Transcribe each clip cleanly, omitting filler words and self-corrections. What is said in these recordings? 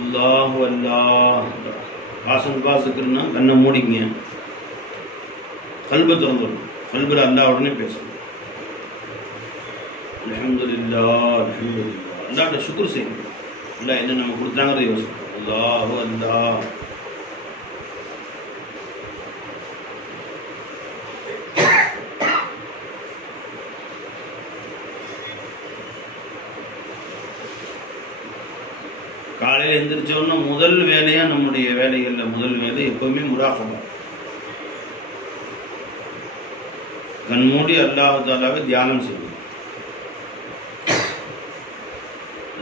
அல்லாஹு அல்லாஹ். பாசம் பாசுக்குன்னா கண்ணை மூடிங்க, கல்பை திறந்துடணும். கல்பில் அல்லாஹ் உடனே பேசணும். அல்ஹம்துலில்லாஹ் அல்ஹம்துலில்லாஹ். அல்லாஹ்ட்ட சுக்ர் செய்யணும். அல்லாஹ் என்ன நம்ம கொடுத்தாங்கிறத யோசிக்கணும். அல்லாஹு அல்லாஹ். காலையில் எழுந்திரிச்சோன்னா முதல் வேலையாக நம்முடைய வேலைகளில் முதல் வேலை எப்போவுமே முராகபா. கண்மூடி அல்லாஹ் தாலாவை தியானம் செய்யும்.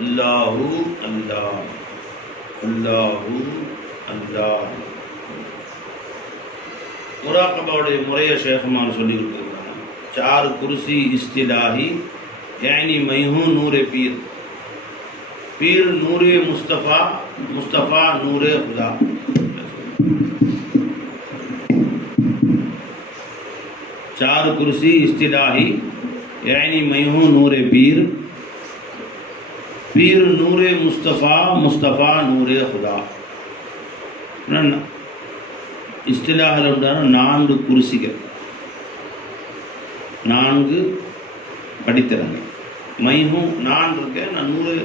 அல்லாஹு அல்லாஹ் அல்லாஹு அல்லாஹ். முராகபாவுடைய முறையை ஷேഖமான் சொல்லி கொடுத்துருக்காங்க. சார் குர்சி இஸ்திலாஹி யானி மைஹூ நூரே பீர். पीर नूरे मुस्तफ़ा, मुस्तफ़ा नूरे खुदा. चार कुर्सी इस्तिलाही यानी मैं हूँ नूरे पीर. पीर नूरे मुस्तफ़ा, मुस्तफ़ा नूरे खुदा. இஸ்திலாஹில் உண்டான 4 குர்சிகள், 4 படித்தரங்க. மைஹூ நான் இருக்கேன், நான் 100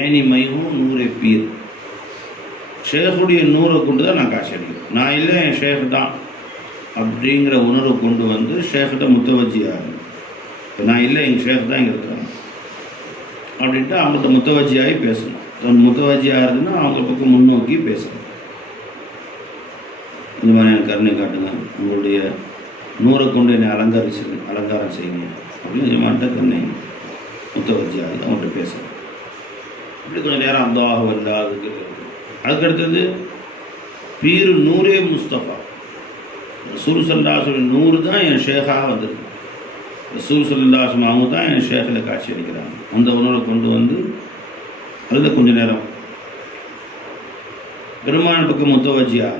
ஏனி மைஹூ நூரே பீர். ஷேഖுடைய நூரை கொண்டு தான் நான் காட்சி அடிக்கிறேன். நான் இல்லை, என் ஷேக் தான் அப்படிங்கிற உணர்வை கொண்டு வந்து ஷேக்கிட்ட முத்தவஜியாக, நான் இல்லை எங்கள் ஷேக் தான் இங்கே இருக்கிறாங்க அப்படின்ட்டு அவங்கள்ட்ட முத்தவஜியாகி பேசணும். தன் முத்தவஜியாக இருந்துன்னா அவங்க பக்கம் முன்னோக்கி பேசணும். இந்த மாதிரி எனக்கு கருணை காட்டுங்க, உங்களுடைய நூரை கொண்டு என்னை அலங்காரம் செய்யுங்க அப்படின்னு ஜமான்ட்ட தன்னை முத்தவஜியாகி அவங்கள்ட்ட பேசணும். இப்படி கொஞ்சம் நேரம் அல்லாஹ் அல்லா அதுக்கு. அதுக்கடுத்தது பீர் நூரே முஸ்தஃபா. ரசூல் ஸல்லல்லாஹு நூறு தான் என் ஷேக்காக வந்திருக்கு. ரசூல் ஸல்லல்லாஹு அவங்க தான் என் ஷேக்கில் காட்சி அளிக்கிறாங்க. அந்த உணர்வை கொண்டு வந்து அதில் கொஞ்சம் நேரம் பெருமான் பக்கம் முத்தவஜியா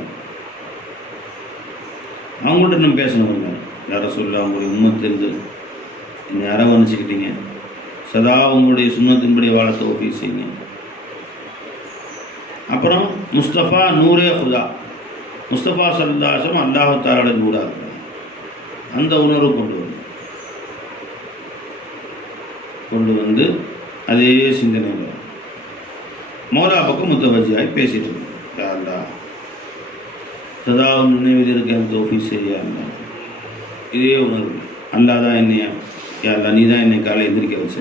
அவங்கள்ட்ட நம்ம பேசணும். யார சொல்ல அவங்களுடைய உம்மத்திலிருந்து என்னை அரவணைச்சிக்கிட்டீங்க, சதா உங்களுடைய சுன்னத்தின்படி வாழ தௌஃபீக் செய்யுங்க. அப்புறம் முஸ்தஃபா நூரே ஹுதா. முஸ்தஃபா ஸல்லல்லாஹு அலைஹி வஸல்லம் அல்லாஹ் தஆலாவோட நூறாக இருக்கிறாங்க. அந்த உணர்வு கொண்டு வந்து அதே சிந்தனையில் மௌலா பக்கம் முத்தவஜியாகி பேசிட்டு இருக்கோம். யா அல்லாஹ் சதா நினைவில் இருக்க எனக்கு தௌஃபீக் செய்ய. இதே உணர்வு அல்லாஹ் தான் என்னையா, யா அல்லாஹ் நீ தான் என்னை காலை எந்திரிக்க வச்ச.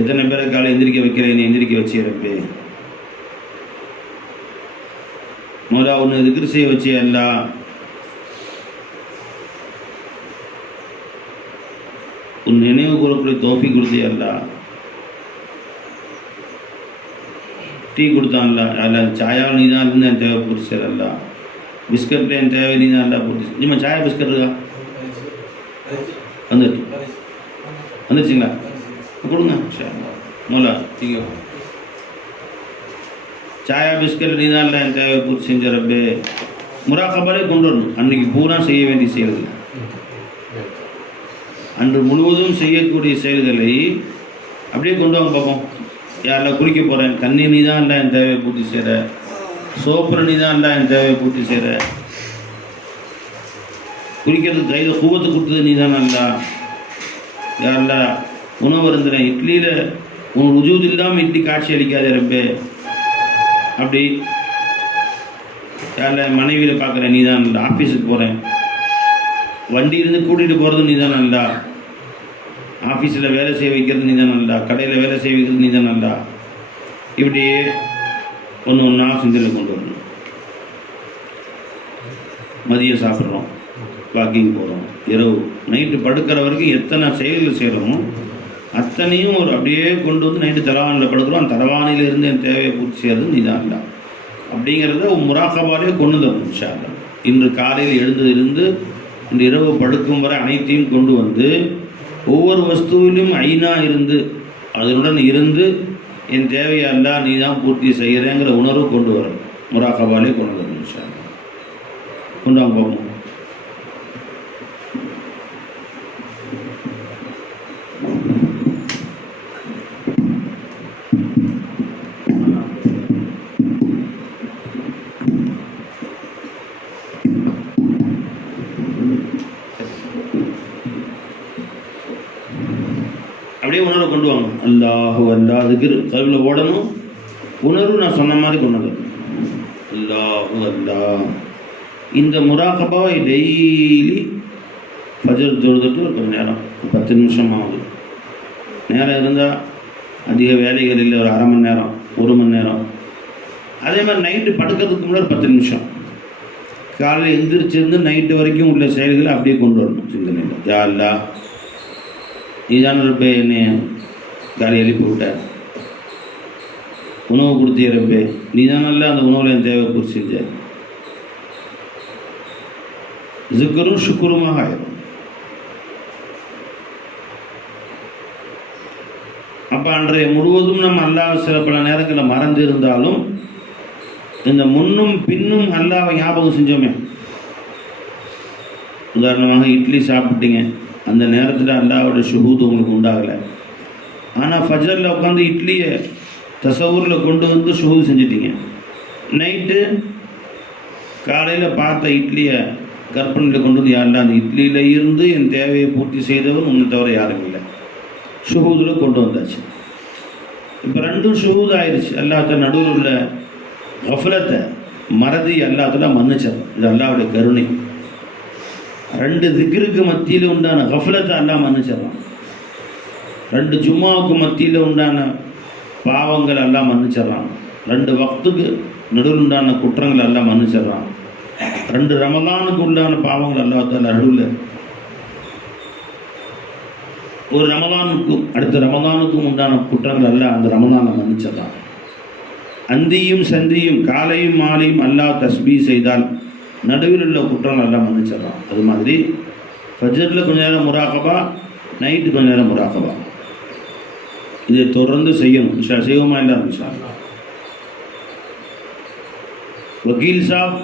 எத்தனை பேரை காலை எந்திரிக்க வைக்கிற, என்னை எந்திரிக்க வச்சிருப்பே. மோலா ஒன்று திக்ர் செய்ய வச்சு அல்லா, உன் நினைவு கூறக்கூடிய தௌஃபீக் கொடுத்தே அல்லா. டீ கொடுத்தான்ல அல்ல, சாயாவில் நீ தான் இருந்து என் தேவை பூர்த்தி செய்யற அல்லா. பிஸ்கட்டில் என் தேவை நீ தான் அல்லா பூர்த்தி. நிம்மா சாயா பிஸ்கட் இருக்கா? வந்துருச்சுங்களா? கொடுங்க மோலா. நீங்கள் சாயா பிஸ்கட் நீ தான் இல்லை என் தேவை பூர்த்தி செஞ்ச ரப்பே. முராகபாலே கொண்டு வரணும். அன்றைக்கி பூரா செய்ய வேண்டிய செயல்கள், அன்று முழுவதும் செய்யக்கூடிய செயல்களை அப்படியே கொண்டு வாங்க பார்ப்போம். யாரில் குளிக்க போகிறேன், தண்ணி நீ தான் இல்லை என் தேவையை பூர்த்தி செய்கிற. சோப்புற நீ தான் இல்லை என் தேவையை பூர்த்தி செய்கிற. குளிக்கிறதுக்கு கையில் கூவத்தை கொடுத்தது நீ தான் நல்லா. யாரில் உணவு இருந்துறேன், இட்லியில் உன் ருஜூத் இல்லாமல் இட்லி காட்சி அளிக்காதே ரப்பே. அப்படி யாரில் மனைவியில் பார்க்குறேன் நீ தான் நல்லா. ஆஃபீஸுக்கு போகிறேன், வண்டியிலேருந்து கூட்டிகிட்டு போகிறது நீ தான் நல்லா. ஆஃபீஸில் வேலை செய்ய வைக்கிறது நீ தான் நல்லா. கடையில் வேலை செய்ய வைக்கிறது நீ தான் நல்லா. இப்படியே ஒன்று ஒன்றா சிந்தனையில் கொண்டு வரணும். மதியம் சாப்பிட்றோம், வாக்கிங் போகிறோம், இரவு நைட்டு படுக்கிற வரைக்கும் எத்தனை செயல்கள் செய்கிறோமோ அத்தனையும் ஒரு அப்படியே கொண்டு வந்து நைட்டு தலவானில் படுக்கிறோம். தலவானிலிருந்து என் தேவையை பூர்த்தி செய்கிறது நீ தான் இல்லை அப்படிங்கிறத முராகபாலே கொண்டு தரணும். இன்ஷா அல்லாஹ் இன்று காலையில் எழுந்ததிலிருந்து இன்று இரவு படுக்கும் வரை அனைத்தையும் கொண்டு வந்து ஒவ்வொரு வஸ்துவிலும் ஐனா இருந்து அதனுடன் இருந்து என் தேவையை அல்லாஹ் நீ தான் பூர்த்தி செய்கிறேங்கிற உணர்வு கொண்டு வரணும். முராகபாலே கொண்டு வரணும். இன்ஷா அல்லாஹ் கொண்டு வாங்க பார்ப்போம். அப்படியே உணர்வை கொண்டு வாங்க. அல்லாஹு அல்லா அதுக்கு கல்வியில் ஓடணும். உணர்வு நான் சொன்ன மாதிரி கொண்டு வரணும். அல்லாஹு அல்லா. இந்த முராகபாவை டெய்லி ஃபஜர் தொழுதுட்டு ஒரு கொஞ்சம் நேரம் 10 நிமிஷம் ஆகுது. நேரம் இருந்தால் அதிக வேலைகள் இல்லை, ஒரு அரை மணி நேரம் 1 மணி நேரம். அதே மாதிரி நைட்டு படுக்கிறதுக்கு முன்னாடி 10 நிமிஷம். காலையில் எந்திரிச்சிருந்து நைட்டு வரைக்கும் உள்ள செயல்களை அப்படியே கொண்டு வரணும் சிந்தனையில். யா அல்லா, நீதான ரப்பே என்னை காலை எழுப்பி விட்ட, உணவு கொடுத்திய ரப்பே, நீதானல்ல அந்த உணவில் என் தேவை பூர்த்தி செஞ்ச. ஜிக்கரும் ஷுக்குருமாக ஆயிரும். அப்போ அன்றைய முழுவதும் நம்ம அல்லாஹ் சில பல நேரங்களில் மறந்து இருந்தாலும் இந்த முன்னும் பின்னும் அல்லாஹ்வை ஞாபகம் செஞ்சோமே. உதாரணமாக இட்லி சாப்பிட்டீங்க, அந்த நேரத்தில் அல்லாஹ்வோட ஷுஹூத் உங்களுக்கு உண்டாகலை. ஆனால் ஃபஜரில் உட்காந்து இட்லியை தசவூரில் கொண்டு வந்து ஷுஹூத் செஞ்சிட்டீங்க. நைட்டு காலையில் பார்த்த இட்லியை கற்பனையில் கொண்டு வந்து யாரெல்லாம் அந்த இட்லியில் இருந்து என் தேவையை பூர்த்தி செய்தவன் உன்னை தவிர யாரும் இல்லை. ஷுஹூதில் கொண்டு வந்தாச்சு. இப்போ ரெண்டும் ஷுஹூத் ஆயிடுச்சு. அல்லாஹ் நடுவில் உள்ள கஃலத்தை மறதி அல்லாஹ்ல மன்னிச்சார். இது அல்லாஹ்வுடைய கருணை. 2 திக்ருக்கு மத்தியில் உண்டான கஃலத்தை அல்லாஹ் மன்னிச்சிடறான். 2 ஜும்மாவுக்கு மத்தியில் உண்டான பாவங்கள் எல்லாம் மன்னிச்சிடறான். 2 வக்துக்கு நடுவில் உண்டான குற்றங்கள் எல்லாம் மன்னிச்சிடறான். 2 ரமலானுக்கு உண்டான பாவங்கள் அல்லாஹ் நடுவில் ஒரு ரமலானுக்கும் அடுத்த ரமலானுக்கும் உண்டான குற்றங்கள் எல்லாம் அந்த ரமலானை மன்னிச்சிடறான். அந்தியும் சந்தியும் காலையும் மாலையும் அல்லாஹ் தஸ்பீ செய்தால் நடுவில் உள்ள குற்றங்கள் எல்லாம் மன்னிச்சிடறான். அது மாதிரி ஃபஜரில் கொஞ்ச நேரம் முராகபா, நைட்டு கொஞ்ச நேரம் முராகபா. இதை தொடர்ந்து செய்யணும். செய்வோமா இல்லாமல் இன்ஷா அல்லாஹ். வக்கீல் சாப்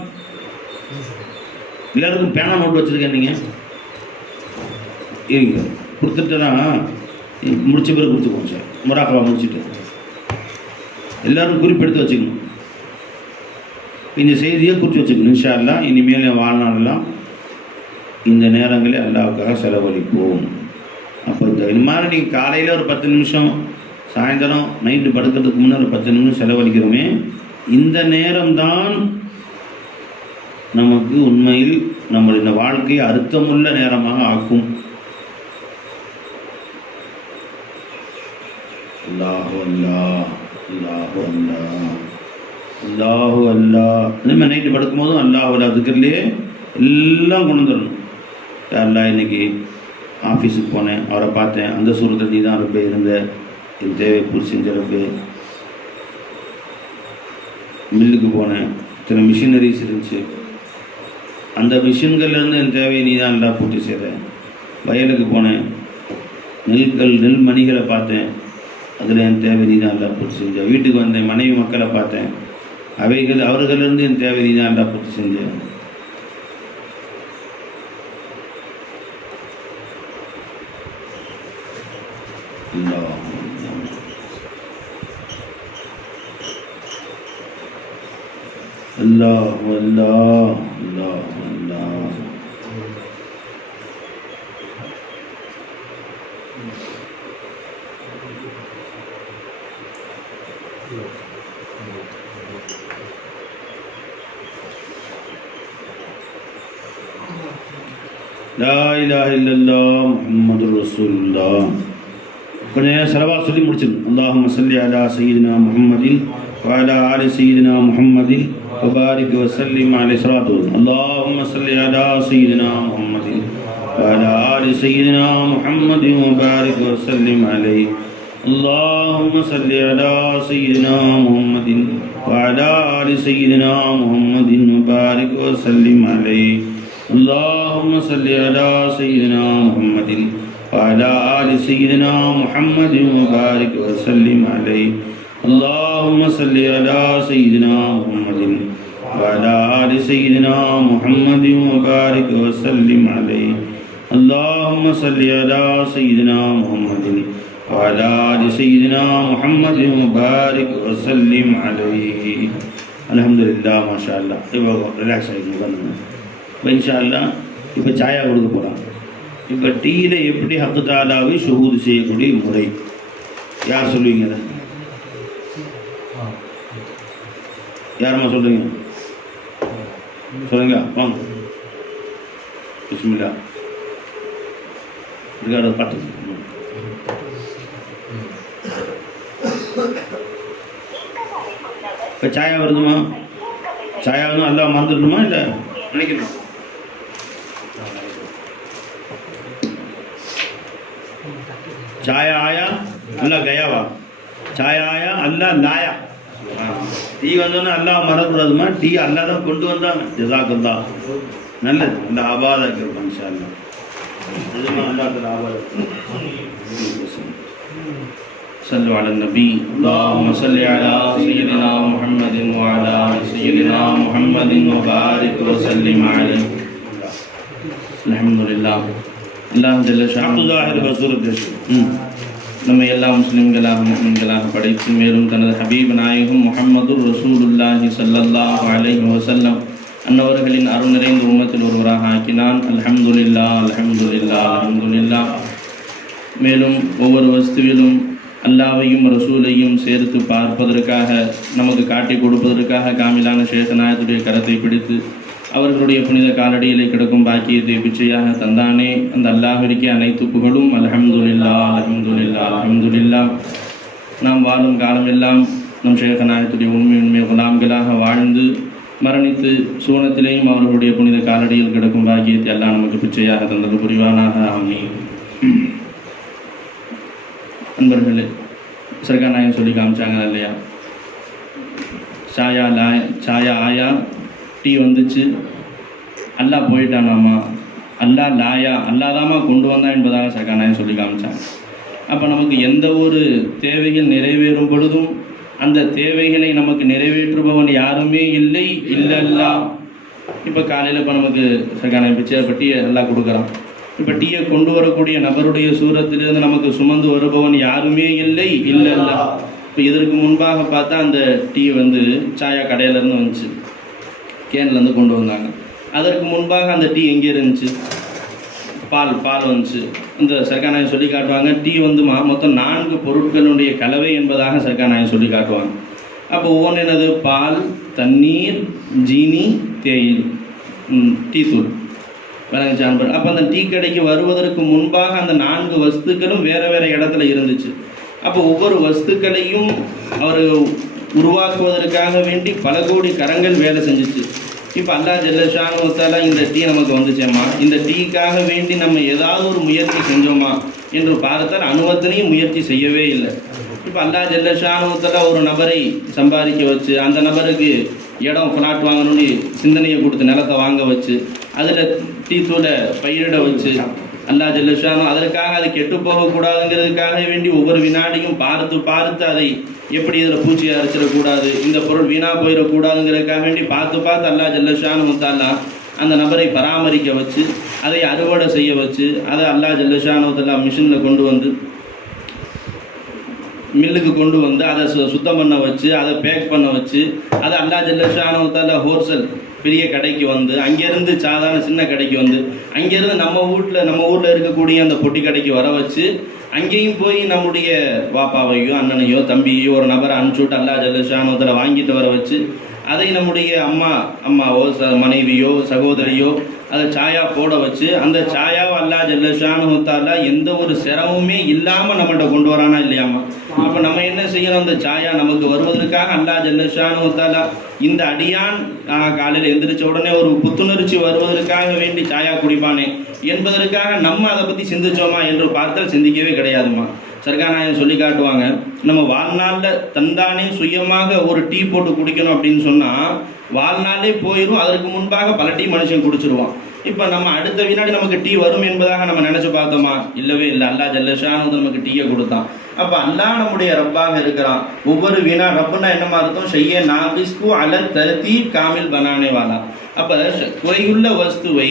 எல்லாருக்கும் பேனா நோட்டு வச்சுருக்கேன். நீங்கள் இருங்க, கொடுத்துட்டு தான் முடிச்ச பிறகு கொடுத்துக்குவோம் சார். முராகபா முடிச்சுட்டு எல்லோரும் குறிப்பெடுத்து வச்சுக்கணும். இந்த செய்தியை குறித்து வச்சுக்கணும். இன்ஷா அல்லாஹ் இனிமேல் வாழ்நாளெல்லாம் இந்த நேரங்களே அல்லாஹ்வுக்காக செலவழிப்போம். அப்போ இந்த மாதிரி நீங்கள் காலையில் ஒரு 10 நிமிஷம், சாயந்தரம் நைட்டு படுக்கிறதுக்கு முன்னே ஒரு 10 நிமிஷம் செலவழிக்கிறோமே, இந்த நேரம்தான் நமக்கு உண்மையில் நம்மளுடைய வாழ்க்கையை அர்த்தமுள்ள நேரமாக ஆக்கும். அல்லாஹு அல்லாஹ் அல்லாஹு அல்லாஹ் அல்லாஹு அல்லாஹ். அதேமாதிரி நைட்டு படுக்கும்போதும் அல்லாஹ் அதுக்குள்ளே எல்லாம் கொண்டு வந்துடணும். அல்லாஹ் இன்னைக்கு ஆஃபீஸுக்கு போனேன், அவரை பார்த்தேன், அந்த சூரத்தில் நீ தான் ரப்பே இருந்த, என் தேவை பூர்த்தி செஞ்ச ரப்பே. மில்லுக்கு போனேன், இத்தனை மிஷினரிஸ் இருந்துச்சு, அந்த மிஷின்கள்லேருந்து என் தேவையை நீ தான் எல்லாம் பூர்த்தி செய்கிறேன். வயலுக்கு போனேன், நெல் மணிகளை பார்த்தேன், அதில் என் தேவை நீ தான் எல்லாம் பூர்த்தி செஞ்சேன். வீட்டுக்கு வந்தேன், மனைவி மக்களை பார்த்தேன், அவர்களிருந்து என் தேவை நீ தான் எல்லாம் பூர்த்தி செஞ்சேன். அல்லாஹ் அல்லாஹ் அல்லாஹ் அல்லாஹ். லா இலாஹ இல்லல்லாஹ் முஹம்மதுர் ரசூலுல்லாஹ். கொஞ்சம் நேரம் செலவா சொல்லி முடிச்சிடும். அல்லாஹும்ம ஸல்லி அலா சய்யிதினா முஹம்மதின் வ அலா ஆலி சய்யிதினா முஹம்மதின் வ பாரிக் வ ஸல்லிம் அலைஹி ஸலாத்து. அல்லாஹும்ம ஸல்லி அலா சய்யிதினா முஹம்மதின் வ அலா ஆலி சய்யிதினா முஹம்மதின் வ பாரிக் வ ஸல்லிம் அலைஹி. اللهم صل على سيدنا محمد وعلى آل سيدنا محمد وبارك وسلم عليه. اللهم صل على سيدنا محمد وعلى آل سيدنا محمد وبارك وسلم عليه. اللهم صل على سيدنا محمد وعلى آل سيدنا محمد وبارك وسلم عليه. اللهم صل على سيدنا محمد وعلى آل سيدنا محمد وبارك وسلم عليه. அல்ஹம்துலில்லாஹ், மாஷா அல்லாஹ். இப்போ ரிலாக்ஸ் ஆகிடுங்க. இப்போ இன்ஷா அல்லாஹ் இப்போ சாயா கொடுக்க போகிறான். இப்போ டீயில் எப்படி ஹக்கு தாலாவை ஷுஹூது செய்யக்கூடிய முறை யார் சொல்லுவீங்க? அதை யாரம்மா சொல்லுங்க? சொல்லுங்க வாங்க. பிஸ்மில்லா இருக்காரு பாட்டு. இப்போ சாயா வருதுமா? சாயா வந்து நல்லா மறந்துடணுமா இல்லை நினைக்கணும்? चाया आया अल्लाह गया वा चाया आया अल्लाह लाया டீ வந்தோன்னா அல்லாஹ் மறக்கூடாதுமா. டீ அல்லாஹ் தான் கொண்டு வந்தாங்க. ஜஸாக்கல்லா நல்லது. அந்த ஆபாதாக்கி இருப்பான் இன்ஷா அல்லாஹ். நிஜமா அல்லாஹ் ஆபாத. صلوا على النبي اللهم صل على سيدنا محمد وعلى سيدنا محمد وبارك وسلم عليه. الحمد لله. அல்லாஹ் ஜல்ல ஷானுஹு நம்ம எல்லா முஸ்லிம்களாக முஃமின்களாக படைத்து மேலும் தனது ஹபீப் நாயகம் முஹம்மது ரசூலுல்லாஹி ஸல்லல்லாஹு அலைஹி வஸல்லம் அன்னவர்களின் அருள் நிறைந்த உம்மத்தில் ஒருவராக ஆக்கினான். அல்ஹம்துலில்லாஹ் அல்ஹம்துலில்லாஹ் அல்ஹம்துலில்லாஹ். மேலும் ஒவ்வொரு வஸ்துவிலும் அல்லாஹ்வையும் ரசூலையும் சேர்த்து பார்ப்பதற்காக நமக்கு காட்டி கொடுப்பதற்காக காமிலான ஷேகநாயகத்துடைய கரத்தை பிடித்து அவர்களுடைய புனித காலடியிலே கிடக்கும் பாக்கியத்தை பிச்சையாக தந்தானே அந்த அல்லாஹ்விற்கே அனைத்து புகழும். அல்ஹம்துலில்லாஹ் அல்ஹம்துலில்லாஹ் அல்ஹம்துலில்லாஹ். நாம் வாழும் காலமெல்லாம் நம் ஷேகநாயகத்துடைய உண்மை குலாம்களாக வாழ்ந்து மரணித்து சூனத்திலேயும் அவர்களுடைய புனித காலடியில் கிடக்கும் பாக்கியத்தை அல்லாஹ் நமக்கு பிச்சையாக தந்தது புரிவானாக. ஆமீன். நண்பர்களே, சர்காநாயகம் சொல்லி காமிச்சாங்க இல்லையா? சாயா ஆயா டீ வந்துச்சு, அல்லாஹ் போயிட்டானாமா, அல்லாஹ் லாயா அல்லாதாமா கொண்டு வந்தான் என்பதாக சர்காநாயகம் சொல்லி காமிச்சாங்க. அப்போ நமக்கு எந்த ஒரு தேவைகள் நிறைவேறும் பொழுதும் அந்த தேவைகளை நமக்கு நிறைவேற்றுபவன் யாருமே இல்லை இல்லல்லா. இப்போ காலையில் இப்போ நமக்கு சர்காநாயகம் பிச்சை இப்போ டீயை எல்லாம் கொடுக்குறான். இப்போ டீயை கொண்டு வரக்கூடிய நபருடைய சூரத்திலிருந்து நமக்கு சுமந்து வருபவன் யாருமே இல்லை இல்லல்லா. இப்போ இதற்கு முன்பாக பார்த்தா அந்த டீ வந்து சாயா கடையிலேருந்து வந்துச்சு, கேன்லேருந்து கொண்டு வந்தாங்க. அதற்கு முன்பாக அந்த டீ எங்கே இருந்துச்சு? பால் வந்துச்சு. இந்த சர்காநாயகம் சொல்லி காட்டுவாங்க, டீ வந்து மொத்தம் 4 பொருட்களுடைய கலவை என்பதாக சர்காநாயகம் சொல்லி காட்டுவாங்க. அப்போ ஒவ்வொன்று என்னது? பால், தண்ணீர், ஜீனி, தேயில், டீ தூள் விளங்குச்சான். அப்போ அந்த டீ கடைக்கு வருவதற்கு முன்பாக அந்த 4 வஸ்துக்களும் வேறு வேறு இடத்துல இருந்துச்சு. அப்போ ஒவ்வொரு வஸ்துக்களையும் அவர் உருவாக்குவதற்காக வேண்டி பல கோடி கரங்கள் வேலை செஞ்சிச்சு. இப்போ அல்லாஹ் ஜல்ல ஷானுஹு வ தஆலா இந்த டீ நமக்கு வந்துச்சேம்மா, இந்த டீக்காக வேண்டி நம்ம ஏதாவது ஒரு முயற்சி செஞ்சோமா என்று பார்த்தால் அனுவத்தனையும் முயற்சி செய்யவே இல்லை. இப்போ அல்லாஹ் ஜல்ல ஷானுஹு வ தஆலா ஒரு நபரை சம்பாதிக்க வச்சு அந்த நபருக்கு இடம் ஃப்ளாட் வாங்கணும்னு சிந்தனையை கொடுத்து நிலத்தை வாங்க வச்சு அதில் டீ தூளை பயிரிட வச்சு அல்லாஹ் ஜல்ல ஷானுஹு அதற்காக அது கெட்டு போகக்கூடாதுங்கிறதுக்காக வேண்டி ஒவ்வொரு வினாடியும் பார்த்து அதை எப்படி இதில் பூச்சி அரைச்சிடக்கூடாது, இந்த பொருள் வீணாக போயிடக்கூடாதுங்கிறதுக்காக வேண்டி பார்த்து அல்லாஹ் ஜல்ல ஷானுஹு தஆலா அந்த நபரை பராமரிக்க வச்சு அதை அறுவடை செய்ய வச்சு அதை அல்லாஹ் ஜல்ல ஷானுஹு தஆலா மிஷினில் கொண்டு வந்து மில்லுக்கு கொண்டு வந்து அதை சுத்தம் பண்ண வச்சு அதை பேக் பண்ண வச்சு அதை அல்லாஹ் ஜல்ல ஷானுஹு தஆலா ஹோல்சேல் பெரிய கடைக்கு வந்து அங்கேருந்து சாதாரண சின்ன கடைக்கு வந்து அங்கேருந்து நம்ம ஊரில் இருக்கக்கூடிய அந்த பொட்டி கடைக்கு வர வச்சு அங்கேயும் போய் நம்முடைய வாப்பாவையோ அண்ணனையோ தம்பியோ ஒரு நபரை அனுப்பிச்சுட்டு அல்லாஹ் ஜல்ல ஷானுஹு தஆலா வாங்கிட்டு வர வச்சு அதை நம்முடைய அம்மாவோ மனைவியோ சகோதரியோ அதை சாயா போட வச்சு அந்த சாயாவை அல்லாஹ் ஜல்ல ஷானுஹு தஆலா எந்த ஒரு சிரமமே இல்லாமல் நம்மள்கிட்ட கொண்டு வரானா இல்லையாமா? அப்போ நம்ம என்ன செய்யணும்? அந்த சாயா நமக்கு வருவதற்காக அல்லாஹ் ஜல்ல ஷானுஹு தஆலா இந்த அடியான் காலையில் எந்திரிச்ச உடனே ஒரு புத்துணர்ச்சி வருவதற்காக வேண்டி சாயா குடிப்பானே என்பதற்காக நம்ம அதை பற்றி சிந்திச்சோமா என்று பார்த்தால் சிந்திக்கவே கிடையாதுமா. சர்காநாயகம் சொல்லி காட்டுவாங்க, நம்ம வாழ்நாளில் தந்தானே சுயமாக ஒரு டீ போட்டு குடிக்கணும் அப்படின்னு சொன்னால் வாழ்நாளே போயிடும். அதற்கு முன்பாக பல டீ மனுஷன் குடிச்சிருவான். இப்போ நம்ம அடுத்த வினாடி நமக்கு டீ வரும் என்பதாக நம்ம நினச்சி பார்த்தோமா? இல்லவே இல்லை. அல்லாஹ் ஜல்ல ஷானுஹு நமக்கு டீயை கொடுத்தான். அப்போ அல்லாஹ் நம்முடைய ரப்பாக இருக்கிறான். ஒவ்வொரு வினா ரப்புன்னா என்னமா அர்த்தம்? ஷைய நாபிஸ்கு அல தர்தீப் காமில் பனானே வாலா. அப்போ குறையுள்ள வஸ்துவை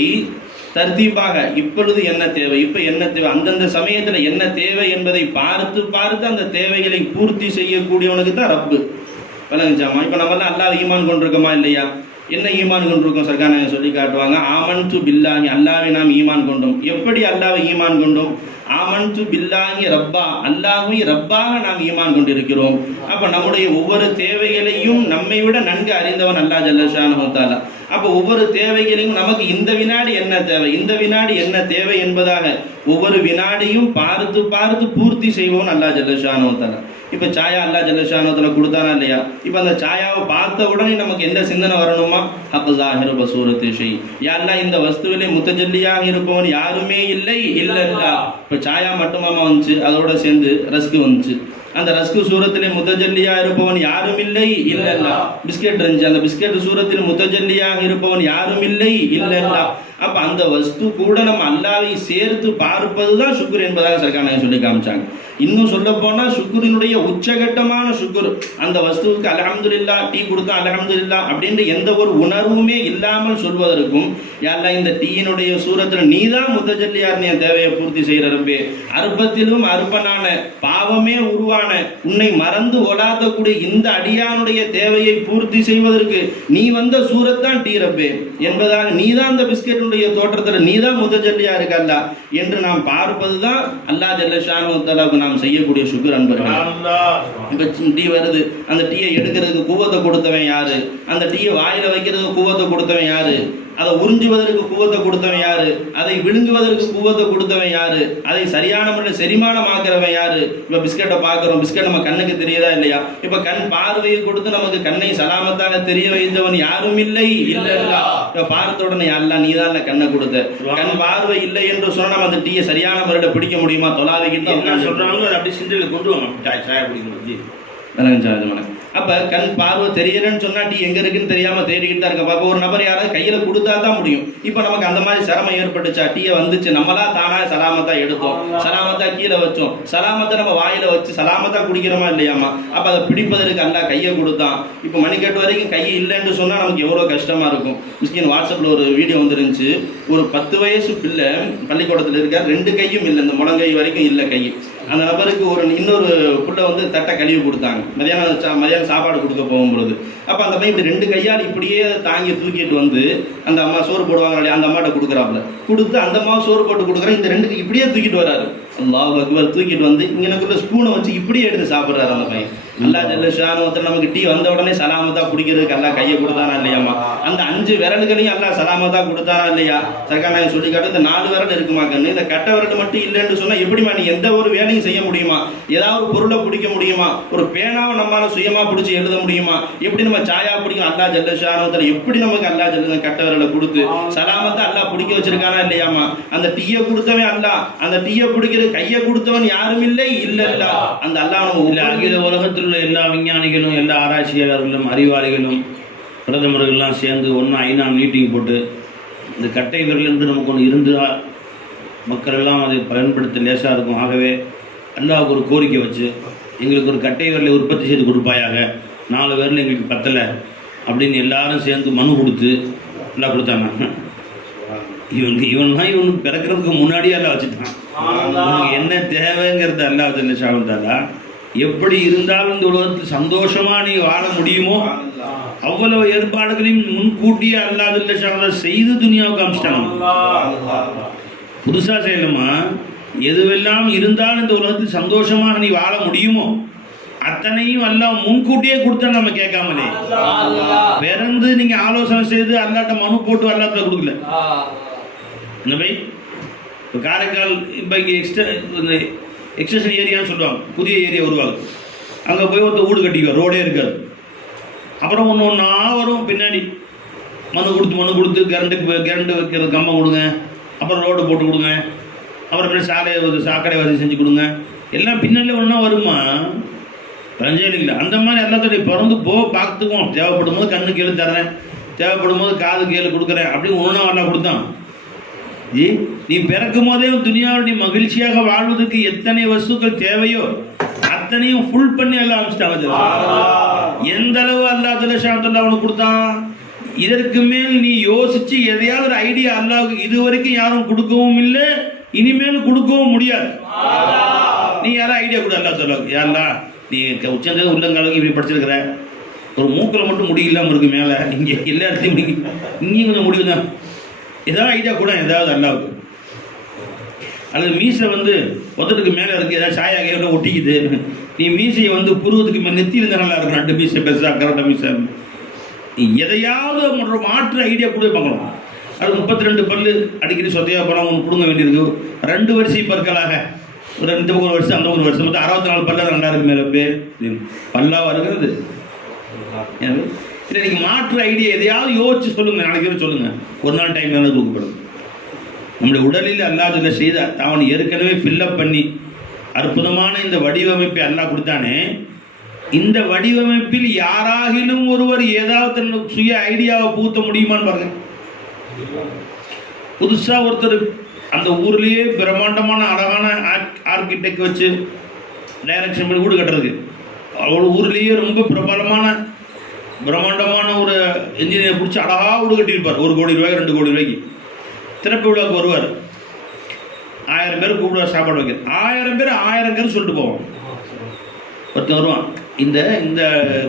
தர்தீபாக இப்பொழுது என்ன தேவை, இப்போ என்ன தேவை, அந்தந்த சமயத்தில் என்ன தேவை என்பதை பார்த்து அந்த தேவைகளை பூர்த்தி செய்யக்கூடியவனுக்கு தான் ரப்பு. விளங்குச்சாமா? இப்போ நம்மளாம் அல்லாஹ் ஈமான் கொண்டிருக்கோமா இல்லையா? என்ன ஈமான் கொண்டிருக்கோம் சர்க்கார் சொல்லி காட்டுவாங்க. ஆமன்து பில்லாஹி, அல்லாஹ்வை நாம் ஈமான் கொண்டோம். எப்படி அல்லாஹ்வை ஈமான் கொண்டோம்? ஆமன்து பில்லாஹி ரப்பா, அல்லாஹ்வை ரப்பாக நாம் ஈமான் கொண்டிருக்கிறோம். அப்போ நம்முடைய ஒவ்வொரு தேவைகளையும் நம்மை விட நன்கு அறிந்தவன் அல்லாஹ் ஜல்லஷானஹு வ தஆலா. அப்போ ஒவ்வொரு தேவைகளையும் நமக்கு இந்த வினாடி என்ன தேவை, இந்த வினாடி என்ன தேவை என்பதாக ஒவ்வொரு வினாடியும் பார்த்து பார்த்து பூர்த்தி செய்வோம் அல்லாஹ் ஜல்லஷானஹு வ தஆலா. இப்போ சாயா அல்லாஹ் ஜல்லஷானஹு வ தஆலா கொடுத்தானா இல்லையா? இப்போ அந்த சாயாவை பார்த்த உடனே நமக்கு எந்த சிந்தனை வரணுமா? ஹக் ஸாஹிரு பஸூரத்தி ஷை, யா அல்லாஹ் இந்த வஸ்துவிலே முத்தஜல்லியாக இருப்பவன் யாருமே இல்லை இல்லல்லாஹ். இப்போ சாயா மட்டுமாமா வந்துச்சு, அதோட சேர்ந்து ரஸ்க் வந்துச்சு. அந்த ரஸ்கு சூரத்திலே முத்தஜல்லியா இருப்பவன் யாரும் இல்லை இல்லல்லா. பிஸ்கெட் இருந்துச்சு, அந்த பிஸ்கெட் சூரத்தில் முத்தஜல்லியாக இருப்பவன் யாரும் இல்லை இல்லல்லா. அப்ப அந்த வஸ்து கூட நம்ம அல்லாஹ்வை சேர்த்து பார்ப்பதுதான் சுக்குர் என்பதாக சர்க்கார் சொல்லி காமிச்சாங்க. இன்னும் சொல்ல போனா சுக்குரினுடைய உச்சகட்டமான சுக்குர் அந்த வஸ்துவுக்கு அல்ஹம்துலில்லாஹ், டீ கொடுத்தா அல்ஹம்துலில்லாஹ் அப்படின்ற எந்த ஒரு உணர்வுமே இல்லாமல் சொல்வதற்கும், யா அல்லாஹ் இந்த டீயினுடைய சூரத்துல நீதான் முத்தஜல்லியார் என் தேவையை பூர்த்தி செய்கிற ரப்பே, அற்பத்திலும் அற்பனான பாவமே உருவான உன்னை மறந்து ஒலாத்தக்கூடிய இந்த அடியானுடைய தேவையை பூர்த்தி செய்வதற்கு நீ வந்த சூரத்தான் டீ ரப்பே என்பதாக, நீதான் அந்த பிஸ்கெட் தோற்றத்தில் நீதான் முத்தஜல்லியா இருக்கல்ல என்று நாம் பார்ப்பதுதான் அல்லாஹ் ஜல்லஷானஹு வ தஆலாவுக்கு நாம் செய்யக்கூடிய சுக்ர் அன்பர்களே. இப்ப டீ வருது, அந்த டீயை எடுக்கிறதுக்கு கூவத்தை கொடுத்தவன் யாரு? அந்த டீயை வாயில வைக்கிறதுக்கு கூவத்தை கொடுத்தவன் யாரு? அதை உறிஞ்சுவதற்கு கூவத்தை கொடுத்தவன் யாரு? அதை விழுங்குவதற்கு கூவத்தை கொடுத்தவன் யாரு? அதை சரியான முறையில் செரிமானமாக்குறவன் யாரு? இப்ப பிஸ்கெட்டை பார்க்கிறோம், பிஸ்கெட் நம்ம கண்ணுக்கு தெரியுதா இல்லையா? இப்ப கண் பார்வையை கொடுத்து நமக்கு கண்ணை சலாமத்தாக தெரிய வைத்தவன் யாரும் இல்லை இல்லல்லா. இப்ப பார்த்த உடனே அல்லாஹ் நீதான் கண்ணை கொடுத்த. கண் பார்வை இல்லை என்று சொன்னா நம்ம அந்த டீயை சரியான முறையில் பிடிக்க முடியுமா? தொலாவிக்கிட்டு சொல்றாங்க அப்படி சிந்தையில கொண்டு வாங்க சாயா பிடிக்கணும். அப்ப கண் பார்வை தெரியலன்னு சொன்னா டீ எங்க இருக்குன்னு தெரியாம தேடிக்கிட்டு தான் இருக்க. ஒரு நபர் யாராவது கையில கொடுத்தா தான் முடியும். இப்ப நமக்கு அந்த மாதிரி சிரமம் ஏற்பட்டுச்சா? டீயை வந்துச்சு, நம்மளா தானா சலாமத்தா எடுத்தோம், சலாமத்தா கீழே வச்சோம், சலாமத்தை நம்ம வாயில வச்சு சலாமத்தா குடிக்கிறோமா இல்லையாமா? அப்ப அதை பிடிப்பதற்கு அல்லாஹ் கையை கொடுத்தான். இப்ப மணிக்கட்டு வரைக்கும் கை இல்லைன்னு சொன்னா நமக்கு எவ்வளவு கஷ்டமா இருக்கும். மிஸ்கின் வாட்ஸ்அப்ல ஒரு வீடியோ வந்துருந்துச்சு. ஒரு 10 வயசு பிள்ளை பள்ளிக்கூடத்துல இருக்க, 2 கையும் இல்லை, இந்த முழங்கை வரைக்கும் இல்லை கை. அந்த நபருக்கு இன்னொரு புள்ள வந்து தட்டை கழுவி கொடுத்தாங்க. மதியானம் சாப்பாடு கொடுக்க போகும்பொழுது அப்போ அந்த பையன் 2 கையால் இப்படியே தாங்கி தூக்கிட்டு வந்து அந்த அம்மா சோறு போடுவாங்க இல்லையா, அந்த அம்மாட்ட கொடுக்குறாப்புல. கொடுத்து அந்த அம்மா சோறு போட்டு கொடுக்குறேன், இந்த 2க்கு இப்படியே தூக்கிட்டு வராரு. அல்லாஹ் அக்பர். தூக்கிட்டு வந்து இங்கனக்குள்ள ஸ்பூனை வச்சு இப்படியே எடுத்து சாப்பிட்றாரு அந்த பையன். அல்லாஹ் ஜல்லஷானஹு வ தஆலா நமக்கு டீ வந்த உடனே சலாமத்தா குடிக்கிறதுக்கு அல்லாஹ் கையை கொடுத்தானா இல்லையாமா? அந்த 5 விரல்களையும் அல்லாஹ் சலாமத்தா கொடுத்தானா இல்லையா? சர்க்கார் சொல்லி காட்டு, இந்த 4 விரல் இருக்குமா கண்ணு, இந்த கட்டை விரல் மட்டும் இல்லைன்னு சொன்னா எப்படிமா நீ எந்த ஒரு வேலையும் செய்ய முடியுமா? ஏதாவது ஒரு பொருளை பிடிக்க முடியுமா? ஒரு பேனாவை நம்மளால சுயமா பிடிச்சி எழுத முடியுமா? எப்படி நம்ம சாயா பிடிக்கும்? அல்லாஹ் ஜல்லஷானஹு வ தஆலா எப்படி நமக்கு அல்லாஹ் ஜல்ல கட்டை விரலை கொடுத்து சலாமத்தா அல்லாஹ் பிடிக்க வச்சிருக்கானா இல்லையாமா? அந்த டீயை கொடுத்தவன் அல்லாஹ், அந்த டீயை பிடிக்கிற கையை கொடுத்தவன் யாரும் இல்லை இல்லல்லா. அந்த அல்லாஹ் அகில உலகத்தில் உள்ள எல்லா விஞ்ஞானிகளும், எல்லா ஆராய்ச்சியாளர்களும், அறிவாளிகளும், பிரதமர்கள்லாம் சேர்ந்து ஒன்றா ஐநா மீட்டிங் போட்டு இந்த கட்டை விரல் என்று நமக்கு ஒன்று இருந்தால் மக்கள் எல்லாம் அதை பயன்படுத்த லேசாக இருக்கும். ஆகவே அல்லாஹ்வுக்கு ஒரு கோரிக்கை வச்சு எங்களுக்கு ஒரு கட்டை விரலை உற்பத்தி செய்து கொடுப்பாயாக, 4 விரல் எங்களுக்கு பத்தலை அப்படின்னு எல்லாரும் சேர்ந்து மனு கொடுத்து எல்லாம் கொடுத்தாங்க. இவன் பிறக்கிறதுக்கு முன்னாடியே எல்லாம் வச்சுட்டான். உனக்கு என்ன தேவைங்கிறது அல்லாஹ் ஜல்லஷானஹு எப்படி இருந்தாலும் இந்த உலகத்தில் சந்தோஷமா நீ வாழ முடியுமோ அவ்வளவு ஏற்பாடுகளையும் முன்கூட்டியே அல்லாஹ் ஜல்லஷானஹு செய்து துனியாவுக்கு அமிச்சிட்டாங்க. புதுசா செய்யணுமா? எதுவெல்லாம் இருந்தாலும் இந்த உலகத்தில் சந்தோஷமாக நீ வாழ முடியுமோ அத்தனையும் அல்லாஹ் முன்கூட்டியே கொடுத்தா நம்ம கேட்காமலே பிறந்து நீங்க ஆலோசனை செய்து அல்லாட்ட மனு போட்டு அல்லாட்ட கொடுக்கல. என்னவை இப்போ காரைக்கால் இப்போ இங்கே எக்ஸ்டென்ஷன் ஏரியான்னு சொல்லுவாங்க, புதிய ஏரியா உருவாகும். அங்கே போய் ஒருத்தர் வீடு கட்டிக்குவார், ரோடே இருக்காது. அப்புறம் ஒன்று வரும் பின்னாடி மனு கொடுத்து கரண்ட் வைக்கிறது கம்பம் கொடுங்க, அப்புறம் ரோடு போட்டு கொடுங்க, அப்புறம் சாக்கடை வசதி செஞ்சு கொடுங்க, எல்லாம் பின்னாலே ஒன்றா வருமா? பஞ்சாயத்து அந்த மாதிரி எல்லாத்தையும் பிறந்து பார்த்துக்குவோம். தேவைப்படும் போது கண்ணு கீழே தர்றேன், தேவைப்படும் போது காது கீழே கொடுக்குறேன் அப்படின்னு ஒன்றா வரலாம் கொடுத்தான். நீ பிறக்கும் போதே துனியாவுடைய மகிழ்ச்சியாக வாழ்வதற்கு எத்தனை வஸ்துக்கள் தேவையோ அத்தனையும் ஃபுல் பண்ணி எல்லாம் அமைச்சிட்டாங்க. எந்த அளவு அல்லாஹ் ஜல்லஷானஹு அவனுக்கு கொடுத்தான். இதற்கு மேல் நீ யோசிச்சு எதையாவது ஒரு ஐடியா அல்லாஹ்வுக்கு இதுவரைக்கும் யாரும் கொடுக்கவும் இல்லை, இனிமேல் கொடுக்கவும் முடியாது. நீ யாரும் ஐடியா கொடு அல்லாஹ் சொல்லுவாங்க. யாரெல்லாம் நீ உச்சந்தது உள்ளங்காலுக்கு இப்படி படிச்சிருக்கிற, ஒரு மூக்கில் மட்டும் முடி இல்லாமல் இருக்கு மேலே, இங்கே எல்லா இடத்தையும் இங்கேயும் கொஞ்சம் முடிவு தான். ஏதாவது ஐடியா கூட ஏதாவது அல்லாவுக்கு. அல்லது மீசை வந்து ஒருத்தருக்கு மேலே இருக்குது, ஏதாவது சாயா கையோட ஒட்டிக்குது, நீ மீசையை வந்து புருவத்துக்கு நெத்தி இருந்தால் நல்லா இருக்கும், 2 மீசை பெருசாக கரெக்டாக மீசை. நீ எதையாவது ஒரு மாற்று ஐடியா கூட பார்க்கணும். அது 32 பல்லு அடிக்கடி சொத்தையாக போனால் ஒன்று பிடுங்க வேண்டியிருக்கு, 2 வரிசை பற்களாக ஒரு இந்த ஒரு வருஷம் அந்த ஒரு வருஷம் மொத்தம் 64 பல்லா 2000 மேலே பேர் பல்லாக இருக்கிறது. இல்லை நீங்கள் மாற்று ஐடியா எதையாவது யோசிச்சு சொல்லுங்கள், நாளைக்கு சொல்லுங்கள், ஒரு நாள் டைம் வேணால் தூக்கப்படும். நம்முடைய உடலில் அல்லாஹ் செய்த அவன் ஏற்கனவே ஃபில்லப் பண்ணி அற்புதமான இந்த வடிவமைப்பை அல்லாஹ் கொடுத்தானே, இந்த வடிவமைப்பில் யாராகிலும் ஒருவர் ஏதாவது தன் சுய ஐடியாவை புகுத்த முடியுமான்னு பாருங்க. புதுசாக ஒருத்தர் அந்த ஊர்லேயே பிரம்மாண்டமான அழகான ஆர்கிடெக்ட் வச்சு டைரக்ஷன் பண்ணி வீடு கட்டுறதுக்கு, அவ்வளோ ஊர்லேயே ரொம்ப பிரம்மாண்டமான ஒரு இன்ஜினியர் பிடிச்சி அழகாக வீடு கட்டியிருப்பார். 1 கோடி ரூபாய் 2 கோடி ரூபாய்க்கு திறப்பு விழாவுக்கு வருவார். 1000 பேர் கூப்பிடுவார் சாப்பாடு வைக்க. 1000 பேர் 1000 பேர் சொல்லிட்டு போவோம். ஒருத்தன் வருவான், இந்த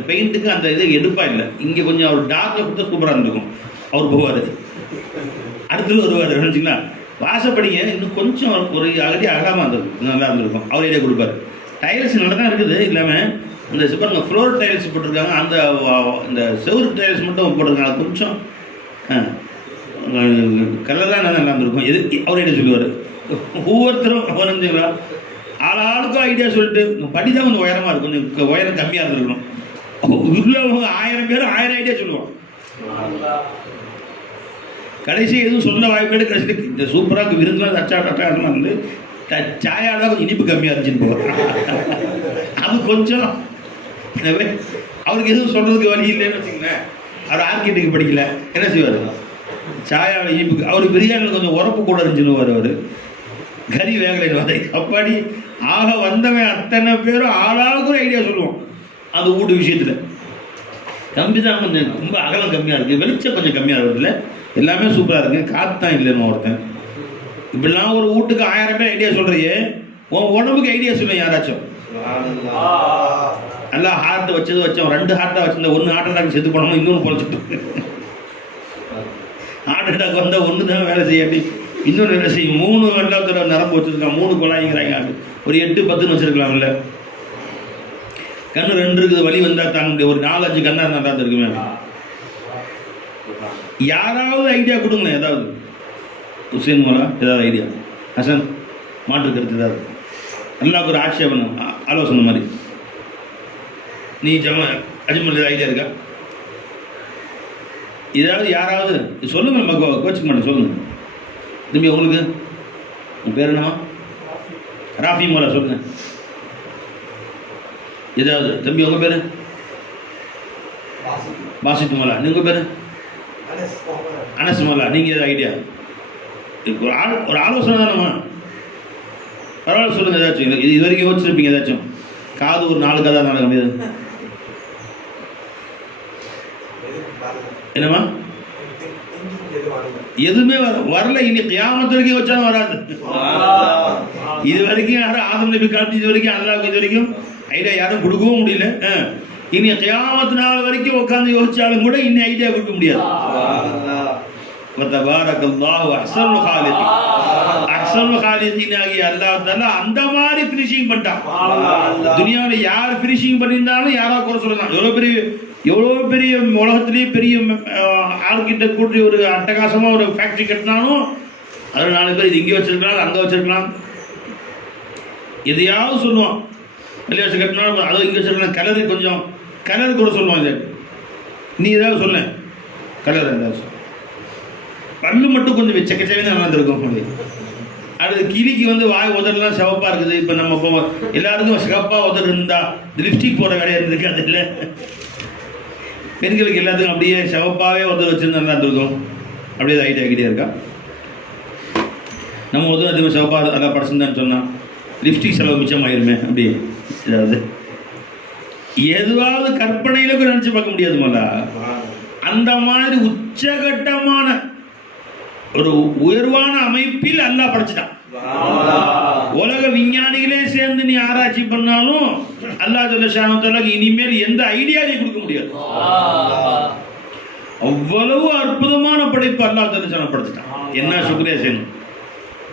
பெயிண்ட்டுக்கு அந்த இது எடுப்பா இல்லை, இங்கே கொஞ்சம் அவர் டார்க்காக கொடுத்தா சூப்பராக இருந்திருக்கும், அவர் போவார். அடுத்தது வருவார், நினச்சிங்களா வாசப்படிங்க இன்னும் கொஞ்சம் ஒரு அகடி அகலாமல் இருந்திருக்கும், நல்லா இருந்திருக்கும், அவர் ஐடியா கொடுப்பார். டைல்ஸ் நல்லா தான் இருக்குது, இல்லாமல் இந்த பாருங்க ஃப்ளோர் டைல்ஸ் போட்டிருக்காங்க, அந்த இந்த செவுரு டைல்ஸ் மட்டும் போட்டிருக்காங்க, அது கொஞ்சம் கலர்லாம் நல்லா இருந்திருக்கும், எது அவர் ஐடியா சொல்லுவார். ஒவ்வொருத்தரும் வரைஞ்சிங்களா ஆளாளுக்கும் ஐடியா சொல்லிட்டு படி தான் கொஞ்சம் உயரமாக இருக்கும், கொஞ்சம் உயரம் கம்மியாக இருந்திருக்கணும். உள்ளவங்க 1000 பேர் 1000 ஐடியா சொல்லுவான். கடைசி எதுவும் சொல்ல வாய்ப்பேடு, கடைசி இந்த சூப்பராக விருந்துலாம் டச்சாக வந்து சாயால் கொஞ்சம் இனிப்பு கம்மியாக இருந்துச்சுன்னு போவார். அது கொஞ்சம் அவருக்கு எதுவும் சொல்கிறதுக்கு வழி இல்லைன்னு வச்சுங்களேன். அவர் ஆர்கிடெக்ட் படிக்கல, என்ன செய்வார், சாயாவில் இனிப்புக்கு. அவர் பிரியாணியில் கொஞ்சம் உரப்பு கூட இருந்துச்சுன்னு அவர் கறி வேகலைன்னு வதை அப்பாடி ஆக வந்தவன் அத்தனை பேரும் ஆளாளுக்கு ஒரு ஐடியா சொல்லுவோம். அந்த வீட்டு விஷயத்தில் கம்பி தான் கொஞ்சம் ரொம்ப அகலம் கம்மியாக இருக்குது, வெளிச்சம் கொஞ்சம் கம்மியாக இருக்குதுல்ல, எல்லாமே சூப்பராக இருக்குது, காற்று தான் இல்லைன்னு ஒருத்தன். இப்படிலாம் ஒரு வீட்டுக்கு 1000 பேர் ஐடியா சொல்கிறியே, உன் உடம்புக்கு ஐடியா சொல்லுவேன் யாராச்சும். நல்லா ஹார்ட் வச்சோம், 2 ஹார்ட்டாக வச்சிருந்தேன், 1 ஹார்ட் அட்டாக் செத்து போனோம், இன்னொன்று பொழைச்சிட்டு ஹார்ட் அட்டாக் வந்தால் 1 தான் வேலை செய்யாட்டி இன்னொன்று வேலை செய்யும். 3 வெள்ளத்தோட நரம்பு வச்சுருக்கான், 3 குழாய்ங்கிறாங்க, ஒரு 8-10 வச்சுருக்கலாம்ல. கண்ணு 2 இருக்குது, வலி வந்தால் தாங்க ஒரு 4-5 கண்ணா நல்லா இருக்குமே. யாராவது ஐடியா கொடுங்க, ஏதாவது ஹுசேன் மோலா ஏதாவது ஐடியா, ஹசன் மாற்று கருத்து ஏதாவது, அல்லாவுக்கு ஒரு ஆட்சேபனை ஆலோசனை மாதிரி. நீ அஜ்மல் ஏதாவது ஐடியா இருக்கா? ஏதாவது யாராவது சொல்லுங்கள், நம்ம கோச்சிக்க மாட்டேன், சொல்லுங்கள். தம்பி உங்களுக்கு உங்கள் பேர் என்னவா? ராஃபி மோலா சொல்லுங்கள் ஏதாவது. தம்பி உங்கள் பேர்? பாசித் மோலா. உங்கள் பேர்? அனஸ் மோலா. நீங்கள் ஏதாவது ஐடியா? ஒரு ஆலோசனை தானம்மா, பரவாயில்ல சொல்லுங்கள் ஏதாச்சும். இது வரைக்கும் யோசிச்சிருப்பீங்க ஏதாச்சும், காது ஒரு 4 கதை நாடகம் இது என்னம்மா? எதுவுமே வரல, இனி கியாமத் வரைக்கும் வச்சாலும் வராது. இது வரைக்கும் யாரும் ஆதம் நபி காலத்து இது வரைக்கும் அல்லாஹ்வுக்கு இது வரைக்கும் ஐடியா யாரும் கொடுக்கவும் முடியல. இனி கியாமத் நாள் வரைக்கும் உட்காந்து யோசிச்சாலும் கூட இன்னும் ஐடியா கொடுக்க முடியாது. அந்த மாதிரி பினிஷிங் பண்ணிட்டான். துனியாவில் யார் பினிஷிங் பண்ணியிருந்தாலும் யாரா குறை சொல்லலாம். எவ்வளோ பெரிய உலகத்திலேயே பெரிய ஆர்கிடெக்ட் கூட்டி ஒரு அட்டகாசமாக ஒரு ஃபேக்ட்ரி கட்டினாலும் அதில் 4 பேர் இது இங்கே வச்சிருக்கலாம், அங்கே வச்சிருக்கலாம், எதையாவது சொல்லுவான். வெளியாச்சு கட்டினாலும் அதை இங்கே வச்சிருக்கலாம், கலர் கூட சொல்லுவான். இது நீ ஏதாவது சொல்ல, கலர் ஏதாவது பல்லு மட்டும் கொஞ்சம் வெச்சக்கச்சவே தான் நடந்திருக்கும் முடியும். அடுத்து கிளிக்கு வந்து வாய் உதடெல்லாம் சிவப்பாக இருக்குது. இப்போ நம்ம எல்லாருக்கும் சிவப்பாக உதடு இருந்தால் இந்த லிப்ஸ்டிக் போட வேலையாக இருந்திருக்கு. அது இல்லை, பெண்களுக்கு எல்லாத்துக்கும் அப்படியே சிவப்பாகவே உதடு வச்சுருந்தா நல்லா இருந்திருக்கும். அப்படியே ஐடியா ஆகிட்டே இருக்கா. நம்ம உதவும் அதிகமாக சிவப்பாக அதான் படிச்சிருந்தான்னு சொன்னால் லிப்ஸ்டிக் செலவு மிச்சமாயிருமே. அப்படி எதுவாவது கற்பனையில் போய் நினச்சி பார்க்க முடியாது போல. அந்த மாதிரி உச்சகட்டமான ஒரு உயர்வான அமைப்பில் அல்லாஹ் படைச்சிட்டான். உலக விஞ்ஞானிகளே சேர்ந்து நீ ஆராய்ச்சி பண்ணாலும் அல்லாஹ் ஜல்ல ஷானஹு இனிமேல் எந்த ஐடியா நீ கொடுக்க முடியாது. அவ்வளவு அற்புதமான படைப்பு அல்லாஹ் ஜல்ல ஷானஹு படைச்சிட்டான். என்ன சுக்ரியா செய்யணும்,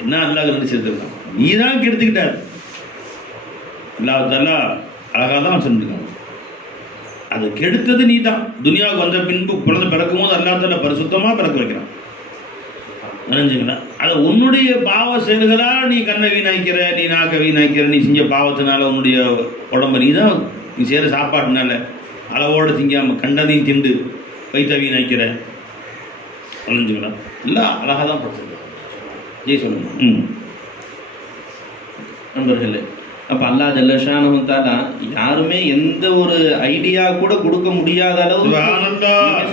என்ன அல்லாஹ் ரெண்டு சேர்த்துருக்கான். நீ தான் கெடுத்துக்கிட்டார். அல்லாஹ் ஜல்ல அழகாக தான் செஞ்சுருக்கான். அது கெடுத்தது நீ தான். துனியாவுக்கு வந்த பின்பு குழந்தை பிறக்கும் போது அல்லாஹ் ஜல்ல பரிசுத்தமாக பிறக்க வைக்கிறான். நினைஞ்சுங்களா? அதை உன்னுடைய பாவ செயல்களால் நீ கண்ணை வீணாய்க்கிற, நீ நாக்க வீணாய்க்கிற, நீ செஞ்ச பாவத்தினால உன்னுடைய உடம்பு நீ தான் நீ செய்கிற சாப்பாட்டுனால அளவோடு திங்காமல் கண்டதையும் திண்டு வைத்த வீணாய்க்கிற. நினைஞ்சுங்களா? இல்லை அழகாக தான் படிச்சிருக்க. ஜெய் சொல்லுங்க. நண்பர்களே, அப்போ அல்லாஹ் ஜல்ல ஷானஹு தஆலா யாருமே எந்த ஒரு ஐடியா கூட கொடுக்க முடியாத அளவு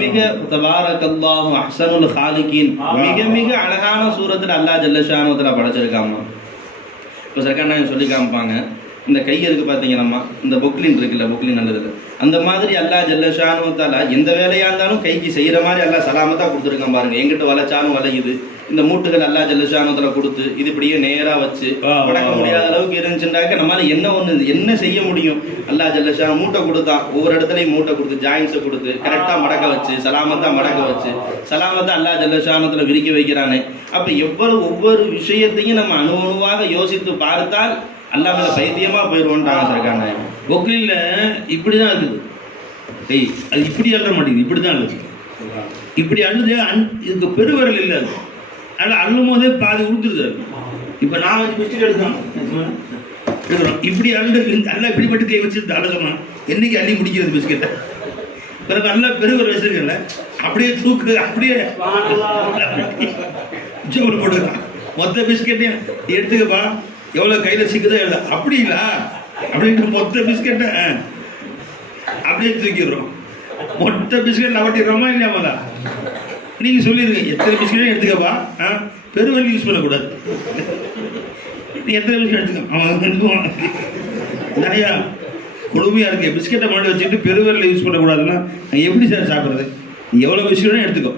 மிக தபாரக்கல்லாஹு அஹ்ஸனுல் காலிகீன் மிக மிக அழகான சூரத்தில் அல்லாஹ் ஜல்ல ஷானஹு தஆலா படைச்சிருக்காமா. இப்போ சக்கண்ணா சொல்லி காமிப்பாங்க, இந்த கை இருக்கு பார்த்தீங்களாம்மா, இந்த பொக்லின் இருக்குல்ல, பொக்லின் நல்லது, அந்த மாதிரி அல்லாஹ் ஜல்ல ஷானஹு தஆலா எந்த வேலையாக இருந்தாலும் கைக்கு செய்கிற மாதிரி அல்லாஹ் சலாமத்தாக கொடுத்துருக்கான் பாருங்க. எங்கிட்ட வளைச்சாலும் வளையுது. இந்த மூட்டுகள் அல்லாஹ் ஜல்ல ஷானஹு தஆலா கொடுத்து இது இப்படியே நேராக வச்சு வடக்க முடியாத அளவுக்கு இருந்துச்சுட்டாக்க நம்மளால என்ன செய்ய முடியும்? அல்லாஹ் ஜல்ல ஷானஹு மூட்டை கொடுத்தான், ஒவ்வொரு இடத்துலையும் மூட்டை கொடுத்து ஜாயின்ஸை கொடுத்து கரெக்டாக மடக்க வச்சு சலாமத்தாக மடக்க வச்சு சலாமத்தாக அல்லாஹ் ஜல்ல ஷானஹு தஆலா விரிக்க வைக்கிறானே. அப்போ ஒவ்வொரு விஷயத்தையும் நம்ம அணுவாக யோசித்து பார்த்தால் அல்லாஹ் மேல பைத்தியமா போயிடுவோன்ட்டாங்க சர்க்கான. பொக்லில் இப்படி தான் இருக்குது. டேய் அது இப்படி அழுற மாட்டேங்குது, இப்படி தான் அழுது. இப்படி அழுது இதுக்கு பெருவரல் இல்லை. அது அதனால் அள்ளும் போதே பாதி உடுத்துருது. இப்போ நான் வந்து பிஸ்கட் எடுக்கிறோம், இப்படி அழுது நல்லா இப்படிப்பட்டு கை வச்சுருந்து அழ சொன்னான். என்னைக்கு அள்ளி முடிக்கிறது பிஸ்கெட்டை? பிறகு நல்லா பெருவரல் வச்சிருக்கல, அப்படியே தூக்கு, அப்படியே ஜோவில் போட்டுக்கலாம். மொத்த பிஸ்கெட்டையும் எடுத்துக்கப்பா, எவ்வளோ கையில் சிக்குதோ இல்லை. அப்படிங்களா அப்படின்ட்டு மொத்த பிஸ்கெட்டை அப்படியே தூக்கிடுறோம். மொத்த பிஸ்கெட் நவட்டிடுறோமா இல்லையாமலா? நீங்கள் சொல்லிடுங்க, எத்தனை பிஸ்கெட்டும் எடுத்துக்கப்பா, பெருவெளி யூஸ் பண்ணக்கூடாது. நீ எத்தனை பிஸ்கெட் எடுத்துக்க, அவன் நிறையா கொடுமையாக இருக்கு. பிஸ்கெட்டை மாட்டி வச்சுக்கிட்டு பெருவெளியில் யூஸ் பண்ணக்கூடாதுன்னா எப்படி சார் சாப்பிட்றது? எவ்வளோ பிஸ்கெட்டும் எடுத்துக்கோ,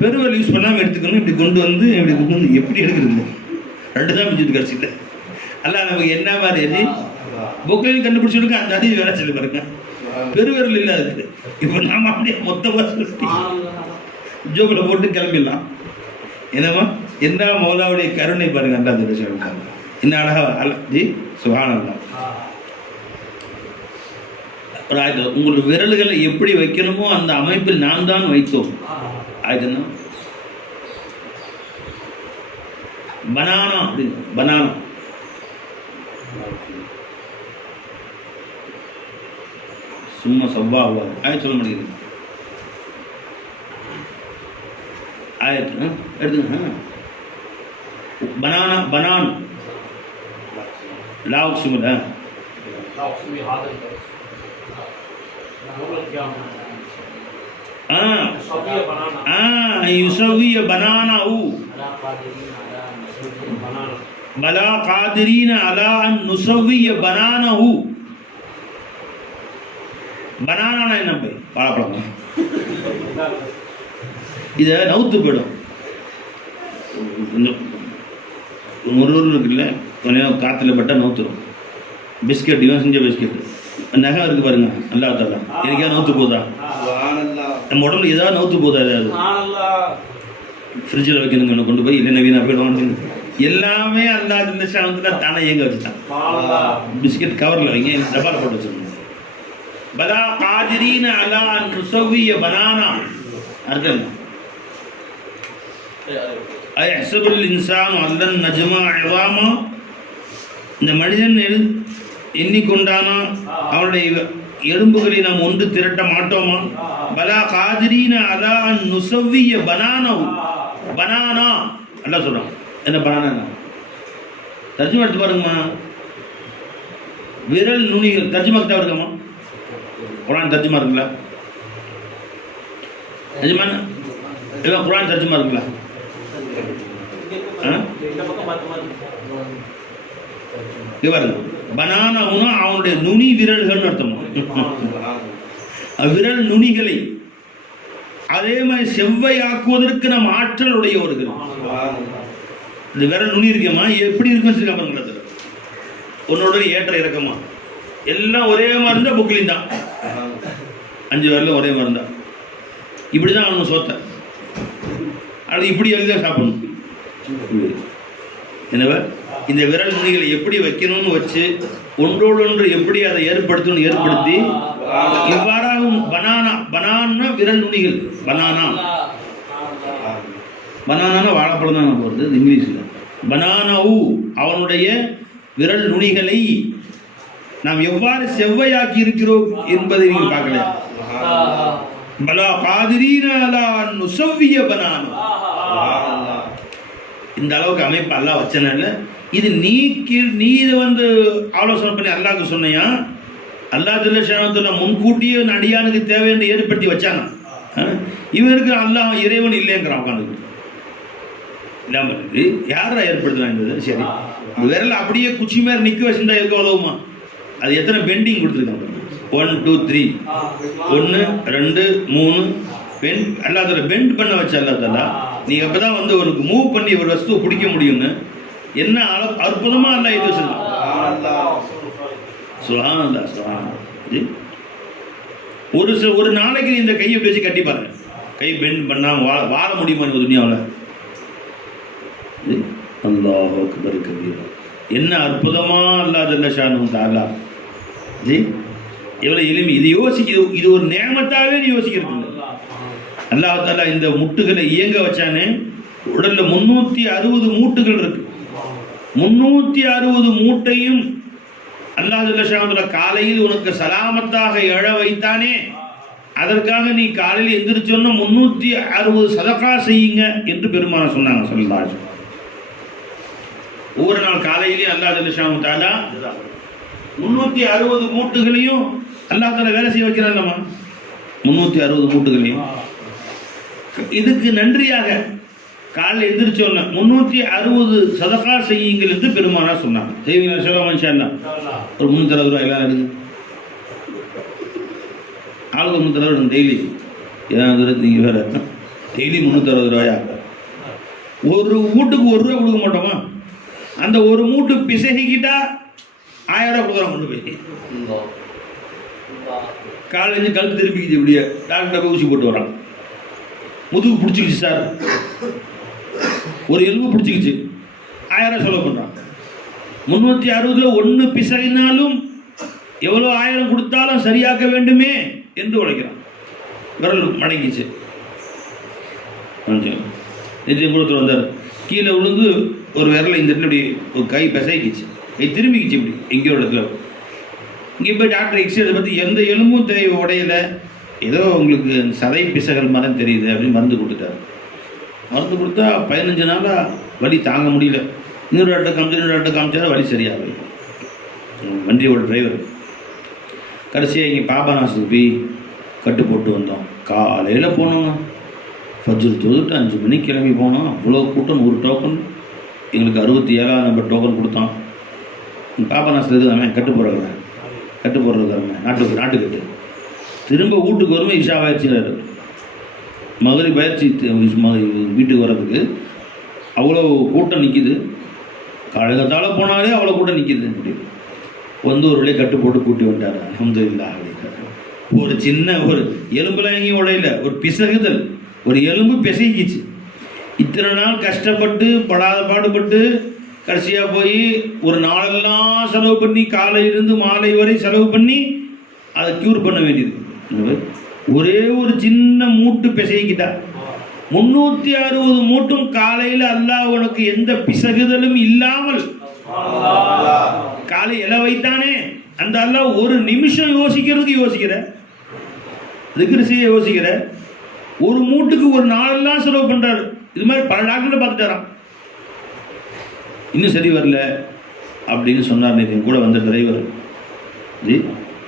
பெருவெளி யூஸ் பண்ணாமல் எடுத்துக்கணும். இப்படி கொண்டு வந்து எப்படி எடுக்கிறது? ரெண்டு தான் பிடிச்சிட்டு கடைசியில் அல்ல நமக்கு என்ன மாதிரி பொக்கையும் கண்டுபிடிச்சிருக்க அந்த அதிக வேலை சொல்லி பாருங்க. பெருவரல் இல்லை இருக்குது. இப்போ நாம அப்படியே மொத்தமாக சொல்லி ஜோக்கில் போட்டு கிளம்பிடலாம். என்னவா என்ன மௌலாவுடைய கருணை பாருங்க. அல்லா தெரிஞ்சுக்காங்க என்ன அழகா ஜி சுகானந்தம். ஒரு ஆயுதம் உங்களுக்கு விரல்களை எப்படி வைக்கணுமோ அந்த அமைப்பில் நாம் தான் வைத்தோம். ஆயுதம்னா பனானா அப்படின்னு, பனானா சும்மா சவ்வா ஆயத்து சொல்ல முடியுது. ஆயத்து எடுத்துங்க. பனானா பனான் லாக் சுமல யுசவ்விய பனானாஹு பலா காதிரீன அலா அன் நுசவ்விய பனானஹு. பனானா என்ன போய் பழப்பழம் இதை நவுத்து போயிடும். கொஞ்சம் முருகர் இருக்குல்ல, கொஞ்சம் காற்றுல பட்டால் நவுத்துரும். பிஸ்கெட் இவன் செஞ்ச பிஸ்கெட் நகை இருக்குது பாருங்க. நல்லா தாதான் எனக்கே நவுத்து போதா? நம்ம உடம்புல ஏதாவது நவுத்து போதா? ஏதாவது ஃப்ரிட்ஜில் வைக்கணுங்க கொண்டு போய் இல்லைன்னா வீணாக போயிடும். எல்லாமே அல்லாஹ் ஜல்ல ஷானஹு தானே இயங்க வச்சுட்டான். பிஸ்கெட் கவரில் வைங்க, டப்பாவில் போட்டு வச்சுருங்க. பலா காதிரீன அலா அன் நுசவ்விய பனானா அர்த்தம். அயஹ்சபுல் இன்சானு அல்லன் நஜ்மா இஸாமா, இந்த மனிதன் எண்ணிக்கொண்டானா அவனுடைய எலும்புகளை நாம் ஒன்று திரட்ட மாட்டோமா? பலா காதிரீன அலா அன் நுசவ்விய பனானஹு. பனானா அல்லாஹ் சொல்றான். என்ன பனானா தர்ஜுமா எடுத்து பாருங்கம்மா. விரல் நுனிகள் தர்ஜுமா கிட்ட இருக்குமா? குரான் தர்ஜுமா இருக்குங்களா? நிஜமான இல்லை குரான் தர்ஜுமா இருக்குங்களா? பாருங்க, பனானாவுனா அவனுடைய நுனி விரல்கள் அர்த்தமா? விரல் நுனிகளை அதே மாதிரி செவ்வையாக்குவதற்கு நம் ஆற்றல் உடையவர்கள். இந்த விரல் நுனி இருக்கேம்மா எப்படி இருக்குன்னு வச்சுருக்காங்க. உன்னோட ஏற்ற இறக்கமா எல்லாம் ஒரே மாதிரி இருந்தால் புக்கிலின் தான். 5 விரலும் ஒரே மாதிரி தான். இப்படி தான் அவனுக்கு சோத்த அது இப்படி எழுதி தான் சாப்பிடணும். எனவே இந்த விரல் நுனிகளை எப்படி வைக்கணும்னு வச்சு ஒன்றோடொன்று எப்படி அதை ஏற்படுத்தணும்னு ஏற்படுத்தி இவ்வாறாகவும் பனானா விரல் நுனிகள் பனானா வாழைப்பழம் தான் போகிறது இங்கிலீஷில். பனானாவு அவனுடைய விரல் நுனிகளை நாம் எவ்வாறு செவ்வையாக்கி இருக்கிறோம் என்பதை நீங்கள் பார்க்கல. பலா காதிரீனா நுசவ்விய பனானா, இந்த அளவுக்கு அமைப்பு அல்லாஹ் வச்சனால இது நீ இதை வந்து ஆலோசனை பண்ணி அல்லாஹ்க்கு சொன்னையா? அல்லாஹ் ஜல்ல ஷானத்துல முன்கூட்டியே அடியானுக்கு தேவை என்று ஏற்படுத்தி வச்சானா? இவருக்கு அல்லாஹ் இறைவன் இல்லைங்கிறான் உட்காந்து இல்லாம இருக்கு. யாரா ஏற்படுத்தினாங்க? சரி, விரல் அப்படியே குச்சி மாதிரி நிற்க வச்சுருந்தா இருக்க உதவுமா? அது எத்தனை பெண்டிங் கொடுத்துருக்காங்க? 1 2 3 1 2 3 பெண்ட் அல்லாத பெண்ட் பண்ண வச்ச அல்லாதல்லா நீ அப்பதான் வந்து உனக்கு மூவ் பண்ணி ஒரு வஸ்துவை பிடிக்க முடியும்னு என்ன அற்புதமா அல்ல இது வச்சிருக்கான். சுப்ஹானல்லாஹ் சுப்ஹானல்லாஹ். ஒரு நாளைக்கு நீ இந்த கையை இப்படி வச்சு கட்டி பாருங்க, கை பெண்ட் பண்ணாம வாழ முடியுமா இந்த துனியாவில்? அல்லாஹ் அக்பர் கபீரா. என்ன அற்புதமா அல்லாஹ் ஜல்ல ஷானஹு தஆலா ஜி எவ்வளவு எளிமை. இது ஒரு நேமத்தாவே நீ யோசிக்கிறது இல்லை. அல்லாஹ் தஆலா இந்த முட்டுகளை இயங்க வச்சானே. உடல்ல 360 மூட்டுகள் இருக்கு. 360 மூட்டையும் அல்லாஹ் ஜல்ல ஷானஹு காலையில் உனக்கு சலாமத்தாக எழ வைத்தானே. அதற்காக நீ காலையில் எந்திரிச்சோன்னா 360 சதகா செய்யுங்க என்று பெருமானார் சொன்னாங்க ஸல்லல்லாஹு அலைஹி வஸல்லம். ஒவ்வொரு நாள் காலையிலேயும் அல்லாஹ் ஜல்ல ஷானஹு தஆலா 360 மூட்டுகளையும் அல்லாஹ் தஆலா வேலை செய்ய வைக்கிறாங்கம்மா. 360 மூட்டுகளையும் இதுக்கு நன்றியாக காலையில் எந்திரிச்சோன்னா 360 சதகா செய்யுங்கள் என்று பெருமானார் சொன்னாங்க. செய்வீங்களா? சொல்லுவாங்க இன்ஷா அல்லாஹ். ஒரு 360 ரூபாய் எல்லாம் எடுங்க. ஆளுக்கு 360 ரூபாய் டெய்லி. ஏதாவது நீங்கள் வேற டெய்லி 360 ரூபாயா? ஒரு வீட்டுக்கு 1 ரூபா கொடுக்க மாட்டோமா? அந்த ஒரு மூட்டு பிசகிக்கிட்டா 1000 ரூபா கொடுக்குறான் கொண்டு போய். காலேஜ் கழுத்து திருப்பிக்கிச்சு. இப்படியே டாக்டர் போய் ஊசி போட்டு வரான். முதுகு பிடிச்சிக்கிச்சு சார், ஒரு எலும்பு பிடிச்சிக்கிச்சு, 1000 ரூபா செலவு பண்ணுறான். 360 1 பிசகினாலும் எவ்வளோ 1000 கொடுத்தாலும் சரியாக்க வேண்டுமே என்று உழைக்கிறான். விரல் மடங்கிச்சு. நிச்சயம் கொடுத்து வந்தார். கீழே விழுந்து ஒரு விரலை இந்த இடத்துல இப்படி ஒரு கை பிசைக்கிச்சு, கை திரும்பிக்கிச்சு. இப்படி எங்கேயோ இடத்துல இங்கே போய் டாக்டர் எக்ஸ்ரே பற்றி எந்த எலும்பும் உடையல, ஏதோ உங்களுக்கு சதை பிசகல் மாதிரி தெரியுது அப்படின்னு மருந்து கொடுத்துட்டார். மருந்து கொடுத்தா 15 நாளாக வலி தாங்க முடியல. இன்னொரு டாக்டர் காமிச்சாரு, வலி சரியாகவே. வண்டியோட டிரைவர் கடைசியாக இங்கே பாபநாசத்துக்கு போய் கட்டு போட்டு வந்தோம். காலையில் போனோம், ஃபஜ்ர் தொழுட்டு 5 மணிக்கு கிளம்பி போனோம். அவ்வளோ கூட்டம். 100 டோக்கன் எங்களுக்கு 67ஆம் நம்பர் டோக்கன் கொடுத்தான். பாபநாசத்துக்கு அவன் கட்டு போடுறாங்க, கட்டு போடுறதுக்காரங்க நாட்டுக்கட்டு. திரும்ப வீட்டுக்கு வரும்போது இஷாவாயிடுச்சு. மகரி பயிற்சி வீட்டுக்கு வர்றதுக்கு அவ்வளோ கூட்டம் நிற்கிது. கழகத்தால் போனாலே அவ்வளோ கூட்டம் நிற்கிது. அப்படி வந்து ஒரு வழியை கட்டு போட்டு கூட்டி வந்துட்டார். அல்ஹம்துலில்லாஹ் அப்படின்ட்டார். ஒரு சின்ன ஒரு எலும்புலாம் எங்கேயும் உடையில, ஒரு பிசகுதல், ஒரு எலும்பு பிசகிச்சு. இத்தனை நாள் கஷ்டப்பட்டு படாத பாடுபட்டு கடைசியாக போய் ஒரு நாளெல்லாம் செலவு பண்ணி காலையிலிருந்து மாலை வரை செலவு பண்ணி அதை க்யூர் பண்ண வேண்டியது. ஒரே ஒரு சின்ன மூட்டு பிசைக்கிட்டா 360 மூட்டும் காலையில் அல்லாஹ் உனக்கு எந்த பிசகுதலும் இல்லாமல் காலை எழ வைத்தானே. அந்த அல்லாஹ் ஒரு நிமிஷம் யோசிக்கிறதுக்கு யோசிக்கிற, திக்ர் செய்ய யோசிக்கிற, ஒரு மூட்டுக்கு ஒரு நாளெல்லாம் செலவு பண்றாரு. இது மாதிரி பல டாக்டர் பார்த்துட்டாராம், இன்னும் சரி வரல அப்படின்னு சொன்னார். நேற்று கூட வந்த டிரைவர் ஜி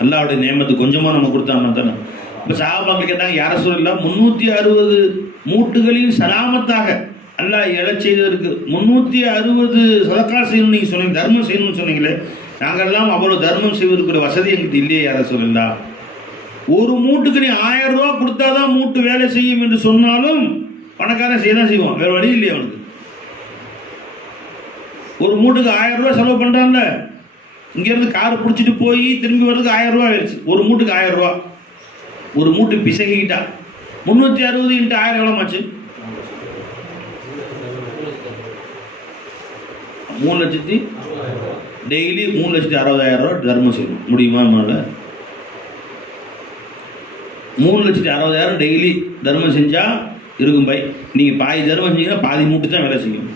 அல்லாஹ்வுடைய நியமத்து கொஞ்சமாக நம்ம கொடுத்தாம தானே. இப்போ சஹாபாக்கள் கேட்டாங்க, யார சொல்லலாம் 360 மூட்டுகளையும் சலாமத்தாக அல்லாஹ் எழச் செய்ததற்கு 360 சதக்கா செய்யணும்னு நீங்கள் சொன்னீங்க, தர்மம் செய்யணும்னு சொன்னீங்களே. நாங்கள்லாம் அவ்வளோ தர்மம் செய்வதற்குரிய வசதி எங்களுக்கு இல்லையே யார சொல்லலாம். ஒரு மூட்டுக்கு நீ 1000 ரூபா கொடுத்தாதான் மூட்டு வேலை செய்யும் என்று சொன்னாலும் பணக்காரன் செய்ய தான் செய்வான், வேறு வழி இல்லையா அவனுக்கு. ஒரு மூட்டுக்கு 1000 ரூபா செலவு பண்ணுறான்ல, இங்கேருந்து கார் பிடிச்சிட்டு போய் திரும்பி வர்றதுக்கு 1000 ரூபா ஆயிடுச்சு. ஒரு மூட்டுக்கு 1000 ரூபா. ஒரு மூட்டு பிசகிக்கிட்டா 360 × 1000 எவ்வளோ ஆச்சு? 3 லட்சத்தி டெய்லி 3,60,000 ரூபா தர்மம் செய்யணும். முடியுமா? 3,60,000 டெய்லி தர்மம் செஞ்சால் இருக்கும் பை. நீங்கள் பாதி தர்மம் செஞ்சீங்கன்னா பாதி மூட்டு தான் வேலை செய்யும்.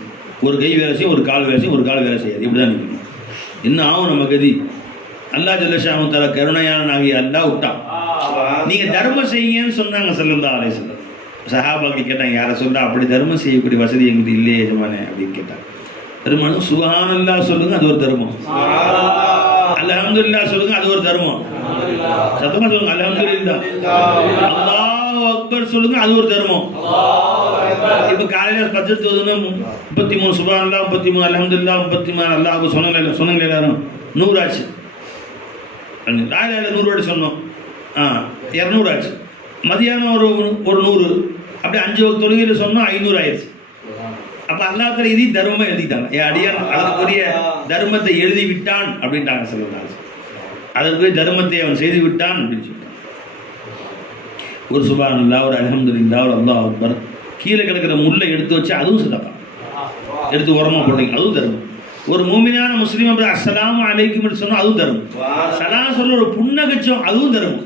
ஒரு கை வேலை செய்யும், ஒரு கால் வேலை செய்யும், ஒரு கால் வேலை செய்யாது. இப்படி தான் நிற்கணும். என்ன ஆகும் நம்ம கதி? அல்லாஹ் ஜல்லஷானு தஆலா கருணையான நாகிய அல்லாஹ் விட்டான். நீங்கள் தர்மம் செய்யுங்கன்னு சொன்னாங்க ஸல்லல்லாஹு அலைஹி வஸல்லம். சஹாபாக்கள் கேட்டாங்க, யாரை சொல்கிறா அப்படி தர்மம் செய்யக்கூடிய வசதி எங்களுக்கு இல்லையே எஜமானே அப்படின்னு கேட்டாங்க. தர்மம் சுப்ஹானல்லாஹ் சொல்லுங்க, அது ஒரு தர்மம். அல்ஹம்துலில்லாஹ் சொல்லுங்க, அது ஒரு தர்மம். சத்தமா சொல்லுங்க, அல்ஹம்துலில்லாஹ். அல்லாஹு அக்பர் சொல்லுங்க, அது ஒரு தர்மம். இப்போ காலையில் 10 தோதுனா 33 சுப்ஹானல்லாஹ், 33 அல்ஹம்துலில்லாஹ், 33 அல்லாஹ் சொன்னாங்க எல்லாரும் 100 ஆச்சு. நாளையில் 100 வாட்டி சொன்னோம், 200 ஆச்சு. மதியானம் ஒரு 100, அப்படியே 5 வகை தொழுகையில் சொன்னோம், 500 ஆயிடுச்சு. அப்போ அல்லாஹ் இதையும் தர்மமாக எழுதிட்டாங்க. என் அடியான் அதற்குரிய தர்மத்தை எழுதி விட்டான் அப்படின்ட்டாங்க சொல்லுவாங்க. அதற்குரிய தர்மத்தை அவன் செய்து விட்டான் அப்படின்னு சொல்லிட்டான். ஒரு சுப்ஹானல்லாஹ், ஒரு அல்ஹம்துலில்லாஹ், ஒரு அல்லாஹ் அக்பர். கீழே கிடக்கிற முல்லை எடுத்து வச்சு அதுவும் சதகா, எடுத்து உரமாக போட்டீங்க, அதுவும் தர்மம். ஒரு மூமினான முஸ்லீம் அப்படி அஸ்ஸலாமு அலைக்கும் சொன்னால் அதுவும் தர்மம். சலாம் சொல்ல ஒரு புன்னகச்சம், அதுவும் தர்மம்.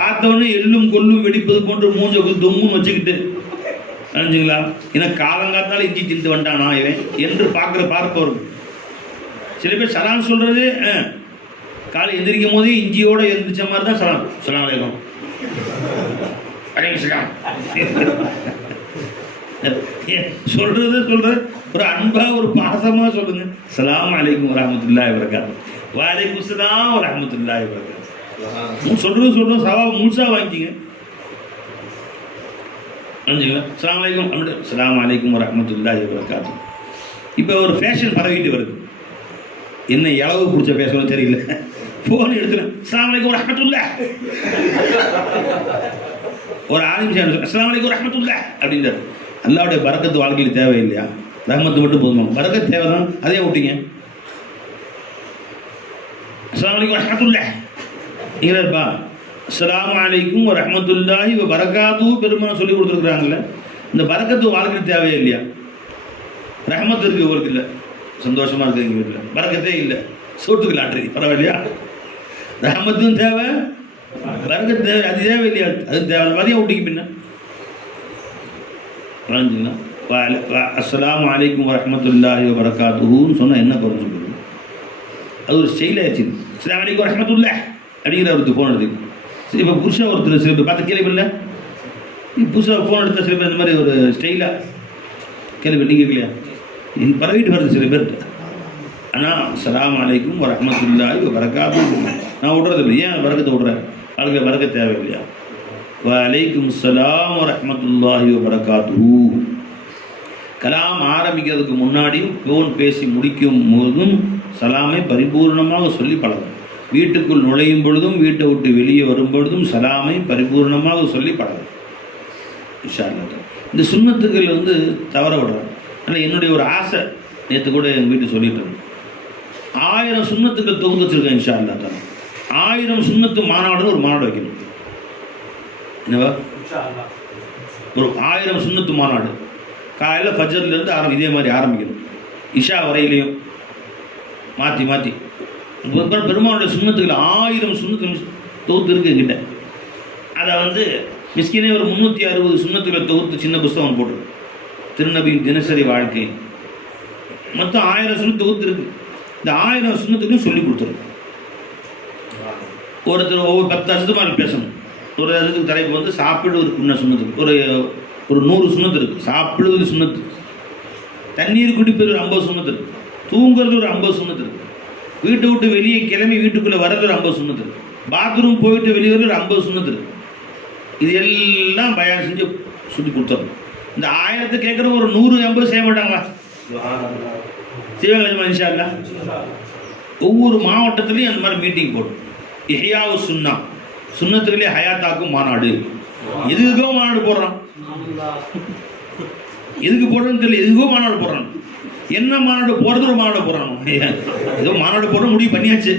பார்த்தவொடனே எள்ளும் கொல்லும் வெடிப்பது போன்று மூஞ்ச தொம்முன்னு வச்சுக்கிட்டு நினைஞ்சுங்களா, ஏன்னா காலங்காத்தால இஞ்சி திண்டு வந்துட்டானா இவன் என்று பார்ப்பவர்கள். சில பேர் சலாம் சொல்றது காலை எந்திரிக்கும் போதே இஞ்சியோட எந்திரிச்ச மாதிரி தான் சலாம். சலாம் அலைக்கும் சொல்றது ஒரு அன்பா ஒரு பாசமா சொல்லுங்க. ஸலாம் அலைக்கும் வரஹ்மத்துல்லாஹி வபரகாத்துஹு. வலைக்கும் ஸலாம் வரஹ்மத்துல்லாஹி வபரகாத்துஹு. சொல்றது சவாப் முழுசா வாங்கிக்கிங்க. ஸலாம் அலைக்கும் அப்படி ஸலாம் அலைக்கும் வரஹ்மத்துல்லாஹி வபரகாத்துஹு. இப்போ ஒரு ஃபேஷன் பரவிட்டு வருது. என்ன இளவு பிடிச்ச பேசணும் தெரியல. ஃபோன் எடுத்துறேன், ஸலாம் அலைக்கும் வரஹ்மத்துல்லாஹ். ஒரு ஆலிம் ஸலாம் அலைக்கும் வரஹ்மத்துல்லாஹ் அப்படின்றாரு. அல்லாஹ்வுடைய பரக்கத்து வாழ்க்கையில் தேவை இல்லையா? ரஹ்மத்து மட்டும் போதுமா? பரக்கத்து தேவை தான், அதே விட்டீங்க. அஸ்ஸலாமு அலைக்கும் வரஹ்மத்துல்லாஹ் இருப்பா. அஸ்ஸலாமு அலைக்கும் வரஹ்மத்துல்லாஹி வபரகாத்துஹு பெருமாள் சொல்லி கொடுத்துருக்குறாங்கல்ல. இந்த பரக்கத்து வாழ்க்கையில் தேவையே இல்லையா? ரஹ்மத்து இருக்கு உங்களுக்கு இல்லை, சந்தோஷமா இருக்கு எங்கள் வீட்டில், பரக்கத்தே இல்லை, சோட்டுக்கு லாட்டரி பரவாயில்லையா? ரஹ்மத்தும் தேவை, பரக்கத்து தேவை, அது தேவை இல்லையா? அது தேவை, மதியம் விட்டிங்க பின்ன வரைஞ்சிங்களா. அஸ்ஸலாமு அலைக்கும் வரஹ்மத்துல்லாஹி வபரகாத்துஹுன்னு சொன்னால் என்ன குறைஞ்சு போடுது? அது ஒரு ஸ்டைல் ஆயிடுச்சு. அஸ்ஸலாமு அலைக்கும் வரஹ்மத்துல்லாஹ் அப்படிங்கிற ஒருத்தர் ஃபோன் எடுத்துக்கணும். சரி, இப்போ புதுசாக ஒருத்தர் சில பேர் பார்த்து கேள்விப்படல, புதுசாக ஃபோன் எடுத்தால் சில பேர் இந்த மாதிரி ஒரு ஸ்டைலாக கேள்வி நீங்கள் கேட்கலையா? பரவிட்டு வருது சில பேர்கிட்ட. ஆனால் அஸ்ஸலாமு அலைக்கும் வரஹ்மத்துல்லாஹி வபரகாத்துஹு நான் விட்றதில்லை. ஏன் பரக்கத்தை விட்றேன்? அதுக்கு பரக்க தேவை இல்லையா? வலைக்கும் ஸலாம் வரஹ்மத்துல்லாஹி வபரகாத்துஹு. கலாம் ஆரம்பிக்கிறதுக்கு முன்னாடியும் ஃபோன் பேசி முடிக்கும் போதும் சலாமை பரிபூர்ணமாக சொல்லி பழகும். வீட்டுக்குள் நுழையும் பொழுதும் வீட்டை விட்டு வெளியே வரும் பொழுதும் சலாமை பரிபூர்ணமாக சொல்லி பழகும். இன்ஷா அல்லாஹ். இந்த சுன்னத்துக்கள் தவற விடுறேன். ஆனால் என்னுடைய ஒரு ஆசை, நேற்று கூட எங்கள் வீட்டு சொல்லிட்டு இருந்தேன், 1000 சுன்னத்துக்கள் தொகுத்து வச்சுருக்கேன். இன்ஷா அல்லாஹ் 1000 சுன்னத்து மாநாடுன்னு ஒரு மாநாடு வைக்கணும். என்னவா? ஒரு 1000 சுன்னத்து மாநாடு காலையில் ஃபஜ்ர்லேருந்து இதே மாதிரி ஆரம்பிக்கணும், இஷா வரையிலையும் மாற்றி பெருமானுடைய சுன்னத்துக்கள் 1000 சுன்னத்துக்கள் தொகுத்து இருக்கு என்கிட்ட. அதை மிஸ்கினே ஒரு 360 சுன்னத்துக்களை தொகுத்து சின்ன புஸ்தகம் போட்டு திருநபியின் தினசரி வாழ்க்கை மொத்தம் 1000 சுன்னத்து தொகுத்து இருக்கு. இந்த 1000 சுன்னத்துக்கும் சொல்லி கொடுத்துருக்கு. ஒருத்தர் ஒவ்வொரு 10 வருஷத்துக்கு மேலே பேசணும். ஒரு வருஷத்துக்கு தலைப்பு சாப்பிடுவதற்கு உண்ண சுண்ணத்துக்கு ஒரு 100 சுண்ணத்து இருக்குது. சாப்பிடுவது சுண்ணத்து, தண்ணீர் குடிப்பது ஒரு 50 சுண்ணத்து இருக்குது, தூங்குறது ஒரு 50 சுண்ணத்து இருக்குது, வீட்டை விட்டு வெளியே கிளம்பி வீட்டுக்குள்ளே வர்றது ஒரு 50 சுண்ணத்து இருக்குது, பாத்ரூம் போயிட்டு வெளியே வர்றது ஒரு 50 சுண்ணத்து இருக்குது. இது எல்லாம் பயான் செஞ்சு சொல்லி கொடுத்துடணும். இந்த 1000 கேட்குறவங்க ஒரு 100-80 செய்ய மாட்டாங்களா? செய்வாங்க இன்ஷா அல்லாஹ். ஒவ்வொரு மாவட்டத்துலேயும் அந்த மாதிரி மீட்டிங் போடும். இஹ்யாவு சுன்னா, சுன்னத்துகளே ஹயாத்தாக்கும் மாநாடு. எதுக்கோ மாநாடு போடுறான். எதுக்கு போடுறதுன்னு தெரியல, எதுக்கோ மாநாடு போடுறான். என்ன மாநாடு போடுறது? ஒரு மாநாடு போடுறான். ஏதோ மாநாடு போடுற முடிவு பண்ணியாச்சு,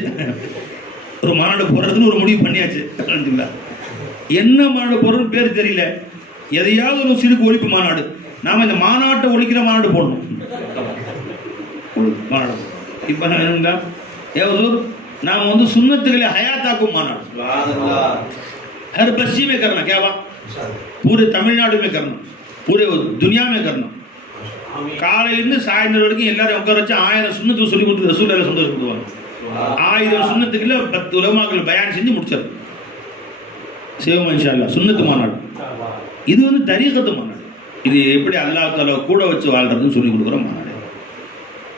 ஒரு மாநாடு போடுறதுன்னு ஒரு முடிவு பண்ணியாச்சு. என்ன மாநாடு போடுறதுன்னு பேர் தெரியல. எதையாவது ஒரு சிறுக்கு ஒழிப்பு மாநாடு. நாம இந்த மாநாட்டை ஒழிக்கிற மாநாடு போடணும். மாநாடு இப்போ என்னங்களா एवजूर नाम வந்து सुन्नतुகளை हयाताக்கும் மாநாடு. हर बस्ती में करना, क्या बात, पूरे तमिलनाडु में करना, पूरे दुनिया में करना. காலையிலிருந்து சாயந்தரம் வரைக்கும் எல்லாரும் உட்கார வச்சு 1000 சுன்னத்து சொல்லி கொடுத்து ரசூல் எல்லாம் சந்தோஷப்படுவாங்க. 1000 சுன்னத்துக்குள்ள 10 உலமாக்கள் பயான் செஞ்சு முடிச்சாரு. சேவம் இன்ஷா அல்லாஹ் சுன்னத்து மாநாடு. இது வந்து தரீகத்து மாநாடு. இது எப்படி அல்லாஹ் தஆலா கூட வச்சு வாழ்றதுன்னு சொல்லி கொடுக்குற மாநாடு.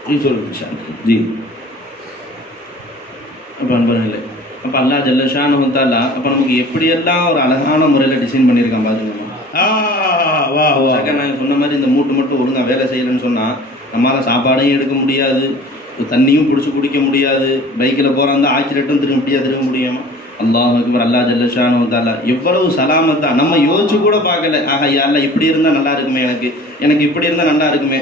இது சொல்லுங்க இன்ஷா அல்லாஹ். ஜி அப்போ அன்பர்களே, அப்போ அல்லாஹ் ஜல்ல ஷானஹு தஆலா அப்போ நமக்கு எப்படியெல்லாம் ஒரு அழகான முறையில் டிசைன் பண்ணியிருக்கான் பாருங்கம்மா. நாங்கள் சொன்ன மாதிரி இந்த மூட்டு மட்டும் ஒழுங்காக வேலை செய்யலைன்னு சொன்னால் நம்மளால் சாப்பாடையும் எடுக்க முடியாது, தண்ணியும் பிடிச்சி குடிக்க முடியாது, பைக்கில் போகிறாங்க ஆக்சிடென்ட்டும் திரும்ப முடியுமா? அல்லாஹ் அக்பர். அல்லாஹ் ஜல்ல ஷானஹு தஆலா எவ்வளவு சலாமத்தா நம்ம யோசிச்சு கூட பார்க்கல. ஆஹா யா அல்லாஹ் இப்படி இருந்தால் நல்லா இருக்குமே, எனக்கு இப்படி இருந்தால் நல்லா இருக்குமே,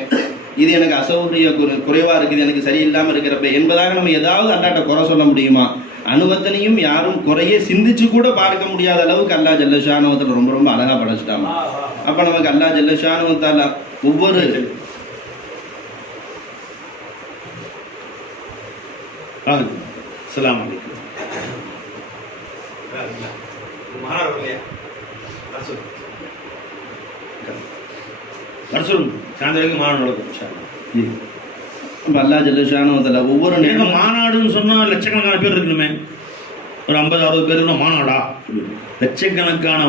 இது எனக்கு அசௌகரிய குறைவாக இருக்குது, எனக்கு சரியில்லாமல் இருக்கிறப்ப என்பதாக நம்ம ஏதாவது அல்லாட்ட குறை சொல்ல முடியுமா? அனுபவத்தினையும் யாரும் குறைய சிந்திச்சு கூட பார்க்க முடியாத அளவுக்கு அல்லாஹ் ஜல்ல ஷானஹு தஆலா ரொம்ப ரொம்ப அழகாக படைச்சிட்டாங்க. அப்போ நமக்கு அல்லாஹ் ஜல்ல ஷானஹு தஆலா ஒவ்வொரு அஸ்ஸலாமு அலைக்கும். சாயந்தரம் மாநாடு நடக்கும். அல்லாஹ் ஜல்ல ஷானஹு தஆலா ஒவ்வொரு நேரம் மாநாடுன்னு சொன்னால் லட்சக்கணக்கான பேர் இருக்கணுமே. ஒரு 50-60 பேர் இருக்கணும். மாநாடா லட்சக்கணக்கான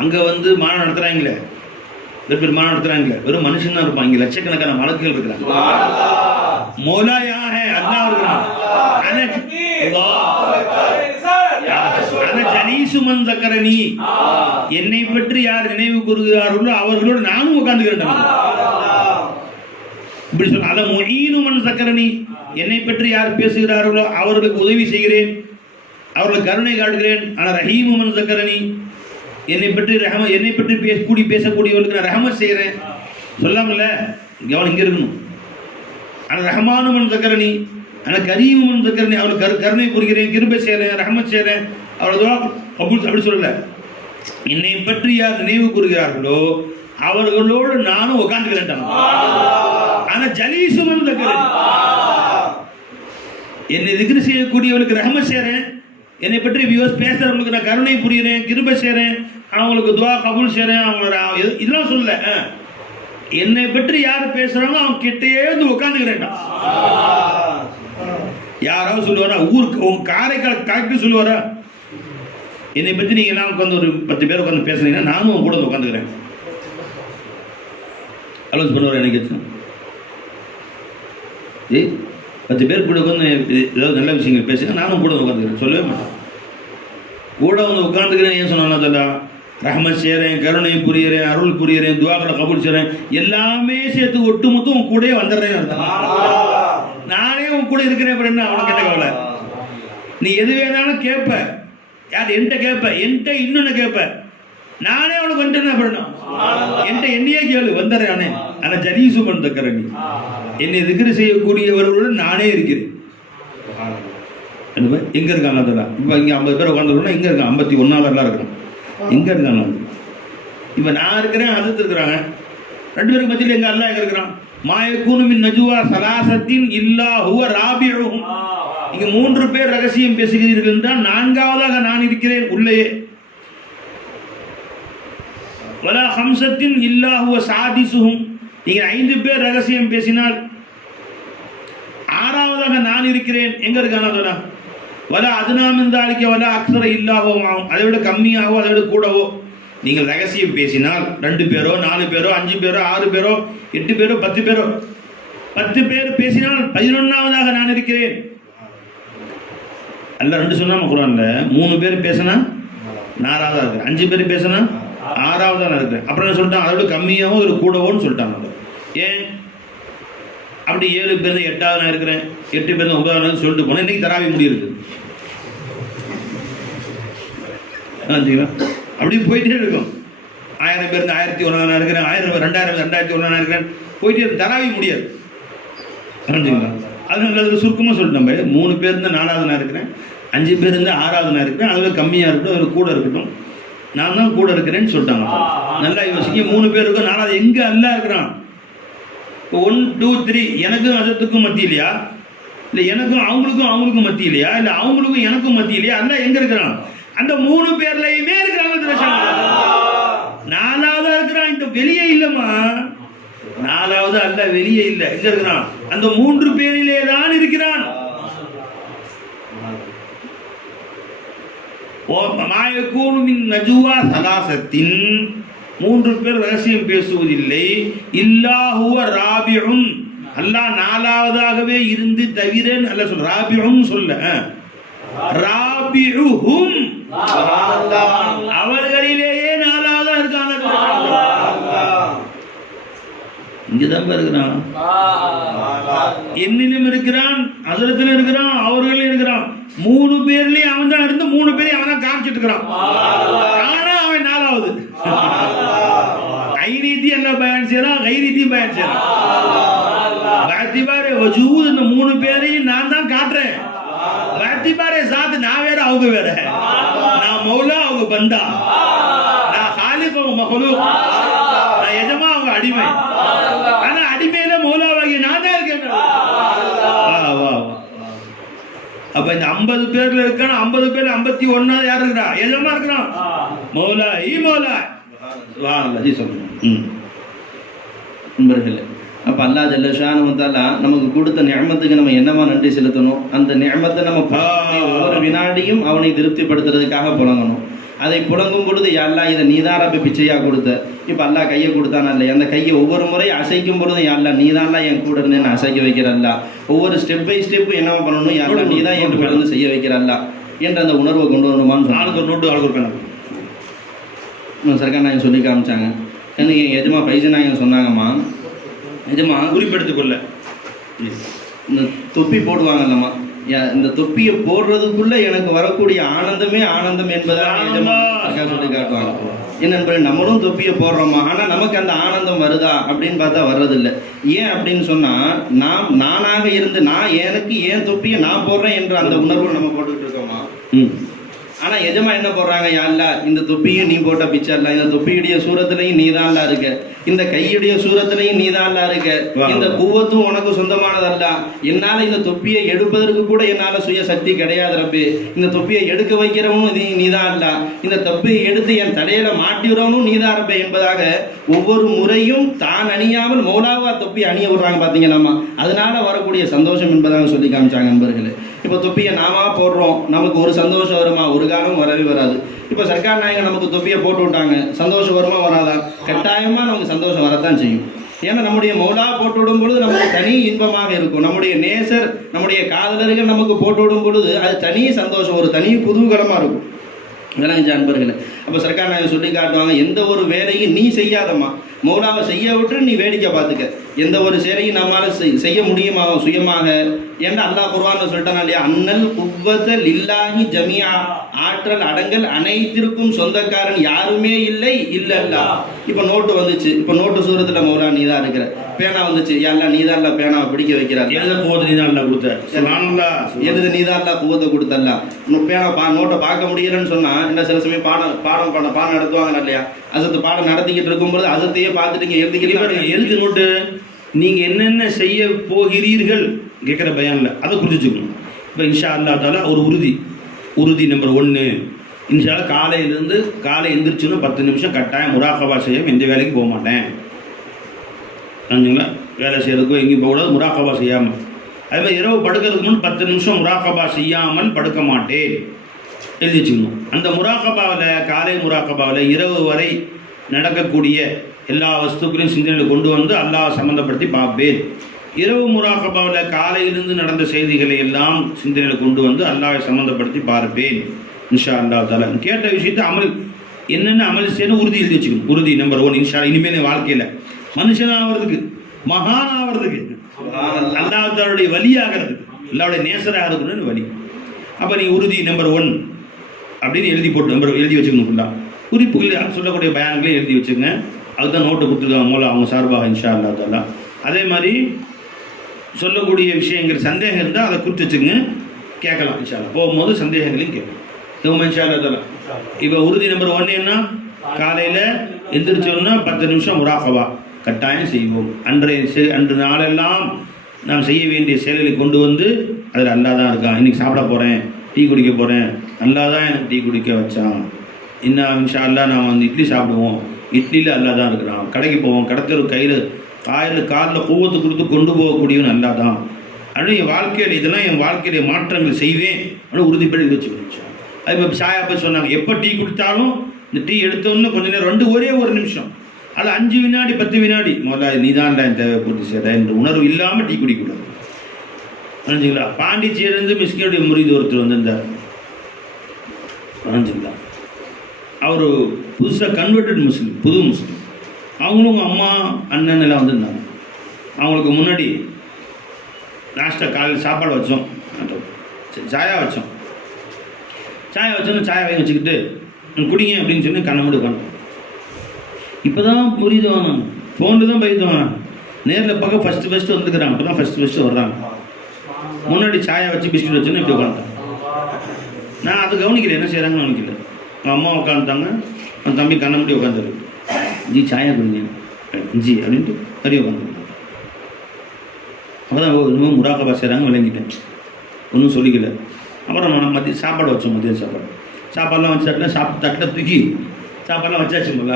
அங்கே வந்து மாநாடு நடத்துகிறாங்களே, பேர் மாநாடு நடத்துகிறாங்களே, வெறும் மனுஷன் தான் இருப்பான். இங்கே லட்சக்கணக்கான மலக்குகள் இருக்கிறாங்க. மௌலாயாக அல்லாஹ் இருக்கிறான். என்னை பற்றி யார் நினைவு கூறுகிறார்களோ அவர்களோடு நானும் உட்கார்ந்துக்கிறேன். இப்படி சொல்ல அத முஈனுமன் சக்கரணி, என்னை பற்றி யார் பேசுகிறார்களோ அவர்களுக்கு உதவி செய்கிறேன், அவர்களுக்கு கருணை காட்டுகிறேன். ஆனால் ரஹீமுமன் சக்கரணி, என்னை பற்றி பேசக்கூடியவர்களுக்கு நான் ரஹமத் செய்கிறேன். சொல்லாமல்ல, கவனம் இங்கே இருக்கணும். ஆனால் ரஹமானுமன் சக்கரணி, ஆனால் கரீமுமன் சக்கரணி, அவர்களுக்கு கருணை புரிகிறேன், கிருபை செய்கிறேன், ரஹமத் செய்கிறேன். அவ்வளோதான் அப்படி சொல்லல. என்னை பற்றி யார் நினைவு கூறுகிறார்களோ அவர்களோடு நானும் உட்காந்துக்கிறேன். ஆனா ஜலீசுமன் தக்கரணி, என்னை திக்ர் செய்யக்கூடியவர்களுக்கு ரஹமத் செய்கிறேன், என்னை பற்றி பேசுறவங்களுக்கு நான் கருணை புரிகிறேன், கிருபை செய்கிறேன், அவங்களுக்கு துவா கபூல் செய்கிறேன். அவங்களோட இதெல்லாம் சொல்லல. என்னை பற்றி யார் பேசுறாங்களோ அவங்க கிட்டேயே வந்து உட்காந்துக்கிறேன். யாராவது சொல்லுவாரா? ஊருக்கு உங்க காரைக்கால் கலெக்டர் சொல்லுவாரா? என்னை பற்றி நீங்கள் எல்லாம் உட்காந்து ஒரு 10 பேர் உட்காந்து பேசுனீங்கன்னா நானும் உங்க கூட வந்து உட்காந்துக்கிறேன். அலோஸ் பண்ணுவார். எனக்கு 10 பேர் கூட உட்காந்து ஏதாவது நல்ல விஷயங்கள் பேசுங்க, நானும் கூட வந்து உட்காந்துக்கிறேன். சொல்லவே மாட்டேன். கூட வந்து உட்காந்துக்கிறேன். ஏன் சொன்னா ரஹமத் செய்கிறேன், கருணை புரிகிறேன், அருள் புரிகிறேன், துவாக்களை கபூல் செய்கிறேன், எல்லாமே சேர்த்து ஒட்டுமொத்தம் உன் கூட வந்துடுறேன்னு அர்த்தம். நானே உன் கூட இருக்கிறேன். அப்புறம் என்ன அவனுக்கு என்ன கவலை? நீ எது வேணாலும் கேட்ப, யார் என்கிட்ட கேட்ப, என்கிட்ட இன்னொன்னு கேட்ப, நானே அவனுக்கு வந்துட்டேன். அப்புறம் என்கிட்ட என்னையே கேளு, வந்துடுறேன் நானே. ஆனால் ஜலீசு பண்ணி என்னை திக்ர் செய்யக்கூடியவர்களுடன் நானே இருக்கிறேன். எங்கே இருக்காங்க? அதெல்லாம் இப்போ இங்கே 50 பேர் உட்காந்துருக்கோம்னா எங்கே இருக்கான்? 51 இருக்கிறான். எங்கே இருக்காங்க? இப்போ நான் இருக்கிறேன், அது இருக்கிறாங்க. 2 பேருக்கு மத்தியில் எங்க அல்லாஹ் எங்க இருக்கிறான்? மாயக்கூனு மின் நஜுவா சலாசத்தின் இல்லா ஹுவ ராபிஉஹும். இங்க 3 பேர் ரகசியம் பேசுகிறீர்கள் என்றால் 4வதாக நான் இருக்கிறேன் உள்ளே. வலா ஹம்சத்தின் இல்லா ஹுவ சாதிசுஹும். நீங்க 5 பேர் ரகசியம் பேசினால் 6வதாக நான் இருக்கிறேன். எங்க இருக்கான? வலா அதுனாமிந்தாலிக்க வலா அக்ஸர இல்லாஹோ ஆகும். அதை விட கம்மியாகவோ அதை விட கூடவோ நீங்கள் ரகசியம் பேசினால் 2 பேரோ 4 பேரோ 5 பேரோ 6 பேரோ 8 பேரோ 10 பேரோ 10 பேர் பேசினால் 11வதாக நான் இருக்கிறேன். அல்ல 2 சொன்னாம குரான்ல 3 பேர் பேசினா 4வதா இருக்கு, 5 பேர் பேசினா 6வதா நான் இருக்கிறேன். அப்புறம் என்ன சொல்லிட்டான்? அதோட கம்மியாகவும் ஒரு கூடவோன்னு சொல்லிட்டாங்க. ஏன் அப்படி 7 பேர் 8வது நான் இருக்கிறேன், 8 பேர் 9வது சொல்லிட்டு போனேன். இன்னைக்கு தராவி முடியிருக்கு. அப்படி போயிட்டே இருக்கும். 1000 பேர் இருந்து 1100 இருக்கிறேன், 1000 2000 2100 இருக்கிறேன் போயிட்டே தராவி முடியாது. புரிஞ்சுங்களா? அதனால சுருக்கமாக சொல்லிட்டு நம்ம 3 பேர் இருந்து 4வது நான் இருக்கிறேன், 5 பேர் இருந்து 6வது நான் இருக்கிறேன், அதில் கம்மியாக இருக்கட்டும் அதில் கூட இருக்கட்டும், நான் தான் கூட இருக்கிறேன்னு சொல்லிட்டாங்க. நல்லா யோசிக்க, 3 பேர் இருக்கும், 4வது எங்கே அல்லா இருக்கிறான்? இப்போ 1 2 3 எனக்கும் அதத்துக்கும் மத்தி இல்லையா, இல்லை எனக்கும் அவங்களுக்கும் மத்தி இல்லையா, இல்லை அவங்களுக்கும் எனக்கும் மத்தி இல்லையா? அல்ல எங்க இருக்கிறான்? அந்த 3 பேர்லையுமே இருக்கிறாங்க. 4வதா இருக்கிறான், இந்த வெளியே இல்லைம்மா. 4வது அல்ல வெளியே இல்லை, எங்க இருக்கிறான்? அந்த 3 பேரிலே தான் இருக்கிறான். மாயக்கூனுமின் நஜுவா சலாசத்தின் 3 பேர் ரகசியம் பேசுவதில்லை. இல்லாஹுவ ராபிஉன், அல்லாஹ் 4வதாகவே இருந்து தவிர அல்ல சொல்ல. ராபிஉன் சொல்ல, ராபிஉஹும் அவர்களிலேயே 4வதா இருக்காங்க. இங்கதான் இருக்கிறான், என்னிலும் இருக்கிறான், ஹஜ்ரத்திலும் இருக்கிறான், அவர்களும் இருக்கிறான். 3 பேர்லயும் அவன் தான் இருந்து 3 பேரையும் அவன் தான் காமிச்சிட்டு இருக்கிறான். ஆனா அவன் 4வது. ஐரீதி அல்ல பயன் செய்யறான், கைரீதி பயன் செய்யறான். வாத்திபாரே வஜூத், இந்த 3 பேரையும் நான் தான் காட்டுறேன். வாத்திபாரே சாத், நான் வேற அவங்க வேற. நான் மௌலா அவங்க பந்தா, நான் காலிக் அவங்க மஹ்லூக், நான் எஜமா அவங்க அடிமை. ஆனா அடிமையில மௌலாவாகி நான் தான் இருக்கேன். அப்ப இந்த 50 பேர்ல இருக்கான 50 பேர்ல 51வது யார் இருக்கிறா? எஜமா இருக்கிறான், மௌலா. மௌலா நண்பர்களே, அப்போ அல்லாஹ் ஜல்ல ஷானஹு தஆலா நமக்கு கொடுத்த நிஅமத்துக்கு நம்ம என்னமா நன்றி செலுத்தணும்? அந்த நிஅமத்தை நம்ம ஒவ்வொரு வினாடியும் அவனை திருப்திப்படுத்துறதுக்காக புழங்கணும். அதை புழங்கும் பொழுது யா அல்லாஹ் இதை நீதான் ரப்பி பிச்சையாக கொடுத்த. இப்போ அல்லாஹ் கையை கொடுத்தானா இல்லை, அந்த கையை ஒவ்வொரு முறை அசைக்கும் பொழுதும் யா அல்லாஹ் நீதான் என் கூட இருந்து என்ன அசைக்க வைக்கிறல்லா. ஒவ்வொரு ஸ்டெப் பை ஸ்டெப்பு என்ன பண்ணணும்? யா அல்லாஹ் நீதான் என் கூட இருந்து செய்ய வைக்கிறல்லா என்ற அந்த உணர்வை கொண்டு வரணுமான்னு ஆளுக்கு ஒரு நோட்டு, ஆளுக்கு ஒரு கணக்கு சர்க்கார் நாயகம் சொல்லி காமிச்சாங்க. எனக்கு என் எஜமா பைசன் நாயகம் சொன்னாங்கம்மா, எஜமா குறிப்பெடுத்துக்கொள்ள இந்த தொப்பி போடுவாங்கல்லம்மா, இந்த தொப்பியை போடுறதுக்குள்ள எனக்கு வரக்கூடிய ஆனந்தமே ஆனந்தம் என்பதாக எஜமா சொல்லி காட்டுவாங்க. என்ன நண்பர்கள், நம்மளும் தொப்பியை போடுறோமா, ஆனால் நமக்கு அந்த ஆனந்தம் வருதா அப்படின்னு பார்த்தா வர்றதில்லை. ஏன் அப்படின்னு சொன்னால், நானாக இருந்து நான் எனக்கு ஏன் தொப்பியை நான் போடுறேன் என்ற அந்த உணர்வு நம்ம போட்டுக்கிட்டு இருக்கோமா. ஆனால் எஜமா என்ன போடுறாங்க? யா அல்லாஹ் இந்த தொப்பியும் நீ போட்ட பிச்சை அல்ல, இந்த தொப்பியுடைய சூரத்துலையும் நீ தான் இருக்க, இந்த கையுடைய சூரத்துலையும் நீ தான் இருக்க, இந்த குவத்தும் உனக்கு சொந்தமானதல்ல. என்னால் இந்த தொப்பியை எடுப்பதற்கு கூட என்னால் சுய சக்தி கிடையாது ரப்பே. இந்த தொப்பியை எடுக்க வைக்கிறவனும் நீ தான் அல்ல, இந்த தொப்பியை எடுத்து என் தலையில மாட்டிடுறவனும் நீ தான் ரப்பே என்பதாக ஒவ்வொரு முறையும் தான் அணியாமல் மௌலாவா தொப்பி அணிய விடுறாங்க. பார்த்தீங்களாமா, அதனால வரக்கூடிய சந்தோஷம் என்பதாக சொல்லி காமிச்சாங்க நண்பர்களே. இப்போ தொப்பியை நாம போடுறோம், நமக்கு ஒரு சந்தோஷம் வருமா? ஒரு காலம் வரவே வராது. இப்போ சர்க்கார் நாயகம் நமக்கு தொப்பியை போட்டு விட்டாங்க, சந்தோஷம் வருமா வராதா? கட்டாயமா நமக்கு சந்தோஷம் வரத்தான் செய்யும். ஏன்னா நம்முடைய மௌலா போட்டு விடும் பொழுது நமக்கு தனி இன்பமாக இருக்கும். நம்முடைய நேசர், நம்முடைய காதலர்கள் நமக்கு போட்டு விடும் பொழுது அது தனி சந்தோஷம், ஒரு தனி குதூகலமா இருக்கும். இதெல்லாம் அன்பர்களே, அப்போ சர்க்கார் நாயகம் சொல்லி காட்டுவாங்க, எந்த ஒரு வேலையும் நீ செய்யாதம்மா, மௌலாவை செய்ய விட்டு நீ வேடிக்கை பார்த்துக்க. எந்த ஒரு சேரையும் நம்மால செய்ய முடியுமா சுயமாக? ஏன்னா அல்லாஹ் குர்ஆன்ல சொல்லிட்டானா இல்லையா, அன்னல் குவ்வத லில்லாஹி ஜமியா, ஆற்றல் அடங்கல் அனைத்திற்கும் சொந்தக்காரன் யாருமே இல்லை இல்லல்லா. இப்போ நோட்டு வந்துச்சு, இப்போ நோட்டு சூரத்துல மௌலா நீ தான் இருக்கிற. பேனா வந்துச்சு, யாரெல்லாம் நீ தான் பேனாவை பிடிக்க வைக்கிறார். எழுத போது நீ தான் கொடுத்த, எழுது நீ தான் குவத்தை கொடுத்தல்ல. பேனா நோட்டை பார்க்க முடியலன்னு சொன்னா என்ன, சில சமயம் பாடம் நடத்துவாங்க இல்லையா, அசத்து பாடம் நடத்திக்கிட்டு இருக்கும்போது அசத்தையே பார்த்துட்டு இங்கே எழுதிக்கிறீங்க. எழுதி நோட்டு நீங்கள் என்னென்ன செய்ய போகிறீர்கள் கேட்குற பயான்ல அதை குறிச்சுக்கணும். இப்போ இன்ஷா அல்லா தாலா ஒரு உறுதி நம்பர் 1, இன்ஷா காலையிலேருந்து காலை எந்திரிச்சுன்னு 10 நிமிஷம் கட்டாயம் முராகபா செய்ய எந்த வேலைக்கு போக மாட்டேன். வேலை செய்கிறதுக்கோ எங்கேயும் போகக்கூடாது, முராகபா செய்யாமல். அதே மாதிரி இரவு படுக்கிறதுக்கு முன் 10 நிமிஷம் முராகபா செய்யாமல் படுக்க மாட்டேன் எழுதி வச்சுக்கணும். அந்த முராகபாவில், காலை முராகபாவில் இரவு வரை நடக்கக்கூடிய எல்லா வஸ்துக்களையும் சிந்தனையில் கொண்டு வந்து அல்லாஹ் சம்மந்தப்படுத்தி பார்ப்பேன். இரவு முராகபாவில் காலையிலிருந்து நடந்த செய்திகளை எல்லாம் சிந்தனையில் கொண்டு வந்து அல்லாஹை சம்மந்தப்படுத்தி பார்ப்பேன் இன்ஷா அல்லாஹ் தாலா. கேட்ட விஷயத்தை அமல் என்னென்ன அமல் செய்யணும் உறுதி எழுதி வச்சுக்கணும். உறுதி நம்பர் 1 இன்ஷா. இனிமேல் வாழ்க்கையில் மனுஷனாகிறதுக்கு, மகானாகிறதுக்கு, அல்லாஹ் தாலுடைய வலியாகிறதுக்கு, அல்லாவுடைய நேசராகிறதுக்கு வழி. அப்போ நீ உறுதி நம்பர் 1 அப்படின்னு எழுதி போட்டு நம்பர் எழுதி வச்சுக்கணும் ஃபுல்லாக. குறிப்புகள் சொல்லக்கூடிய பயான்களை எழுதி வச்சுங்க. அதுதான் நோட்டு கொடுத்துருக்காங்க மூலம் அவங்க சார்பாக இன்ஷா அல்லா தாலா. அதே மாதிரி சொல்லக்கூடிய விஷயங்கள் சந்தேகம் இருந்தால் அதை குறித்து வச்சுங்க, கேட்கலாம் இன்ஷா அல்லா. போகும்போது சந்தேகங்களையும் கேட்கலாம் இன்ஷா அல்லா தாலா. இப்போ உறுதி நம்பர் 1 என்ன? காலையில் எந்திரிச்சோன்னா 10 நிமிஷம் முராகபா கட்டாயம் செய்வோம். அன்று நாளெல்லாம் நாம் செய்ய வேண்டிய செயல்களை கொண்டு வந்து அதில் அல்லா தான் இருக்கான். இன்றைக்கி சாப்பிட போகிறேன், டீ குடிக்க போகிறேன், அல்லா தான் எனக்கு டீ குடிக்க வச்சான். இன்னும் இன்ஷா அல்லா நான் வந்து இட்லி சாப்பிடுவோம், இட்லியில் அல்லா தான் இருக்கிறான். கடைக்கு போவோம், கடத்தல் காலில் கூவத்து கொடுத்து கொண்டு போகக்கூடியவன் அல்லா தான். அப்படின்னு என் வாழ்க்கையில் இதெல்லாம் என் வாழ்க்கையில மாற்றங்கள் செய்வேன் அப்படின்னு உறுதிப்படி வச்சுக்கணும். அது இப்போ சாயா போய் சொன்னாங்க, எப்போ டீ குடித்தாலும் இந்த டீ எடுத்தோன்னு கொஞ்சம் நேரம் ஒரே ஒரு நிமிஷம், அது 5 வினாடி 10 வினாடி முதல்ல நீ தான்டா என் தேவை பூர்த்தி செய்யறா என்ற உணர்வு இல்லாமல் டீ குடிக்கூடாது. புரிஞ்சுங்களா? பாண்டிச்சேரியிலேருந்து மிஸ்கினுடைய முறிது ஒருத்தர் வந்திருந்தார். புரிஞ்சுங்களா? அவர் புதுசாக கன்வெர்டட் முஸ்லீம், புது முஸ்லீம். அவங்களும் அம்மா அண்ணன் எல்லாம் வந்திருந்தாங்க. அவங்களுக்கு முன்னாடி நாஷ்டா காலையில் சாப்பாடு வச்சோம், சாயா வச்சோம். சாயா வச்சோன்னு சாயா வாங்கி வச்சுக்கிட்டு குடிங்க அப்படின்னு சொல்லி கண்ணை மூடி உட்காந்து. இப்போ தான் புரியுது, வாங்க ஃபோனில் தான் பயிர்த்து வாங்க, நேரில் பார்க்க ஃபஸ்ட்டு வந்துக்கிறாங்க. அப்போ தான் ஃபஸ்ட்டு வர்றாங்க. முன்னாடி சாயா வச்சு பிஸ்கட் வச்சுன்னு இப்படி உட்காந்துட்டாங்க. நான் அது கவனிக்கல, என்ன செய்கிறாங்கன்னு கவனிக்கல. அவன் அம்மா உட்காந்துட்டாங்க, அவன் தம்பி கண்ணை மூடி உட்காந்துரு. ஜி சாயா குடிங்க ஜி அப்படின்ட்டு பெரிய உட்காந்து. அப்போ தான் இன்னும் முராகபா செய்கிறாங்க விளங்கிட்டேன், ஒன்றும் சொல்லிக்கல. அப்புறம் மதியம் சாப்பாடு வச்சோம். மதியம் சாப்பாடுலாம் வச்சு தட்டில் தூக்கி சாப்பாடுலாம் வச்சாச்சு. போல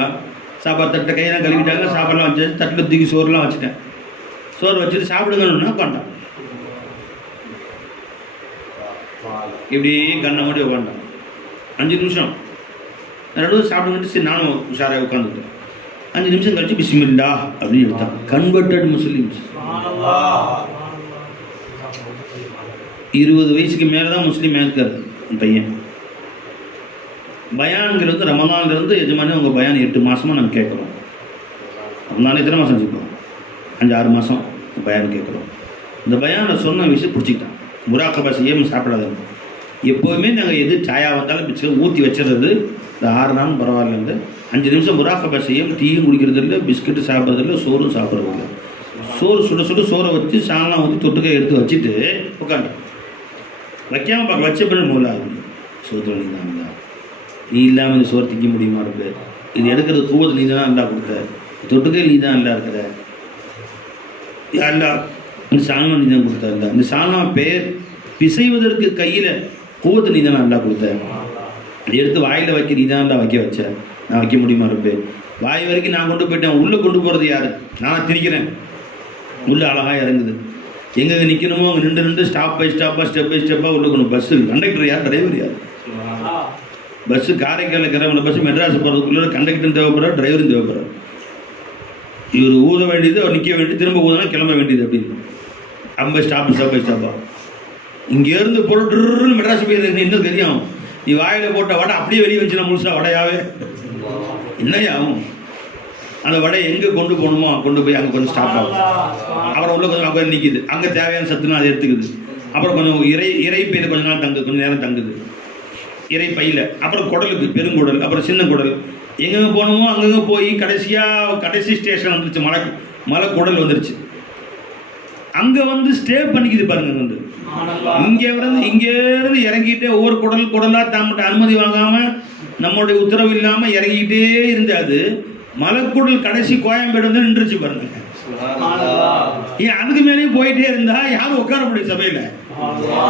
சாப்பாடு தட்டை கையெல்லாம் கழுவிட்டாங்க, சாப்பாடுலாம் வச்சாச்சு. தட்டில் தூக்கி சோறுலாம் வச்சுட்டேன். சோறு வச்சுட்டு சாப்பிடுங்கன்னு உட்காண்டான். இப்படி கண்ணை மூடி உட்காண்டான் 5 நிமிஷம். ரெண்டு சாப்பிடுங்கிட்டு சரி நானும் உஷாராக உட்காந்துட்டேன். 5 நிமிஷம் கழிச்சு பிஸ்மில்லா அப்படின்னு எடுத்தான். Converted Muslims. 20 வயசுக்கு மேலே தான் முஸ்லீம் இருக்காரு பையன். பயான்கிறது ரமதான்லேருந்து எஜமானி உங்கள் பயான் 8 மாதமாக நாங்கள் கேட்குறோம். ரமதான் எத்தனை மாதம் வச்சுக்கிறோம்? 5-6 மாதம் பயான் கேட்குறோம். இந்த பயானை சொன்ன விஷயம் பிடிச்சிக்கிட்டான். முராகபா செய்யாமல் சாப்பிடாதுங்க. எப்போவுமே நாங்கள் எது சாயா வந்தாலும் பிச்சு ஊற்றி வச்சுறது. இந்த 6 நாளும் பரவாயில்லைங்க. 5 நிமிஷம் முராகபா செய்யாமல் டீயும் குடிக்கிறது இல்லை, பிஸ்கட்டு சாப்பிட்றது இல்லை, சோறும் சாப்பிட்றது இல்லை. சோறு சுட சோறை வச்சு சாணம் ஊற்றி தொட்டுக்காய் எடுத்து வச்சுட்டு உட்காந்து வைக்காமல் பார்க்க வச்ச பிறகு மூலாது சோத்துல நீ தான் இல்லை, நீ இல்லாமல் இந்த சோறு திக்க முடியுமா இருக்கு, இது எடுக்கிறது கூவத்து நீ தான் நல்லா கொடுத்த, தொட்டுக்கை நீ தான் நல்லா இருக்கிற, அல்லா இந்த சாணம் நீ தான் கொடுத்த, இல்லை இந்த சாணம் பேர் பிசைவதற்கு கையில் கூவத்து நீ தான் நல்லா கொடுத்த, எடுத்து வாயில் வைக்க நீ தான் வைக்க வச்ச, நான் வைக்க முடியுமா இருப்பேன். வாய் வரைக்கும் நான் கொண்டு போயிட்டேன். உள்ளே கொண்டு போகிறது யார்? நான் திரிக்கிறேன். உள்ளே அழகாக இறங்குது. எங்கே நிற்கணுமோ அங்கே நின்று ஸ்டாப் பை ஸ்டெப்பாக உள்ளே கொண்டு. பஸ்ஸு கண்டக்டர் யார், டிரைவர் யார்? பஸ்ஸு காரைக்காலில் கிளம்புற பஸ்ஸு மெட்ராஸ் போகிறதுக்குள்ளே கண்டக்டரும் தேவைப்படுறார், டிரைவரும் தேவைப்படுறார். இவர் ஊத வேண்டியது, அவர் நிற்க வேண்டியது, திரும்ப ஊதனா கிளம்ப வேண்டியது. அப்படின்னு 50 ஸ்டாப்பாக இங்கேருந்து பொருட்ருன்னு மெட்ராஸ் போயிருந்தீங்க இன்னும் தெரியும். நீ வாயில் போட்ட வடை அப்படியே வெளியே வச்சுனா முழுசாக வடையாவே என்னையாகும். அந்த வடை எங்கே கொண்டு போகணுமோ கொண்டு போய் அங்கே கொஞ்சம் ஸ்டாப் ஆகும். அப்புறம் உள்ள கொஞ்சம் அங்கே நிற்கிது, அங்கே தேவையான சத்துனா அதை எடுத்துக்குது. அப்புறம் கொஞ்சம் இறை பையில் கொஞ்ச நாள் தங்குது, கொஞ்சம் நேரம் தங்குது இறை பையில். அப்புறம் குடலுக்கு பெருங்குடல், அப்புறம் சின்ன குடல், எங்கெங்கே போகணுமோ அங்கங்கே போய் கடைசி ஸ்டேஷன் வந்துருச்சு, மலை குடல் வந்துருச்சு. அங்கே வந்து ஸ்டே பண்ணிக்குது பாருங்க. வந்து இங்கேருந்து இறங்கிட்டே ஒவ்வொரு குடலாக தாமட்ட அனுமதி வாங்காமல் நம்மளுடைய உத்தரவு இல்லாமல் இறங்கிக்கிட்டே இருந்தாது. மலைக்குடல் கடைசி கோயம்பேடு வந்து நின்றுச்சு பாருங்க. ஏன் அதுக்கு மேலேயும் போயிட்டே இருந்தா யாரும் உட்கார முடியும் சபையில?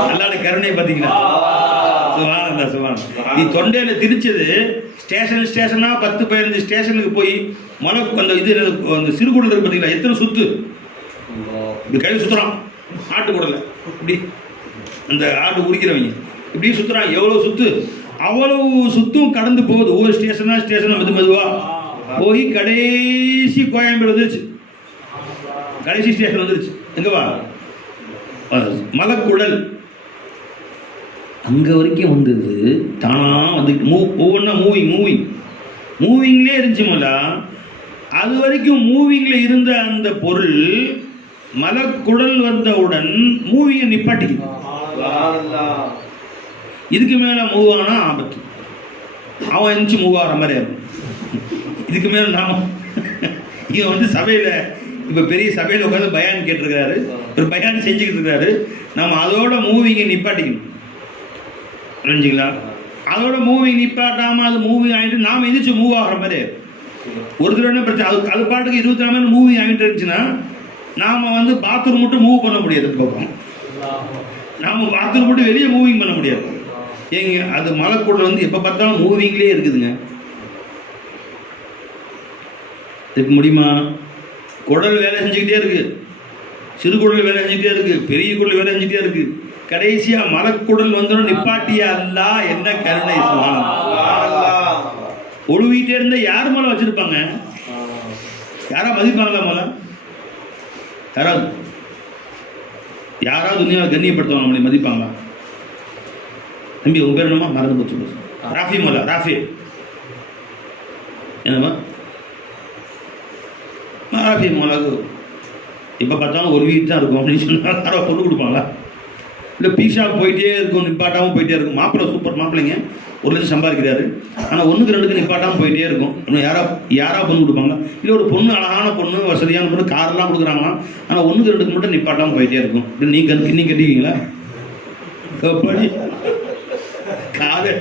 நல்லாட கருணை பார்த்தீங்களா? சுவானந்தா. நீ தொண்டையில திரிச்சது ஸ்டேஷனா 10-15 ஸ்டேஷனுக்கு போய் மலை அந்த இது அந்த சிறுகுடல் இருக்கு பார்த்தீங்களா? எத்தனை சுத்து இப்படி கையில் சுத்துறான். ஆட்டுக்குடல இப்படி அந்த ஆட்டு குடிக்கிறவங்க இப்படி சுத்துறான். எவ்வளோ சுத்து, அவ்வளவு சுத்தும் கடந்து போகுது. ஒவ்வொரு ஸ்டேஷனா மெதுவா போய் கடைசி கோயம்பேடு வந்துருச்சு. கடைசி ஸ்டேஷன் வந்துருச்சு. எங்கவா? மலைக்குடல். அங்க வரைக்கும் வந்தது தானா வந்துட்டு ஒவ்வொன்றா மூவிங்லேயே இருந்துச்சு. மலா அது வரைக்கும் மூவிங்ல இருந்த அந்த பொருள் மலைக்குடல் வந்தவுடன் மூவிங்கை நிப்பாட்டிக்குது. இதுக்கு மேல மூவ் ஆனா ஆபத்து. அவன் எழுந்துச்சு மூவ் ஆகிற மாதிரி இருக்கும். இதுக்கு மேலே நாம இவன் வந்து சபையில் இப்போ பெரிய சபையில் உட்காந்து பயான் கேட்டிருக்கிறாரு, ஒரு பயான் செஞ்சுக்கிட்டு இருக்கிறாரு. நம்ம அதோட மூவிங்கை நிப்பாட்டிக்கணும், புரிஞ்சுங்களா? அதோட மூவிங் நிப்பாட்டாமல் அது மூவிங் ஆகிட்டு நாம் எந்திரிச்சு மூவ் ஆகிற மாதிரி ஒரு தடவை பிரச்சனை. அது பாட்டுக்கு 24 மணி மூவிங் ஆகிட்டு இருந்துச்சுன்னா நாம் வந்து பாத்ரூம் மட்டும் மூவ் பண்ண முடியாது. பக்கம் நாம் பாத்ரூம் மட்டும் வெளியே மூவிங் பண்ண முடியாது. ஏங்க அது மலைக்கூடல் வந்து எப்போ பார்த்தாலும் மூவிங்லேயே இருக்குதுங்க. இருக்க முடியுமா? குடல் வேலை செஞ்சுக்கிட்டே இருக்கு, சிறு குடல் வேலை செஞ்சுக்கிட்டே இருக்கு, பெரிய குடல் வேலை செஞ்சுக்கிட்டே இருக்கு. கடைசியா மலக்குடல் வந்துடும் நிப்பாட்டியா அல்லா, என்ன கருணை! ஒழுவிட்டே இருந்தா யார் மேல வச்சிருப்பாங்க? யாரா மதிப்பாங்களா? மேல யாராவது துணியாவை கண்ணியப்படுத்துவாங்க, நம்மளை மதிப்பாங்களா? தம்பி உங்க பேர் என்னமா? மறந்து போச்சு. ராஃபி மோலா, ராஃபி என்னம்மா? ராஃபி மோலாவுக்கு இப்போ பார்த்தாலும் ஒரு வீட்டு தான் இருக்கும் அப்படின்னு சொன்னால் யாரோ பொண்ணு கொடுப்பாங்களா? இல்லை பீஸா போயிட்டே இருக்கும், நிப்பாட்டாமல் போயிட்டே இருக்கும். மாப்பிள்ளை சூப்பர் மாப்பிள்ளைங்க, 1 லட்சம் சம்பாதிக்கிறாரு, ஆனால் 1க்கு 2க்கு நிப்பாட்டாமல் போயிட்டே இருக்கும். இன்னும் யாரா பொண்ணு கொடுப்பாங்க? இல்லை ஒரு பொண்ணு, அழகான பொண்ணு, வசதியான பொண்ணு, காரெல்லாம் கொடுக்குறாங்களாம், ஆனால் 1க்கு 2க்கு மட்டும் நிப்பாட்டாமல் போயிட்டே இருக்கும். இப்படி நீ கட்டிக்குவீங்களா? படி காது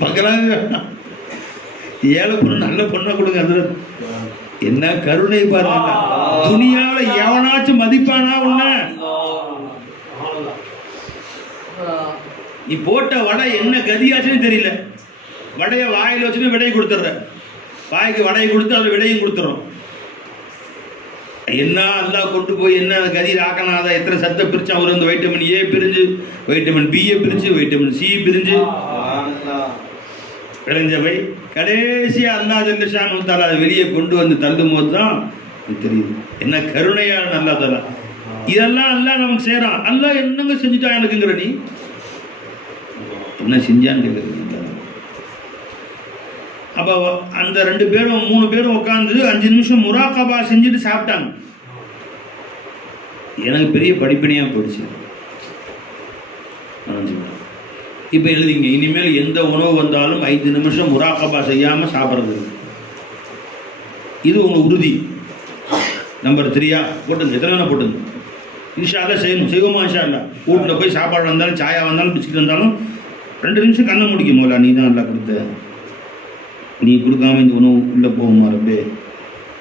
பார்க்குறாங்க, ஏழை பொண்ணு நல்ல பொண்ணை கொடுங்க. அது என்ன கருணை பாருங்க! துணியால எவனாச்சும் மதிப்பானா? உன்ன நீ போட்ட வடை என்ன கதியாச்சுன்னு தெரியல. வடையை வாயில் வச்சுட்டு விடையை கொடுத்துட்ற, வாய்க்கு வடையை கொடுத்து அதில் விடையும் கொடுத்துறோம். என்ன எல்லாம் கொண்டு போய் என்ன கதியில் ஆக்கணாத எத்தனை சத்தை பிரிச்சு அவர் வந்து வைட்டமின் ஏ பிரிஞ்சு, வைட்டமின் பியை பிரிச்சு, வைட்டமின் சி பிரிஞ்சு விளைஞ்சவை. கடைசியா அல்லா ஜல்லஷானு தஆலா அதை வெளியே கொண்டு வந்து தள்ளும் போது தான் தெரியுது என்ன கருணையான அல்லா தஆலா. இதெல்லாம் அல்லாஹ் நமக்கு செய்யறான். அல்லாஹ் என்னங்க செஞ்சுட்டா எனக்குங்கிற நீ என்ன செஞ்சான்னு கேட்குறீங்க. அப்போ அந்த 2 பேரும் 3 பேரும் உட்காந்து 5 நிமிஷம் முராகபா செஞ்சுட்டு சாப்பிட்டாங்க. எனக்கு பெரிய படிப்பினையாக போயிடுச்சு. இப்போ எழுதிங்க, இனிமேல் எந்த உணவு வந்தாலும் 5 நிமிஷம் முராகபா செய்யாமல் சாப்பிட்றது. இது உங்கள் உறுதி. நம்பர் 3 போட்டுங்க, எத்தனை வேணா போட்டுங்க. இன்ஷா அல்லாஹ் செய்வோமா? இன்ஷா அல்லாஹ் வீட்டில் போய் சாப்பாடு வந்தாலும், சாயா வந்தாலும், பிஸ்கட் வந்தாலும் 2 நிமிஷம் கண்ணை முடிக்கும் போல, நீ தான் நல்லா கொடுத்த, நீ கொடுக்காம இந்த உணவு உள்ளே போகுமா ரப்பே,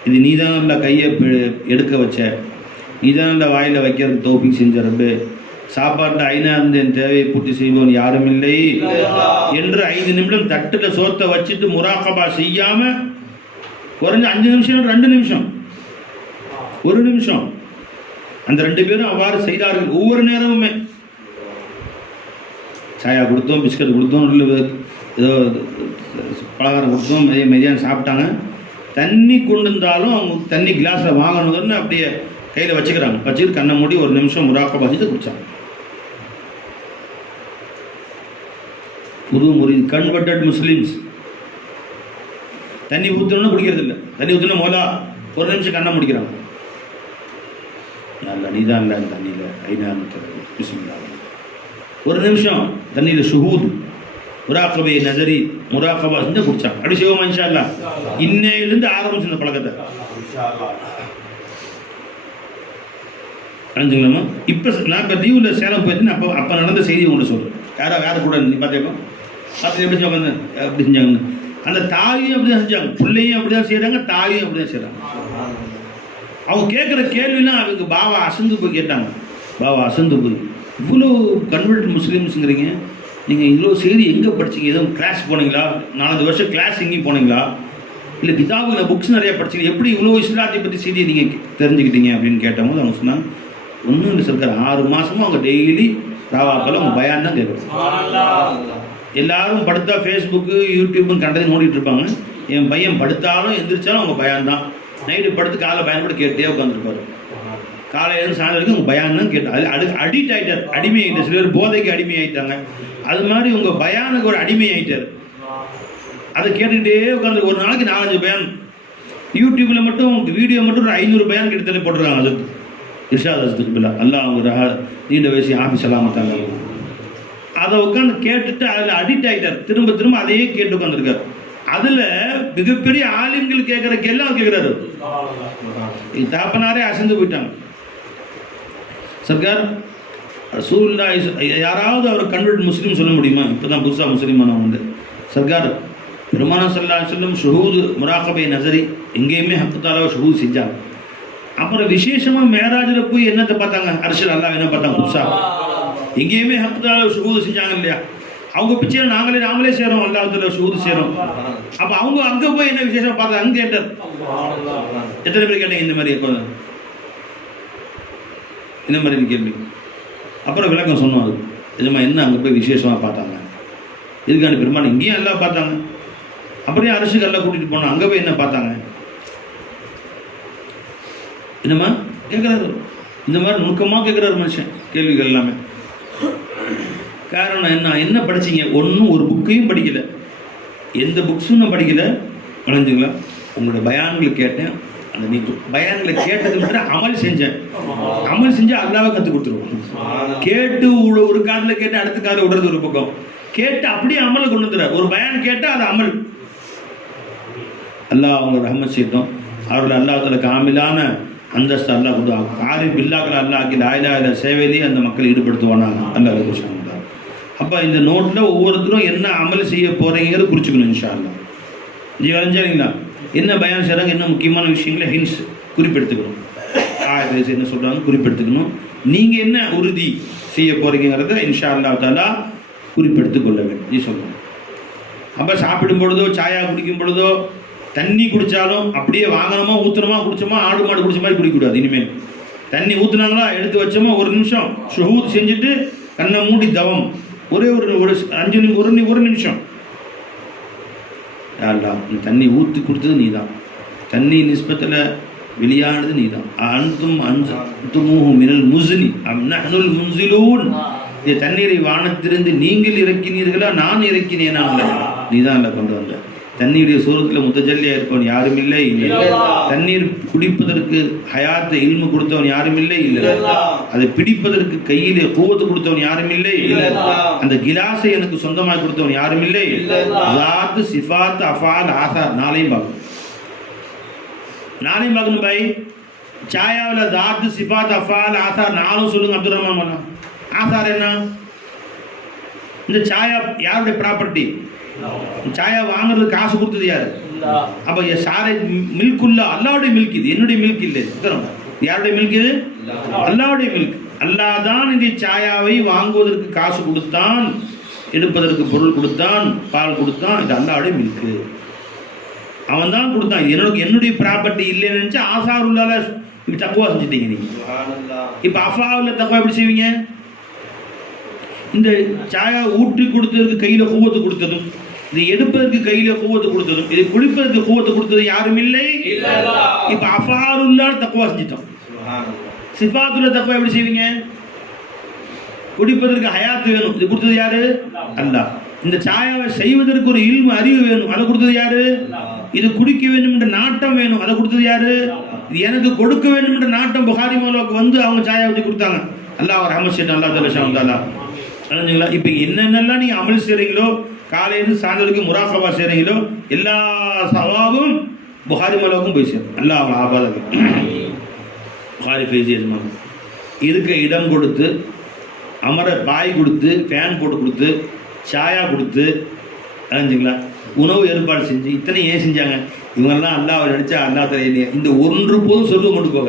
இது நீ தான் நல்லா கையை எடுக்க வச்ச, நீ தான் நல்லா வாயில் வைக்கிறதுக்கு தௌஃபீக் செஞ்ச ரப்பே, சாப்பாட்டில் ஐநா இருந்து என் தேவையை பூர்த்தி செய்வோம் யாரும் இல்லை என்று 5 நிமிடம் தட்டில் சோத்தை வச்சுட்டு முராகபா செய்யாமல் குறைஞ்ச 5 நிமிஷம் 2 நிமிஷம் 1 நிமிஷம் அந்த 2 பேரும் அவ்வாறு செய்தார்கள். ஒவ்வொரு நேரமுமே சாயா கொடுத்தோம், பிஸ்கட் கொடுத்தோம், இல்லை ஏதோ பலகாரம் கொடுத்தோம், மெதியான சாப்பிட்டாங்க. தண்ணி கொண்டு இருந்தாலும் அவங்க தண்ணி கிளாஸில் வாங்கணுன்னு அப்படியே கையில் வச்சுக்கிறாங்க. வச்சுக்கிட்டு கண்ணை மூடி 1 நிமிஷம் முராகபா செஞ்சு குடித்தாங்க. புது முறை கன்வெர்டட் முஸ்லீம்ஸ் தண்ணி ஊற்றணும்னு குடிக்கிறது இல்லை. தண்ணி ஊற்றணும் மோலா 1 நிமிஷம் கண்ணை முடிக்கிறாங்க. நல்லா நீதான் இல்லை தண்ணியில் ஐநா பிஸ்மில்லா 1 நிமிஷம் தண்ணியில் ஷுஹூத் முராகபை நசரி முராகபா செஞ்சு குடிச்சாங்க. அப்படி செய்வோமா? இன்ஷா அல்லாஹ் இன்னையிலிருந்து ஆரம்பிச்சு இந்த பழக்கத்தை அணிஞ்சுங்களாமா. இப்போ நான் இப்போ லீவில் சேலம் போயிட்டு அப்போ நடந்த செய்தி உங்கள்கிட்ட சொல்கிறேன். வேறு கூட நீ பார்த்தேப்போ பார்த்து எப்படி செய்வாங்க, அப்படி செஞ்சாங்க. அந்த தாயும் அப்படி தான் செஞ்சாங்க, பிள்ளையும் அப்படி தான் செய்கிறாங்க, தாயும் அப்படி தான் செய்கிறாங்க. அவங்க கேட்குற கேள்விலாம் அவங்க பாவா அசந்து போய் கேட்டாங்க. பாவா அசந்து போய், இவ்வளோ கன்வெர்ட் முஸ்லீம்ஸுங்கிறீங்க, நீங்கள் இவ்வளோ செய்தி எங்கே படிச்சிங்க? எதுவும் கிளாஸ் போனீங்களா? 4 வருஷம் கிளாஸ் எங்கேயும் போனீங்களா? இல்லை கிதாபுல புக்ஸ் நிறையா படிச்சிங்க, எப்படி இவ்வளோ இஸ்லாத்தை பற்றி செய்தியை நீங்கள் தெரிஞ்சுக்கிட்டீங்க அப்படின்னு கேட்டபோது அவங்க சொன்னாங்க, ஒன்றும் இல்லை சார், 6 மாதமும் அவங்க டெய்லி ராவாக்கள் அவங்க பயான் தான் கேட்குறாங்க. எல்லாரும் படுத்தா ஃபேஸ்புக்கு யூடியூப்னு கண்டதை நோண்டிகிட்டு இருப்பாங்க. என் பையன் படுத்தாலும் எந்திரிச்சாலும் அவங்க பயான் தான். நைட்டு படுத்து காலை பயான் கூட கேட்டே உட்காந்துருப்பாரு. காலையிலேருந்து சாயந்தரம் வரைக்கும் உங்கள் பயான் தான் கேட்டு அது அடிக்ட் ஆகிட்டார், அடிமை ஆகிட்டார். சில பேர் போதைக்கு அடிமை ஆகிட்டாங்க. அது மாதிரி உங்கள் பயானுக்கு ஒரு அடிமை ஆகிட்டார். அதை கேட்டுக்கிட்டே உட்காந்து ஒரு நாளைக்கு 4-5 பயான் யூடியூப்பில் மட்டும் வீடியோ மட்டும் ஒரு 500 பயான் கிட்டத்தட்ட போட்டுருக்காங்க. அதுக்கு இர்ஷாத் அஸ்துபில்லா அல்லாஹ் அவங்க நீண்ட வயசு ஆஃபீஸ் சலாமத்தாங்க. அதை உட்காந்து கேட்டுட்டு அதில் அடிக்ட் ஆகிட்டார். திரும்ப திரும்ப அதையே கேட்டு உட்காந்துருக்காரு. அதில் மிகப்பெரிய ஆலிம்கள் கேட்குறக்கு எல்லாம் கேட்குறாரு. தாப்பனாரே அசந்து போயிட்டாங்க. சர்க்கார் ரசூலுல்லாஹ் யாராவது அவரை கன்வெர்ட் முஸ்லீம் சொல்ல முடியுமா? இப்போ தான் புதுசாக முஸ்லீமான உண்டு. சர்க்கார் பெருமானா ஸல்லல்லாஹு அலைஹி வஸல்லம் ஷுஹூது முராகபை நசரி எங்கேயுமே ஹக்கு தாலாவை ஷுஹூத் செஞ்சாங்க. அப்புறம் விசேஷமாக மேராஜில் போய் என்னத்தை பார்த்தாங்க? அரசியல் அல்லாஹ் என்ன பார்த்தாங்க? புதுசாக எங்கேயுமே ஹக்கு தாலாவை ஷுஹூத் செஞ்சாங்க இல்லையா? அவங்க பிச்சை நாங்களே சேரோம், அல்லாஹ்வுல ஷுஹூத் சேரோம். அப்போ அவங்க அங்கே போய் என்ன விசேஷமாக பார்த்தாங்க? அங்கே கேட்டார். எத்தனை பேர் கேட்டீங்க இந்த மாதிரி? எப்போ இந்த மாதிரி கேள்வி. அப்புறம் விளக்கம் சொன்னோம். அது நிஜமா என்ன அங்கே போய் விசேஷமாக பார்த்தாங்க? இதுக்கான பெருமாள் இங்கேயும் எல்லாம் பார்த்தாங்க. அப்படியே அரசுக்கு எல்லாம் கூட்டிகிட்டு போனோம். அங்கே போய் என்ன பார்த்தாங்க? என்னம்மா கேட்குறாரு. இந்த மாதிரி நுணுக்கமாக கேட்குறாரு மனுஷன் கேள்விகள் எல்லாமே. காரணம் என்ன படிச்சிங்க? ஒன்றும் ஒரு புக்கையும் படிக்கலை, எந்த புக்ஸும் நான் படிக்கலை. வளைஞ்சுங்களா? உங்களோட பயான்களை கேட்டேன். அந்த நீ பயான்களை கேட்டதுக்கு மட்டும் அமல் செஞ்சேன். அமல் செஞ்சால் அல்லாவை கற்றுக் கொடுத்துருவோம். கேட்டு ஒரு காதில் கேட்டு அடுத்த காதில் விடுறது ஒரு பக்கம், கேட்டு அப்படியே அமலை கொண்டு வந்துடுறார். ஒரு பயான் கேட்டால் அது அமல். அல்லாஹ் அவங்க ரஹ்மத் செய்யட்டும். அவர்கள் அல்லாஹ்வுல காமிலான அந்தஸ்து அல்லாஹ் கொடுத்தாங்க. ஆரிஃப் பில்லாஹ்ல அல்லாஹ் ஆக்கி லா இலாஹா இல்லல்லாஹ் சேவையிலேயே அந்த மக்கள் ஈடுபடுத்துவானாங்க. அல்லாஹ் விஷயம். அப்போ இந்த நோட்டில் ஒவ்வொருத்தரும் என்ன அமல் செய்ய போகிறீங்கிறது குறிச்சுக்கணும். இன்ஷா அல்லாஹ் ஜி வரைஞ்சாங்களா? என்ன பயான் செய்கிறாங்க, என்ன முக்கியமான விஷயங்களை ஹின்ஸ் குறிப்பெடுத்துக்கணும். என்ன சொல்கிறாங்க குறிப்பெடுத்துக்கணும். நீங்கள் என்ன உறுதி செய்ய போகிறீங்கிறத இன்ஷா அல்லாஹ் தஆலா குறிப்பெடுத்து கொள்ள வேண்டும். ஜி சொல்லணும். அப்போ சாப்பிடும் பொழுதோ சாயா குடிக்கும் பொழுதோ தண்ணி குடித்தாலும் அப்படியே வாங்கணுமா ஊற்றுனோமா குடிச்சோமா ஆடு மாடு குடிச்ச மாதிரி குடிக்கக்கூடாது. இனிமேல் தண்ணி ஊற்றுனாங்களா எடுத்து வச்சோமா ஒரு நிமிஷம் ஷுஹூத் செஞ்சுட்டு கண்ணை மூடி தவம் ஒரு 5 நிமிஷம். யாரெல்லாம் நீ தண்ணி ஊற்றி கொடுத்தது நீ தான், தண்ணி நிஸ்பத்தில் வெளியானது நீ தான். அன்தும் மினல் முஸ்னி நஹ்னுல் முன்சிலூன். இந்த தண்ணீரை வானத்திலிருந்து நீங்கள் இறக்கினீர்களா நான் இறக்கினேன்? நீ தான் இல்லை கொண்டு வந்த. தண்ணீருடைய சூரத்தில் முத்தஜல்லியாக இருப்பவன் யாரும் இல்லை. தண்ணீர் குடிப்பதற்கு ஹயாத்தை இல்மு கொடுத்தவன் யாரும் இல்லை. அதை பிடிப்பதற்கு கையிலே கூவத்து கொடுத்தவன் யாரும் இல்லை. அந்த கிலாஸை எனக்கு சொந்தமாக கொடுத்தவன் யாரும் இல்லை. ஸாத் சிஃபாத் அஃஆல் ஆசார் நாளையும் பார்க்கணும் பாய். சாயாவில் ஸாத் சிஃபாத் அஃஆல் ஆசார் நானும் சொல்லுங்க அப்துல் ரஹ்மான். ஆசார் என்ன? இந்த சாயா யாருடைய ப்ராப்பர்ட்டி? சாயா வாங்குறது காசு கொடுத்தது யாரு? அப்ப சாரை மில்க் உள்ள அல்லாவுடைய மில்க். இது என்னுடைய மில்க் இல்லை. யாருடைய மில்க்? இது அல்லாவுடைய மில்க். அல்லாஹ் தான் இந்த சாயாவை வாங்குவதற்கு காசு கொடுத்தான், எடுப்பதற்கு பொருள் கொடுத்தான், பால் கொடுத்தான். இது அல்லாவுடைய மில்க். அவன் தான் கொடுத்தான். என்னுடைய ப்ராப்பர்ட்டி இல்லைன்னு நினைச்சு ஆசார் உள்ளால இப்படி தக்குவா செஞ்சுட்டீங்க நீங்க. இப்ப அஃபாவில் தக்குவா எப்படி செய்வீங்க? இந்த சாயா ஊற்றி கொடுத்ததுக்கு கையில் கூவத்து கொடுத்ததும், இதை எடுப்பதற்கு கையில கூவத்து கொடுத்ததும், இதை குளிப்பதற்கு கூவத்து கொடுத்தது யாரும் இல்லை. இப்ப அஃபாருல்லா தக்குவா செஞ்சிட்டோம். சிஃபாத்துல்ல தக்குவா எப்படி செய்வீங்க? குடிப்பதற்கு ஹயாத்து வேணும், இது கொடுத்தது யாரு? அல்லாஹ். இந்த சாயாவை செய்வதற்கு ஒரு இல்மு அறிவு வேணும், அதை கொடுத்தது யாரு? இது குடிக்க வேண்டும் என்ற நாட்டம் வேணும், அதை கொடுத்தது யாரு? இது எனக்கு கொடுக்க வேண்டும் என்ற நாட்டம் புகாரி மௌலாவுக்கு வந்து அவங்க சாயா வச்சு கொடுத்தாங்க. அல்லாஹ் ரஹ்மத் செய்யட்டும். அல்லாஹ் தஆலா ஷாம் தஆலா. அலஞ்சுங்களா? இப்போ என்னென்னலாம் நீங்கள் அமல் செய்கிறீங்களோ, காலையிலேருந்து சாயந்தரத்துக்கு முராகபா செய்கிறீங்களோ, எல்லா சவாபும் புகாரி மௌலாவுக்கும் போய் சேரும். அல்லாஹ் அவங்க ஆபாதம் புகாரி ஃபைசி எஜமான் இருக்க இடம் கொடுத்து, அமர பாய் கொடுத்து, ஃபேன் போட்டு கொடுத்து, சாயா கொடுத்து, அலஞ்சுங்களா உணவு ஏற்பாடு செஞ்சு இத்தனை ஏன் செஞ்சாங்க? இவங்கெல்லாம் அல்லாஹ் அவர் நினைச்சா அல்லாஹ் தரையே இந்த ஒன்று போதும் சொர்க்கம் கொண்டு போக.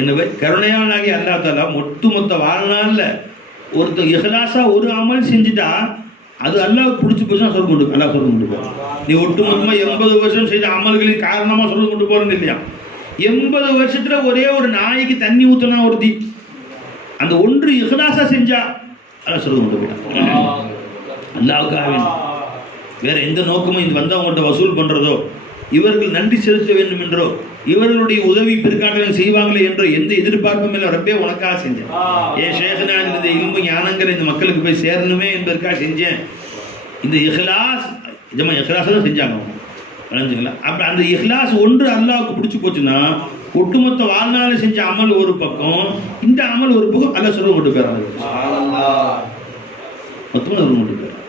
எனவே கருணையானாகி அல்லாஹ் தஆலா ஒட்டுமொத்த வாழ்நாளில் ஒருத்தர் இஹ்லாஸா ஒரு அமல் செஞ்சுட்டா அது அல்லாஹ்வுக்கு பிடிச்சி போச்சுன்னா சொர்க்கம் கொண்டு அல்லாஹ் சொர்க்கம் கொண்டு போவார். நீ ஒட்டுமொத்தமாக 80 வருஷம் செய்த அமல்களின் காரணமாக சொர்க்கம் கொண்டு போகிறது இல்லையா? 80 வருஷத்தில் ஒரே ஒரு நாய்க்கு தண்ணி ஊற்றினா ஒருத்தி, அந்த ஒன்று இஹ்லாஸா செஞ்சா அல்லாஹ் சொர்க்கம் கொண்டு போயிட்டான். அல்லாஹ்வுக்காக வேணும், வேற எந்த நோக்கமும் இது வந்தவங்கள்ட்ட வசூல் பண்ணுறதோ, இவர்கள் நன்றி செலுத்த வேண்டும் என்றோ, இவர்களுடைய உதவி பிற்காலத்தில் செய்வாங்களே என்றோ எந்த எதிர்பார்ப்பும் இல்லை. ரப்பே உனக்காக செஞ்சேன், என் ஷேഖனா இந்த இல்மு ஞானங்கள் இந்த மக்களுக்கு போய் சேரணுமே என்பதற்காக செஞ்சேன். இந்த இஹ்லாஸ் இஜமா இஹ்லாஸ் தான் செஞ்சாங்க அவங்க. வளைஞ்சுங்களா? அப்போ அந்த இஹ்லாஸ் ஒன்று அல்லாஹ்வுக்கு பிடிச்சி போச்சுன்னா ஒட்டுமொத்த வாழ்நாள் செஞ்ச அமல் ஒரு பக்கம், இந்த அமல் ஒரு பக்கம், அல்ல சொல்ல கொண்டு போயிடறாங்க. மொத்தமாக ஒரு கொண்டு போயிடறாங்க.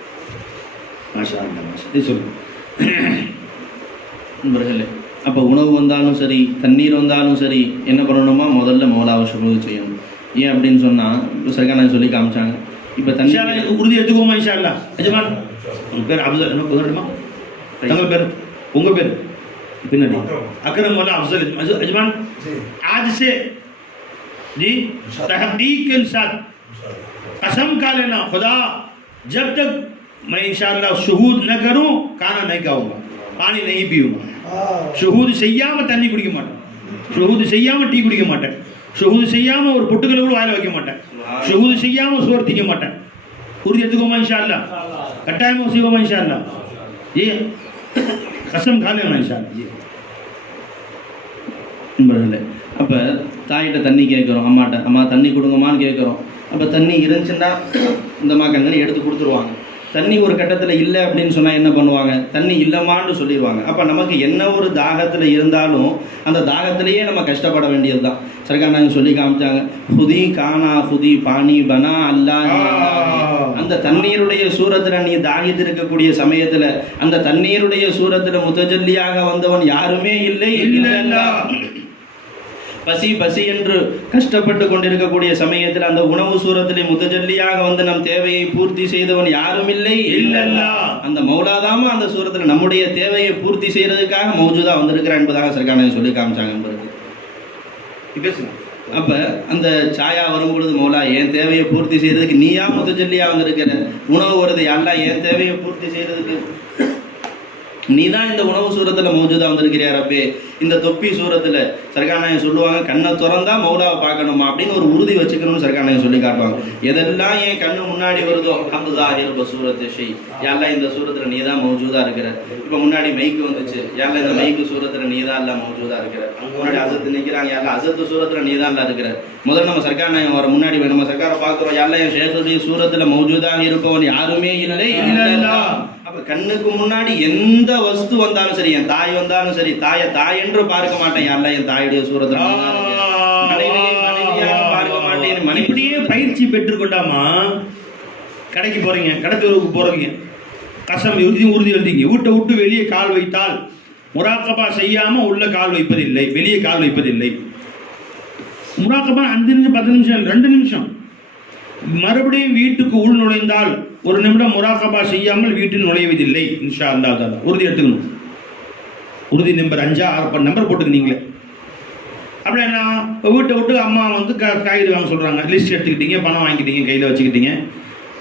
மாஷா அல்லா, மாஷா. இது சொல்லுங்க நண்பர்களே. அப்போ உணவு வந்தாலும் சரி, தண்ணீர் வந்தாலும் சரி, என்ன பண்ணணுமா? முதல்ல மௌலாவை சுபூத் செய்யணும். ஏன் அப்படின்னு சொன்னால், இப்போ சர்கானா சொல்லி காமிச்சாங்க. இப்போ தண்ணி உறுதி எடுத்துக்கோமா இன்ஷா அல்லாஹ். எஜமான் உங்கள் பேர் அப்சல், என்ன பேருமா? தங்கள் பேர், उंगों पे पिन अकरम वाला अफजल अजमान आज से जी तहकीक के साथ कसम खा लेना खुदा जब तक मैं इंशाअल्लाह शहूद न करूं खाना नहीं खाऊंगा, पानी नहीं पीऊंगा, शहूद செய்யாம தண்ணி குடிக்க மாட்டேன், ஷஹூத் செய்யாம டீ குடிக்க மாட்டேன், ஷஹூத் செய்யாம ஒரு பொட்டுக்கல கூட வாயில வைக்க மாட்டேன், ஷஹூத் செய்யாம சோறு திங்க மாட்டேன். உறுதி எடுத்துக்கோமா இன்ஷா அல்லாஹ்? கட்டாயமா செய்வோமா இன்ஷா அல்லாஹ்? जी कसम खा लेना इंशा நண்பர்களே. அப்போ தாயிட்ட தண்ணி கேட்குறோம், அம்மாட்ட அம்மா தண்ணி கொடுங்கம்மான்னு கேட்குறோம். அப்போ தண்ணி இருந்துச்சுன்னா இந்தம்மா கண்ணு எடுத்து கொடுத்துருவாங்க. தண்ணி ஒரு கட்டத்தில் இல்லை அப்படின்னு சொன்னால் என்ன பண்ணுவாங்க? தண்ணி இல்லைம்மான்னு சொல்லிடுவாங்க. அப்போ நமக்கு என்ன ஒரு தாகத்தில் இருந்தாலும் அந்த தாகத்திலேயே நம்ம கஷ்டப்பட வேண்டியது தான். சர்கார் நாங்கள் சொல்லி காமிச்சாங்க, ஹுதி கானா ஹுதி பானி பனா அல்லா. அந்த தண்ணீருடைய சூரத்தில் நீ தாகித்து இருக்கக்கூடிய சமயத்தில் அந்த தண்ணீருடைய சூரத்தில் முத்தஜல்லியாக வந்தவன் யாருமே இல்லை. இல்லைன்னா பசி பசி என்று கஷ்டப்பட்டு கொண்டிருக்கக்கூடிய சமயத்தில் அந்த உணவு சூரத்திலே முத்தஜல்லியாக வந்து நம் தேவையை பூர்த்தி செய்தவன் யாரும் இல்லை. இல்லல்லா அந்த மௌலாதாம அந்த சூரத்தில் நம்முடைய தேவையை பூர்த்தி செய்யறதுக்காக மௌஜூதா வந்திருக்கிறான் என்பதாக சர்கான சொல்லி காமிச்சாங்க என்பது. அப்ப அந்த சாயா வரும் பொழுது மௌலா என் தேவையை பூர்த்தி செய்யறதுக்கு நீயா முத்தஜல்லியா வந்திருக்கிற, உணவு வருது யாரா என் தேவையை பூர்த்தி செய்யறதுக்கு நீ தான் இந்த உணவு சூரத்தில் மௌஜூதா வந்திருக்கிறியா ரப்பே. இந்த தொப்பி சூரத்தில் சர்காநாயகம் சொல்லுவாங்க, கண்ணை திறந்தா மௌலாவை பார்க்கணுமா அப்படின்னு ஒரு உறுதி வச்சுக்கணும்னு சர்காநாயகம் சொல்லி காட்டுவாங்க. எதெல்லாம் என் கண்ணு முன்னாடி வருதோ அந்த ஜாஹிர் சூரத்தை ஷெய் யாரெல்லாம் இந்த சூரத்தில் நீ தான் மௌஜூதா இருக்கிற. இப்போ முன்னாடி மைக்கு வந்துச்சு, யாரெல்லாம் இந்த மைக்கு சூரத்தில் நீ தான் இல்லை மௌஜூதா இருக்கிற. முன்னாடி அசத்து நிற்கிறாங்க, யாரெல்லாம் அசத்து சூரத்தில் நீ தான் இல்லை இருக்கிற. முதல்ல நம்ம சர்காநாயகம் வர முன்னாடி நம்ம சர்க்காரை பார்க்குறோம், யாரெல்லாம் என் ஷேഖுடைய சூரத்தில் மௌஜூதாக இருப்பவன் யாருமே இல்லை. இல்லைன்னா அப்ப கண்ணுக்கு முன்னாடி எந்த வஸ்து வந்தாலும் சரி, என் தாய் வந்தாலும் சரி, தாயை தாய் என்று பார்க்க மாட்டேன், யாரெல்லாம் என் தாயுடைய சூரத்தில் மனைவியாக பார்க்க மாட்டேன். இப்படியே பயிற்சி பெற்றுக்கொண்டாமா கடைக்கு போறீங்க, கடத்தூருக்கு போறீங்க, கசம் உறுதி வந்தீங்க, வீட்டை விட்டு வெளியே கால் வைத்தால் முராக்கபா செய்யாம உள்ள கால் வைப்பதில்லை, வெளியே கால் வைப்பதில்லை. முராக்கபா 5 நிமிஷம் 10 நிமிஷம் 2 நிமிஷம். மறுபடியும் வீட்டுக்கு உள் நுழைந்தால் 1 நிமிடம் முராகபா செய்யாமல் வீட்டில் நுழைவதில்லை இன்ஷா அல்லாஹ் தஆலா. உறுதி எடுத்துக்கணும். உறுதி நம்பர் 5 6 நம்பர் போட்டுக்கிட்டீங்களே. அப்படின்னா வீட்டை விட்டு அம்மா வந்து காய்கறி வாங்க சொல்கிறாங்க, லிஸ்ட் எடுத்துக்கிட்டீங்க, பணம் வாங்கிக்கிட்டீங்க, கையில் வச்சுக்கிட்டீங்க,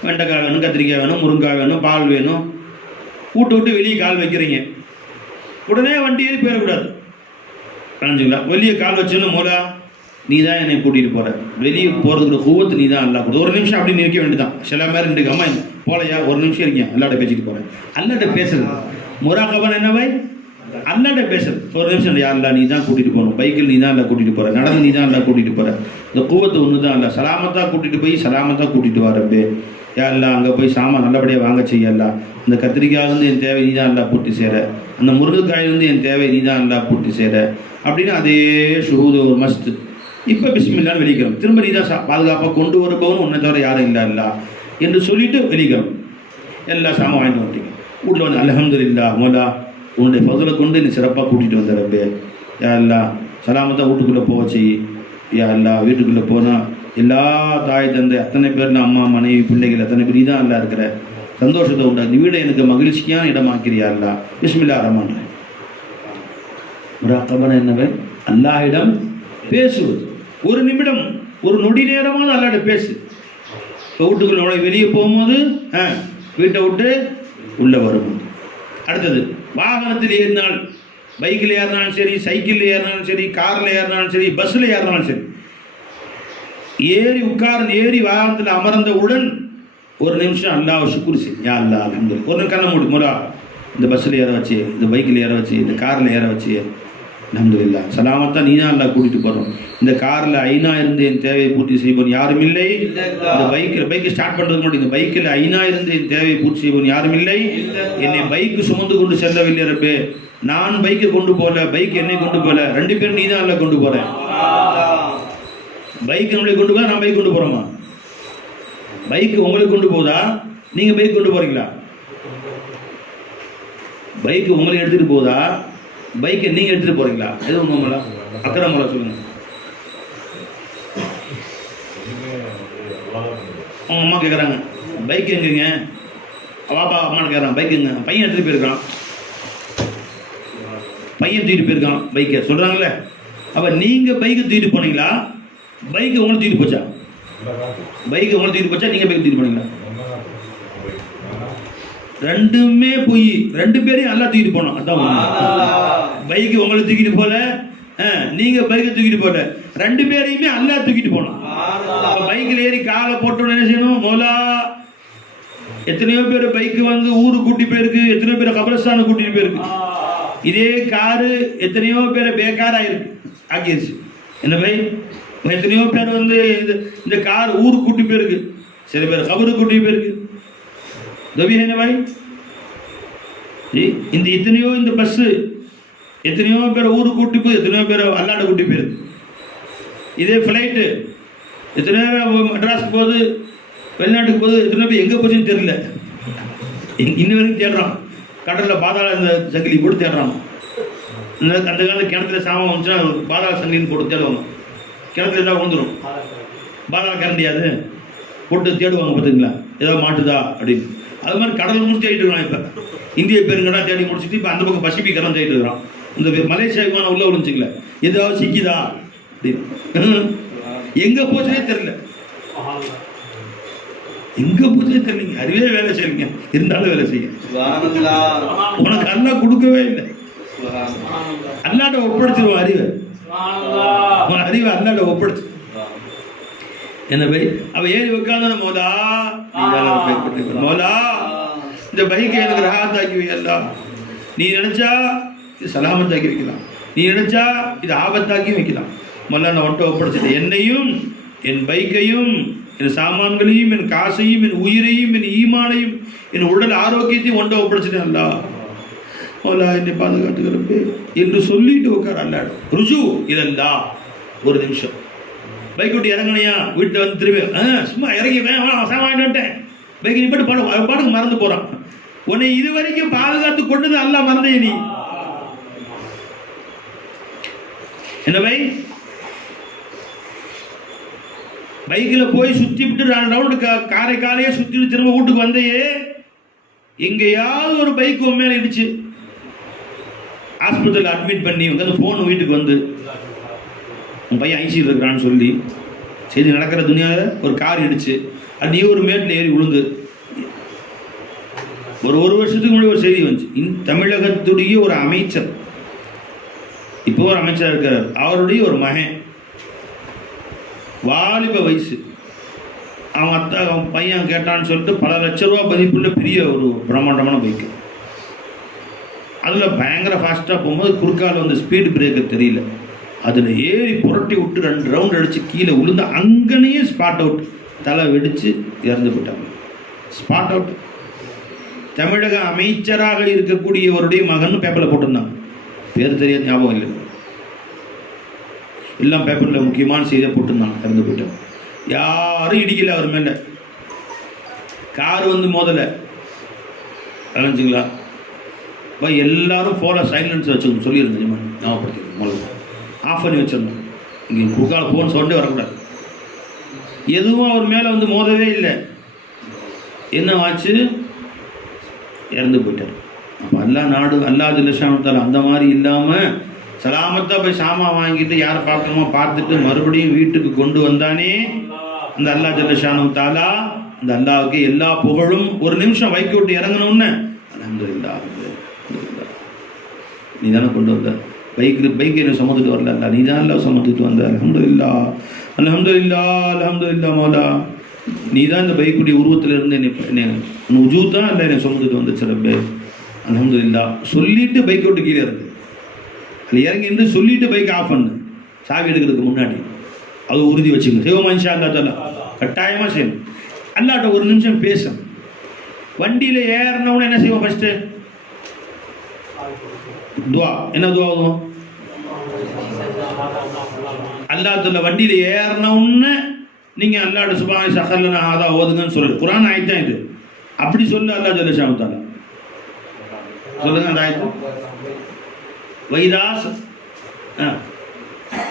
வெண்டைக்காய் வேணும், கத்திரிக்காய் வேணும், முருங்காய் வேணும், பால் வேணும், வீட்டை விட்டு வெளியே கால் வைக்கிறீங்க. உடனே வண்டி ஏறி போயிடக்கூடாது. புரிஞ்சுங்களா? வெளியே கால் வச்சுன்னு மூலா நீ தான் என்னை கூட்டிகிட்டு போகிற, வெளியே போகிறதுக்கு கூவத்து நீ தான் அல்லா கொடுத்து. 1 நிமிஷம் அப்படி நிற்க வேண்டியதான். சில மாதிரி இருக்கு, அம்மா போலையா 1 நிமிஷம் இருக்கீங்க, அல்லாட்ட பேசிட்டு போகிறேன். அல்லாட்ட பேசுறது முராகபன் என்னவை அல்லாட்ட பேசுறது. 1 நிமிஷம் யாருலா நீ தான் கூட்டிகிட்டு போகணும், பைக்கில் நீ தான் அல்ல கூட்டிகிட்டு போகிற, நடந்து நீ தான் அல்ல கூட்டிகிட்டு போகிற, இந்த கூவத்து ஒன்று தான் அல்ல சலாமத்தாக கூட்டிகிட்டு போய் சலாமத்தாக கூட்டிகிட்டு வரப்பே யாரெல்லாம் அங்கே போய் சாமான் நல்லபடியாக வாங்க செய்யலாம். இந்த கத்திரிக்காயிலேருந்து என் தேவை நீ தான் அல்லா பூர்த்தி செய்கிற, அந்த முருங்கைக்காயிலேருந்து என் தேவை நீ தான் அல்லா பூர்த்தி செய்கிற அப்படின்னு அதே ஷுஹூது ஒரு மஸ்து. இப்போ பிஸ்மில்லான்னு வெளிக்கிறோம். திரும்ப நீ தான் பாதுகாப்பாக கொண்டு வரப்போன்னு உன்னை தவிர யாரும் இல்லை என்று சொல்லிட்டு வெளிக்கிறோம். எல்லா சாமான் வாங்கிட்டு வந்துட்டீங்க. வீட்டில் வந்து அல்ஹம்துலில்லாஹ் மோலா உன்னுடைய பகுதியில் கொண்டு நீ சிறப்பாக கூட்டிகிட்டு வந்துடுறப்பே யா அல்லா சலாமத்தாக வீட்டுக்குள்ளே போக செய் யா அல்லா. வீட்டுக்குள்ளே போனால் எல்லா தாய் தந்தை அத்தனை பேர், அம்மா மனைவி பிள்ளைகள் அத்தனை பேர் நீ தான் அல்லா இருக்கிற, சந்தோஷத்தை உண்டாக்கு, வீடை எனக்கு மகிழ்ச்சியான இடமாக்கிறியா அல்லா. பிஸ்மில்லாஹ் ரஹ்மான் ரஹீம். முராகபா என்னவே அல்லாஹ்விடம் பேசுவது. 1 நிமிடம் 1 நொடி நேரமாவது அல்லாட்ட பேசு. இப்போ வீட்டுக்குள்ள வெளியே போகும்போது, வீட்டை விட்டு உள்ளே வரும்போது. அடுத்தது வாகனத்தில் ஏறினால், பைக்கில் ஏறினாலும் சரி, சைக்கிளில் ஏறினாலும் சரி, காரில் ஏறினாலும் சரி, பஸ்ஸில் ஏறினாலும் சரி, ஏறி வாகனத்தில் அமர்ந்தவுடன் 1 நிமிஷம் அல்லாஹ் ஷுக்ர் செய். யா அல்லாஹ் அல்ஹம்துலில்லாஹ். ஒரு கண்ணை மூடி முரா இந்த பஸ்ஸில் ஏற வச்சு, இந்த பைக்கில் ஏற வச்சு, இந்த காரில் ஏற வச்சு அல்ஹம்துலில்லாஹ். சலாமத்தா நீ தான் அல்லா கூட்டிட்டு போறோம். இந்த கார்ல ஐநா இருந்து என் தேவையை பூர்த்தி செய்வோம் யாரும் இல்லை. இந்த பைக்கை ஸ்டார்ட் பண்றதுக்கு முன்னாடி இந்த பைக்கில் ஐநா இருந்து என் தேவையை பூர்த்தி செய்வோம் யாரும் இல்லை. என்னை பைக்கு சுமந்து கொண்டு செல்லவில்லை ரப்பே. நான் பைக்கை கொண்டு போல, பைக் என்னை கொண்டு போல, 2 பேரும் நீ தான் அல்ல கொண்டு போறேன். பைக் நம்மளை கொண்டு போதா, நான் பைக் கொண்டு போறோமா? பைக் உங்களை கொண்டு போதா, நீங்க பைக் கொண்டு போறீங்களா? பைக் உங்களை எடுத்துட்டு போதா, பைக்கை நீங்க எடுத்துட்டு போறீங்களா? எது உங்க அக்கறமல சொல்லுங்க. அவங்க அம்மா கேட்குறாங்க பைக் எங்கங்க? பாப்பா அம்மான்னு கேட்குறான் பைக் எங்க? பையன் எடுத்துட்டு போயிருக்கான், பையன் தூக்கிட்டு போயிருக்கான் பைக்கை சொல்றாங்கல்ல. அப்ப நீங்க பைக்கை தூக்கிட்டு போனீங்களா, பைக்கை உங்களை தூக்கிட்டு போச்சா? பைக்கை உங்களை தூக்கிட்டு போச்சா, நீங்க பைக் தூக்கிட்டு போனீங்களா? ரெண்டுமே போய் 2 பேரையும் அல்லா தூக்கிட்டு போனோம். அதான் பைக்கு உங்களை தூக்கிட்டு போல, நீங்க பைக்கை தூக்கிட்டு போல, 2 பேரையுமே அல்லா தூக்கிட்டு போனோம். பைக்கில் ஏறி காலை போட்டு என்ன செய்யணும்? மோலா எத்தனையோ பேர் பைக்கு வந்து ஊரு கூட்டி போயிருக்கு, எத்தனையோ பேர் கபரஸ்தானு கூட்டிட்டு போயிருக்கு. இதே காரு எத்தனையோ பேரை பேக்காராயிருக்கு ஆக்கிடுச்சு. என்ன பை, எத்தனையோ பேர் வந்து இந்த கார் ஊரு கூட்டி போயிருக்கு, சில பேர் கபரு கூட்டி போயிருக்கு. दबी है ना भाई जी. இந்த எத்தனையோ இந்த பஸ் எத்தனையோ பேர் ஊருக்கு கூட்டி போய், எத்தனையோ பேர் அல்லாட கூட்டி போயிருக்கு. இதே ஃப்ளைட்டு எத்தனையோ பேர் மெட்ராஸுக்கு போகுது, வெளிநாட்டுக்கு போகுது, எத்தனையோ பேர் எங்கே போச்சுன்னு தெரியல. இன்ன வரைக்கும் தேடுறான். கடலில் பாதாள இந்த சங்கிலி போட்டு தேடுறான். அந்த காலத்தில் கிணத்துல சாமான் வந்துச்சுன்னா பாதாள சங்கிலின்னு போட்டு தேடுவாங்க. கிணத்துல எதாவது வந்துடும், பாதாள கரண்டியாது போட்டு தேடுவாங்க பார்த்துங்களா, ஏதாவது மாட்டுதா அப்படின்னு. அது மாதிரி கடல் முடிச்சு தேடிட்டு இருக்கிறான். இப்போ இந்திய பெருங்கடா தேடி முடிச்சுட்டு இப்போ அந்த பக்கம் பசிபிக் கடல் தேடிட்டு இருக்கிறான். இந்த மலேசியா விமானம் உள்ள விழுந்துச்சுங்களே, ஏதாவது சிக்கிதா அப்படின்னு. எங்கே போச்சுனே தெரியல, எங்கே போச்சுனே தெரியலீங்க. அறிவே வேலை செய்யுங்க, இருந்தாலும் வேலை செய்ய உனக்கு அல்லா கொடுக்கவே இல்லை. அல்லாட்ட ஒப்படைச்சிருவோம் அறிவை, அறிவை அல்லாட்ட ஒப்படைச்சு என்ன பை. அவ ஏறி உட்காந்து மோலா மோலா இந்த பைக்கை எனக்கு ரஹாத்தாக்கி வையல்லா. நீ நினைச்சா இது சலாமத்தாக்கி வைக்கலாம், நீ நினைச்சா இது ஆபத்தாக்கி வைக்கலாம். மொல்லா நான் ஒன்றை ஒப்படைச்சிட்டேன். என்னையும் என் பைக்கையும் என் சாமான்களையும் என் காசையும் என் உயிரையும் என் ஈமானையும் என் உடல் ஆரோக்கியத்தையும் ஒன்றை ஒப்படைச்சிட்டேன். அல்லா மோலா என்னை பாதுகாத்துக்கிறப்ப என்று சொல்லிட்டு உட்கார அல்லாடும். ருஜு இதல்லா. ஒரு நிமிஷம் பைக் விட்டு இறங்கினியா, வீட்டில் வந்து திரும்பி சும்மா இறங்கி சாமான் வந்துட்டேன் பைக் நீ போட்டு பாட்டுக்கு மறந்து போகிறான். உன்னை இது வரைக்கும் பாதுகாத்து கொண்டது அல்லா மறந்தே நீ. என்ன பை, பைக்கில் போய் சுற்றி விட்டு 2 ரவுண்டு காரையே சுற்றிட்டு திரும்ப வீட்டுக்கு வந்தையே, எங்கேயாவது ஒரு பைக் உன் மேலே இடிச்சு ஹாஸ்பிட்டலில் அட்மிட் பண்ணி வந்து ஃபோன் வீட்டுக்கு வந்து உன் பையன் ஐசியில் இருக்கிறான்னு சொல்லி செய்தி நடக்கிற துணியாவில் ஒரு கார் இடிச்சு அது நீ ஒரு மேட்டில் ஏறி விழுந்து. ஒரு வருஷத்துக்கு முன்னாடி ஒரு செய்தி வந்துச்சு. தமிழகத்துடைய ஒரு அமைச்சர், இப்போ ஒரு அமைச்சராக இருக்கிறார், அவருடைய ஒரு மகன் வாலிப வயசு, அவன் பையன் கேட்டான்னு சொல்லிட்டு பல லட்ச ரூபா மதிப்புள்ள பெரிய ஒரு பிரம்மாண்டமான பைக்கு. அதில் பயங்கர ஃபாஸ்ட்டாக போகும்போது குறுக்கால் வந்து ஸ்பீடு பிரேக்கர் தெரியல, அதில் ஏறி புரட்டி விட்டு 2 ரவுண்ட் அடித்து கீழே விழுந்து அங்கனையே ஸ்பாட் அவுட், தலை வெடித்து இறந்து போயிட்டாங்க. Spot out. தமிழக அமைச்சராக இருக்கக்கூடியவருடைய மகன் பேப்பரில் போட்டிருந்தான், பேர் தெரியாத ஞாபகம் இல்லை, எல்லாம் பேப்பரில் முக்கியமான செய்தியாக போட்டிருந்தான், இறந்து போயிட்டாங்க. யாரும் இடிக்கல அவர் மேலே, கார் வந்து மோதலை நினைச்சிங்களா. எல்லாரும் ஃபோனை சைலன்ஸ் வச்சுக்கணும் சொல்லியிருந்தேன், ஞாபகப்படுத்திக்கணும். முதல்ல ஆஃப் பண்ணி வச்சிடணும், இங்கே குறுக்கால ஃபோன் சவுண்டே வரக்கூடாது. எதுவும் அவர் மேலே வந்து மோதவே இல்லை. என்ன ஆச்சு? இறந்து போயிட்டார். அப்போ அல்லா நாடு அல்லா ஜல்லஷானு அந்த மாதிரி இல்லாமல் சலாமத்தாக போய் சாமான் வாங்கிட்டு யாரை பார்க்கணுமோ பார்த்துட்டு மறுபடியும் வீட்டுக்கு கொண்டு வந்தானே அந்த அல்லா ஜல்லஷானு தாலா. அந்த அல்லாவுக்கு எல்லா புகழும். ஒரு நிமிஷம் வைக்க விட்டு இறங்கணும்னு அல்ஹம்துலில்லாஹ் நீ தானே கொண்டு வந்த பைக் என்ன சுமந்துட்டு வரல, அல்ல நீ தான் எல்லாம் சுமந்துட்டு வந்த. அல்ஹம்துலில்லாஹ் அல்ஹம்துலில்லாஹ் அல்ஹம்துலில்லாஹ் மௌலா, நீ தான் இந்த பைக்குடைய உருவத்தில் இருந்து என்னை உஜூ தான் இல்லை என்னை சுமந்துட்டு வந்துச்சு ரப்பே. அல்ஹம்துலில்லாஹ் சொல்லிட்டு பைக் விட்டு கீழே இருக்கு. அதில் இறங்கி நின்று சொல்லிட்டு பைக் ஆஃப் பண்ணு, சாவி எடுக்கிறதுக்கு முன்னாடி. அது உறுதி வச்சுங்க. செய்வோமா இன்ஷா அல்லாஹ் தஆலா? கட்டாயமாக செய்யணும். அல்லாட்ட ஒரு நிமிஷம் பேசும். வண்டியில் ஏறினவுடனே என்ன செய்வோம்? ஃபஸ்ட்டு துவா. என்ன துவா ஆகும்? அல்லாஹ்வுல வண்டியில் ஏறினவுடனே நீங்கள் அல்லாஹ்ட சுப்ஹானஹு சஹர்லனா ஹாதா ஓதுங்கன்னு சொல்லு. குர்ஆன் ஆயத்து தான் இது. அப்படி சொல்லு அல்லாஹ் ஜல்ல ஷானஹு தஆலா. சொல்லுங்க அந்த ஆயத்து. வைதா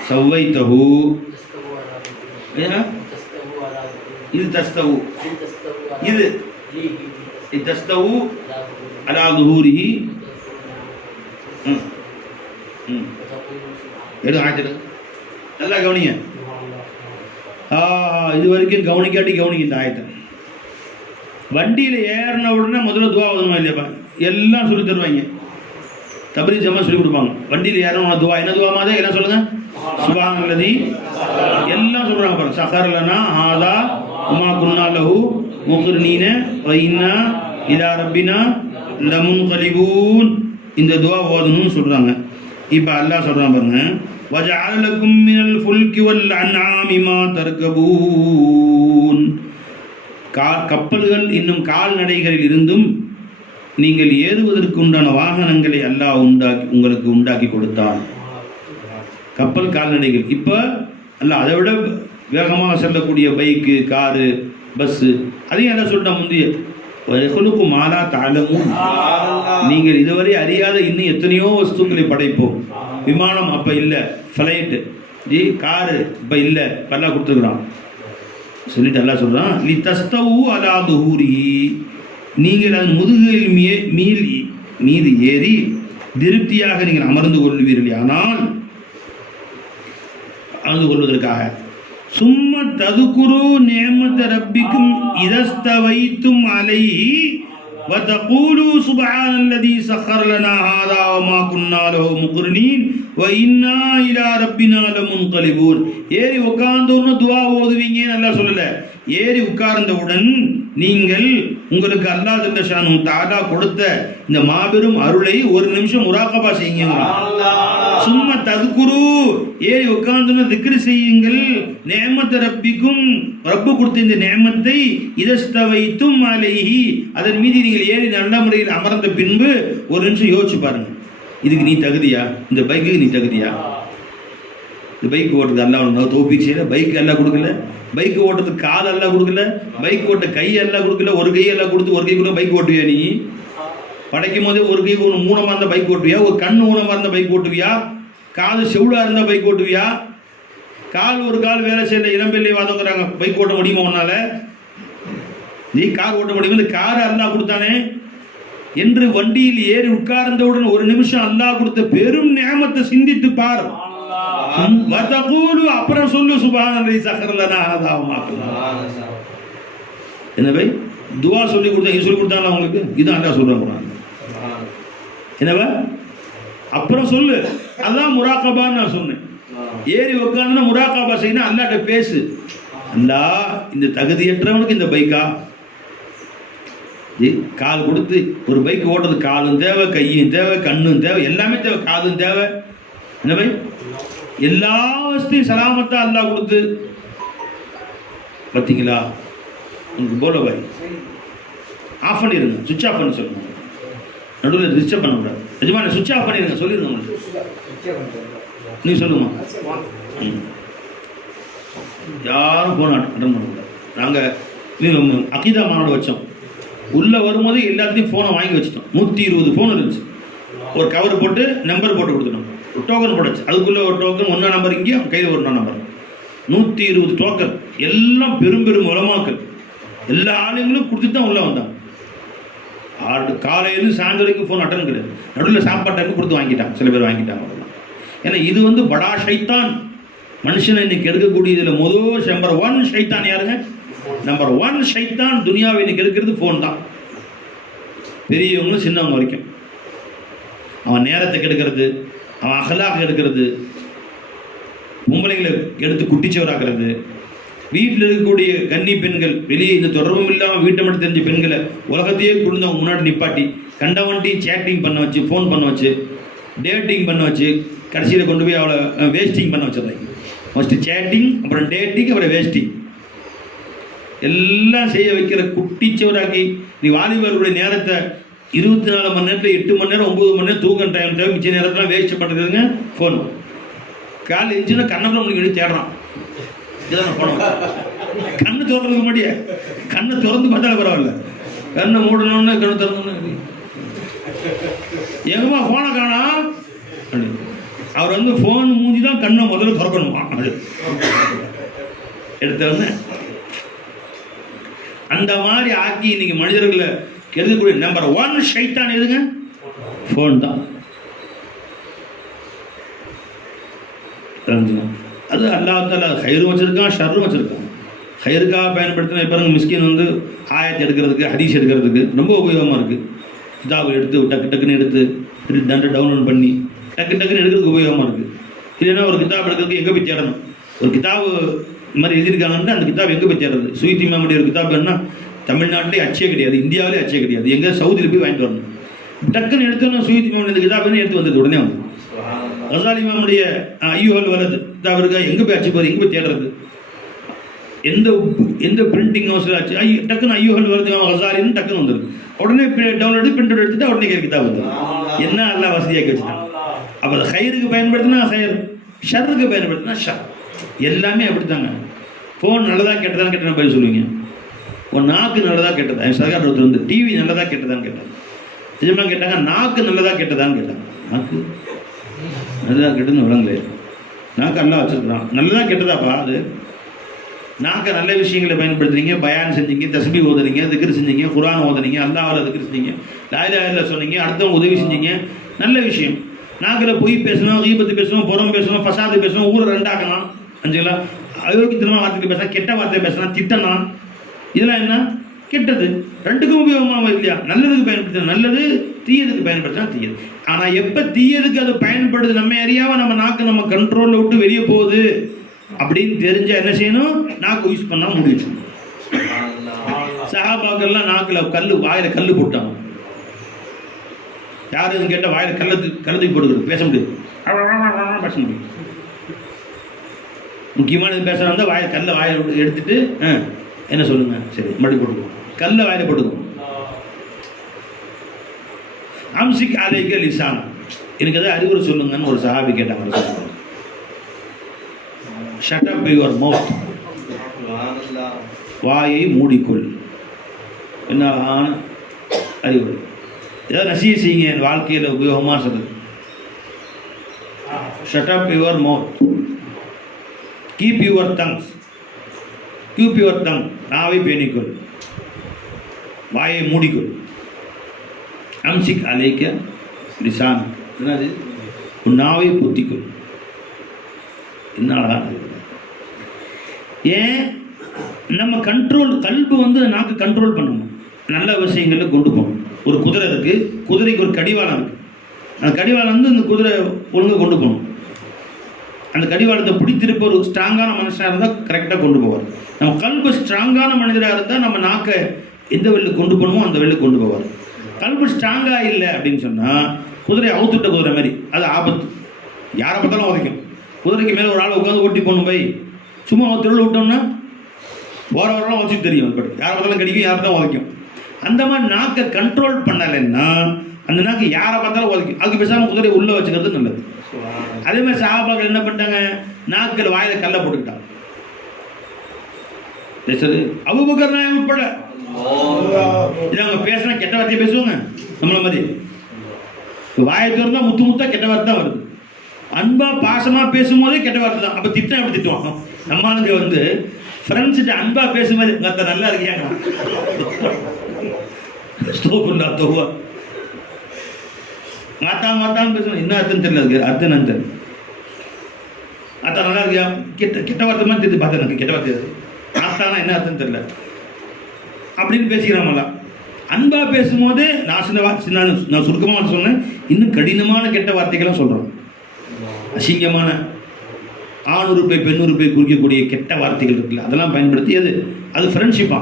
சவ்வைதஹு இது தஸ்தவு, இது தஸ்தவு அலா துஹூரிஹி. எடு ஆயத்து நல்லா கவனிங்க. இது வரைக்கும் கவனிக்காட்டி கவனிக்க இந்த ஆயத்தை. வண்டியில் ஏறின உடனே முதல்ல துவா ஓதணுமா இல்லையாப்பா? எல்லாம் சொல்லி தருவாங்க. தபரி ஜமா சொல்லி கொடுப்பாங்க. வண்டியில் ஏறணும் துவா. என்ன துவா மாதிரி எல்லாம் சொல்லுங்க. சுப்ஹானல்லதி எல்லாம் சொல்றாங்க பாருங்க. சஹர்லனா ஹாதா உமா குன்னா லஹு முக்ரினீன வ இன்னா இலா ரப்பினா லமுன்கலிபூன். இந்த துவா ஓதணும்னு சொல்றாங்க. இப்போ அல்லாஹ் சொல்றான் பாருங்க. வஜஅல லக்கும் மினல் ஃபுல்கி வல் அன்ஆமி மா தர்கபூன். கப்பல்கள் இன்னும் கால்நடைகளில் இருந்தும் நீங்கள் ஏறுவதற்கு உண்டான வாகனங்களை அல்லாஹ் உங்களுக்கு உண்டாக்கி கொடுத்தான். கப்பல், கால்நடைகள். இப்போ அல்ல அதை விட வேகமாக செல்லக்கூடிய பைக்கு, காரு, பஸ்ஸு, அதையும் என்ன சொல்லிட்டா முந்தைய மாலா தாளமும். நீங்கள் இதுவரை அறியாத இன்னும் எத்தனையோ வஸ்துக்களை படைப்போம். விமானம் அப்போ இல்லை, ஃப்ளைட்டு, காரு இப்போ இல்லை, இப்பெல்லாம் கொடுத்துருக்குறான் சொல்லிட்டு எல்லாம் சொல்கிறான். லி தஸ்தவு அலா துஹூரி. நீங்கள் அதன் முதுகில் மீது ஏறி திருப்தியாக நீங்கள் அமர்ந்து கொள்வீர்கள். ஆனால் அமர்ந்து கொள்வதற்காக சும்ம ததுகுரு நிஅமத ரப்பிக்கும் இதஸ்தவைத்தும் அலைஹி வ தகூலு சுப்ஹானல்லதி சஹர் லனா ஹாதா வ மா குன்னா லஹு முக்ரினீன் வ இன்னா இலா ரப்பினா லமுன்கலிபூன். ஏறி உட்கார்ந்தோன்னு துவா ஓதுவீங்க நல்லா சொல்லல. ஏறி உட்கார்ந்தவுடன் நீங்கள் உங்களுக்கு அல்லாஹ் ஜல்ல ஷானஹு தஆலா கொடுத்த இந்த மாபெரும் அருளை ஒரு நிமிஷம் முராகபா செய்யுங்க. சும்மா ததுகுரு ஏறி உட்கார்ந்து திக்ரு செய்யுங்கள். நிஅமத ரப்பிக்கும் ரப்பு கொடுத்த இந்த நிஅமத்தை இதஸ்தவைத்தும் அலைஹி அதன் மீது நீங்கள் ஏறி நல்ல முறையில் அமர்ந்த பின்பு ஒரு நிமிஷம் யோசிச்சு பாருங்க. இதுக்கு நீ தகுதியா? இந்த பைக்குக்கு நீ தகுதியா? இந்த பைக் ஓட்டுறது அல்லாஹ் தௌஃபீக் செய்யல. பைக் எல்லாம் கொடுக்கல. பைக் ஓட்டுறதுக்கு கால் எல்லாம் கொடுக்கல. பைக் ஓட்ட கை எல்லாம் கொடுக்கல. ஒரு கை எல்லாம் கொடுத்து ஒரு கை கூட பைக் ஓட்டுவியா? நீ படைக்கும் போதே ஒரு கை ஊனமாக இருந்தால் பைக் ஓட்டுவியா? ஒரு கண் ஊனமாக இருந்தால் பைக் ஓட்டுவியா? காது செவிடாக இருந்தால் பைக் ஓட்டுவியா? ஒரு கால் வேலை செய்யல, இளம்பிள்ளை வாதங்கிறாங்க. பைக் ஓட்ட முடியுமா உன்னால? நீ கார் ஓட்ட முடியுமா? இந்த கார் அல்லாஹ் கொடுத்தானே என்று வண்டியில் ஏறி உட்கார்ந்தவுடன் ஒரு நிமிஷம் அல்லாஹ் கொடுத்த பெரும் நிஅமத்தை சிந்தித்து பார். அப்புறம் சொல்லு சுப்ஹானல்லதி சஹர் லனா ஹாதா வ மா குன்னா. என்ன பை துவா சொல்லி கொடுத்தா சொல்லி கொடுத்தாங்களா உங்களுக்கு? இதான் அல்லாஹ் சொல்றாங்க. என்னவா அப்புறம் சொல்லு. அதான் முராகபான்னு நான் சொன்னேன். ஏறி உட்கார்ந்து முராகபா செய்யணும். அல்லாஹ்ட்ட பேசு. அல்லாஹ் இந்த தகுதியற்றவனுக்கு இந்த பைக்கா? கால் கொடுத்து ஒரு பைக் ஓட்டுறது காலும் தேவை, கையும் தேவை, கண்ணும் தேவை, எல்லாமே தேவை, காதும் தேவை. என்ன பை எல்லா வசதியும் சலாமத்தா அல்லாஹ் கொடுத்து பார்த்தீங்களா? உங்களுக்கு போல பாய் ஆஃப் பண்ணிடுங்க. சுவிட்ச் ஆஃப் பண்ணி சொல்லுங்க. நடுவில் டிஸ்டர்ப் பண்ணக்கூடாது. நிஜமான சுவிட்ச் ஆஃப் பண்ணிடுங்க. சொல்லிடுங்க உங்களுக்கு. நீ சொல்லுங்க. யாரும் ஃபோன் அட்டன் பண்ணக்கூடாது. நாங்கள் அகீதா மாநாடு வச்சோம். உள்ளே வரும்போது எல்லாத்தையும் ஃபோனை வாங்கி வச்சுட்டோம். 120 ஃபோன் இருந்துச்சு. ஒரு கவர் போட்டு நம்பர் போட்டு கொடுத்துட்டோம். ஒரு டோக்கன் போட்டுச்சு. அதுக்குள்ளே ஒரு டோக்கன், ஒன்றா நம்பர் இங்கே, கையில் ஒரு நம்பர். 120 டோக்கன். எல்லாம் பெரும் பெரும் உலமாக்கள். எல்லா ஆளுங்களும் கொடுத்துட்டு தான் உள்ளே வந்தாங்க. காலையிலேருந்து சாயந்தரம் வரைக்கும் ஃபோன் அட்டன் கிடையாது. நடுவில் சாப்பாட்டுக்கு கொடுத்து வாங்கிட்டாங்க. சில பேர் வாங்கிட்டாங்க. ஏன்னா இது படா ஷைத்தான். மனுஷனை இன்னைக்கு எடுக்கக்கூடிய இதில் நம்பர் 1 ஷைத்தான் யாருங்க? நம்பர் 1 ஷைத்தான் துனியாவை இன்னைக்கு எடுக்கிறது ஃபோன் தான். பெரியவங்களும் சின்னவங்க வரைக்கும். அவன் நேரத்தை கெடுக்கிறது, அவன் அகலாக எடுக்கிறது, பொம்பளைங்களை எடுத்து குட்டிச்சவராகிறது, வீட்டில் இருக்கக்கூடிய கன்னி பெண்கள், வெளியே இந்த தொடர்பும் இல்லாமல் வீட்டை மட்டும் தெரிஞ்ச பெண்களை உலகத்தையே கொண்டு அவங்க முன்னாடி நிப்பாட்டி கண்டவன்ட்டையும் சேட்டிங் பண்ண வச்சு, ஃபோன் பண்ண வச்சு, டேட்டிங் பண்ண வச்சு, கடைசியில் கொண்டு போய் அவளை வேஸ்டிங் பண்ண வச்சிடுறாங்க. ஃபஸ்ட்டு சேட்டிங், அப்புறம் டேட்டிங், அப்புறம் வேஸ்டிங் எல்லாம் செய்ய வைக்கிற குட்டிச்சவராக்கி நீ வாலிபர்களுடைய நேரத்தை 24 மணி நேரத்தில் 8 மணி நேரம் 9 மணி நேரம் தூக்கம் டைம் தேவை, மிச்ச நேரத்தில் வேஸ்ட் பண்ணுறதுங்க ஃபோன். காலை எழுந்துச்சுன்னா கண்ணப்பட உங்களுக்கு எழுதி தேடுறான். இதான் ஃபோன் கண்ணு திறக்கிறதுக்கு முடியாது, கண்ணை திறந்து பார்த்தாலும் பரவாயில்ல, கண்ணை மூடணும்னு கண்ணை திறந்தோன்னு எங்கம்மா ஃபோனை காணா. அவர் வந்து ஃபோன் மூஞ்சி தான் கண்ணை முதல்ல திறக்கணுமா அது எடுத்தவங்க. அந்த மாதிரி ஆக்கி இன்னைக்கு மனிதர்களை கெடுக்கக்கூடிய நம்பர் 1 ஷைத்தான் எதுங்க? ஃபோன் தான். அது அல்லாஹ் தஆலா ஹைரும் வச்சிருக்கான், ஷர்ரும் வச்சிருக்கான். ஹைருக்காக பயன்படுத்தின பாருங்க, மிஸ்கின் வந்து ஆயத்தை எடுக்கிறதுக்கு, ஹதீஸ் எடுக்கிறதுக்கு ரொம்ப உபயோகமாக இருக்குது. கிதாபை எடுத்து டக்குன்னு எடுத்து டவுன்லோட் பண்ணி டக்குன்னு எடுக்கிறதுக்கு உபயோகமாக இருக்குது. இல்லைன்னா ஒரு கிதாப் எடுக்கிறதுக்கு எங்கே போய் தேடணும்? ஒரு கிதாபு இந்த மாதிரி எழுதியிருக்காங்கன்னா அந்த கிதாப் எங்கே போய் தேடுறது? சுயீத் இமாமுடைய ஒரு கிதாப் என்ன தமிழ்நாட்டிலே அச்சே கிடையாது, இந்தியாவிலே அச்சே கிடையாது, எங்கே சவுதியில் போய் வாங்கிட்டு வரணும். டக்குன்னு எடுத்தோன்னா சுயீத் இமாமுடைய இந்த கிதாப்னு எடுத்து வந்தது உடனே வந்து. கசாலி இமாமுடைய ஐயுஹல் வலது கிதாப் இருக்கா, எங்கே போய் அச்சு போகுது, எங்கே போய் தேடுறது? எந்த பிரிண்டிங் ஹவுஸில் ஆச்சு டக்குன்னு ஐயுஹல் வலது கசாலின்னு டக்குன்னு வந்துருக்கு. உடனே டவுன்லோடு பிரிண்ட் எடுத்துட்டு உடனே கிதாப் வந்துடும். என்ன எல்லாம் வசதியாக்கி வச்சுட்டான். அப்போ அது ஹைருக்கு பயன்படுத்தினா ஹைர், ஷர்ருக்கு பயன்படுத்தினா ஷர். எல்லாமே அப்படித்தாங்க. ஃபோன் நல்லதா கெட்டதான்னு கேட்டால் பதில் சொல்லுவீங்க. உன் நாக்கு நல்லதா கெட்டதா? என் சர்க்கார் ஒருத்தர் வந்து டிவி நல்லதா கெட்டதான்னு கேட்டாங்க. நிஜமாக கேட்டாங்க, நாக்கு நல்லதா கெட்டதான்னு கேட்டாங்க. நாக்கு நல்லதா கெட்டதுன்னு விளங்கல. நாக்கு நல்லா வச்சுருக்குறான், நல்லதா கெட்டதாப்பா அது. நாக்கை நல்ல விஷயங்களை பயன்படுத்துறீங்க, பயான் செஞ்சீங்க, தஸ்பீஹ் ஓதுனீங்க, திக்ர் செஞ்சீங்க, குர்ஆன் ஓதுனீங்க, அல்லாஹ்வை திக்ர் செஞ்சீங்க, லா இலாஹா இல்லல்லாஹ் சொன்னீங்க, அடுத்தவங்க உதவி செஞ்சீங்க, நல்ல விஷயம். நாக்கில் பொய் பேசணும், கீபத்து பேசணும், புறம் பேசணும், ஃபசாது பேசணும், ஊரை ரெண்டாக்கலாம், அஞ்சுங்களா, அயோக்கியத்தனமாக வார்த்தைக்கு பேசலாம், கெட்ட வார்த்தை பேசலாம், திட்டலாம், இதெல்லாம் என்ன கெட்டது. ரெண்டுக்கும் உபயோகமாக இல்லையா? நல்லதுக்கு பயன்படுத்தணும் நல்லது, தீயதுக்கு பயன்படுத்தினா தீயது. ஆனால் எப்போ தீயதுக்கு அது பயன்படுது நம்ம அறியாமல் நம்ம நாக்கு நம்ம கண்ட்ரோலில் விட்டு வெளியே போகுது அப்படின்னு தெரிஞ்சால் என்ன செய்யணும்? நாக்கு யூஸ் பண்ணால் முடியும். சஹாபாக்கள்லாம் நாக்கில் வாயில் கல் போட்டாங்க. யார் எதுவும் கேட்டால் வாயில் கல்லத்துக்கு போட்டுக்கிறது, பேச முடியாது, பேச முடியும். முக்கியமானது பேசுகிறா இருந்தால் வாயில் எடுத்துட்டு என்ன சொல்லுங்க, சரி மறுபடியும் போட்டுக்குவோம், கல்லை வாயில் போட்டுக்குவோம். அம்சிக் அலைக்க லிசான், எனக்கு எதாவது அறிவுரை சொல்லுங்கன்னு ஒரு சஹாபி கேட்டாங்க. ஷட் அப் யுவர் மவுத், வாயை மூடிக்கொள். என்ன அறிவுரை? ஏதாவது நசிய செய்யுங்க, என் வாழ்க்கையில் உபயோகமாக சொல்லுது. Shut up your mouth, keep your tongues, keep your tongue, நாவை பேணிக்கொள், வாயை மூடிக்கொள். அம்சிக் அலைக்க லிசான், என்னது? உன் நாவை பொத்திக்கொள். என்ன அழகான ஏன் நம்ம கண்ட்ரோல், கல்பு வந்து நாக்கு கண்ட்ரோல் பண்ணணும், நல்ல விஷயங்களில் கொண்டு போகணும். ஒரு குதிரை இருக்குது, குதிரைக்கு ஒரு கடிவாளம் இருக்குது, அந்த கடிவாளம் வந்து அந்த குதிரை ஒழுங்காக கொண்டு போகணும். அந்த கடிவாளத்தை பிடித்திருப்ப ஒரு ஸ்ட்ராங்கான மனுஷனாக இருந்தால் கரெக்டாக கொண்டு போவார். நம்ம கல்பு ஸ்ட்ராங்கான மனிதராக இருந்தால் நம்ம நாக்கை எந்த வெளில கொண்டு போகணுமோ அந்த வெளில கொண்டு போவார். கல்பு ஸ்ட்ராங்காக இல்லை அப்படின்னு சொன்னால் குதிரை அவுத்துட்ட குதிரை மாதிரி, அது ஆபத்து, யாரை பார்த்தாலும் உதைக்கும். குதிரைக்கு மேலே ஒரு ஆள் உட்காந்து ஓட்டி போகணும், போய் சும்மா திருவிழா விட்டோம்னா போகிற வரலாம் வச்சுட்டு தெரியும், அப்படி யாரை பார்த்தாலும் கடிக்கும், யாரை தான் உதைக்கும். அந்த மாதிரி நாக்கை கண்ட்ரோல் பண்ணலைன்னா அந்த நாக்கு யாரை பார்த்தாலும் உதைக்கும். அதுக்கு பேசாமல் குதிரையை உள்ளே வச்சுக்கிறது நல்லது. அதே மாதிரி சஹாபாக்கள் என்ன பண்ணிட்டாங்க? நாக்கில் வாயில் கல்லை போட்டுக்கிட்டாங்க. அபூபக்கர் நாயகம் உட்பட இல்லை, அவங்க பேசினா கெட்ட வார்த்தையை பேசுவாங்க நம்மள மாதிரி. வாயை திறந்தா முத்து முத்தா கெட்ட வார்த்தை தான் வருது. அன்பா பாசமா பேசும்போதே கெட்ட வார்த்தை தான். அப்போ திட்டம் எப்படி திட்டுவாங்க? நம்ம ஆளுங்க வந்து ஃப்ரெண்ட்ஸ்கிட்ட அன்பா பேசும்போது மற்ற நல்லா இருக்கியாங்க, மாத்தான்னு பேசணும். என்ன அர்த்தம் தெரியல, அதுக்கு அர்த்தம் என்னன்னு தெரியல. அத்தா நல்லா இருக்கியா, கெட்ட வார்த்தை மாதிரி தெரிஞ்சு பார்த்தேன், எனக்கு கெட்ட வார்த்தை ஆத்தானா என்ன அர்த்தம் தெரியல அப்படின்னு பேசிக்கிறாமல்ல. அன்பா பேசும்போது நான் நான் சுருக்கமாக சொன்னேன், இன்னும் கடினமான கெட்ட வார்த்தைகள்லாம் சொல்கிறோம். அசிங்கமான ஆணுறுப்பை பெண்ணுறுப்பை குறிக்கக்கூடிய கெட்ட வார்த்தைகள் இருக்குல்ல, அதெல்லாம் பயன்படுத்தி அது ஃப்ரெண்ட்ஷிப்பா.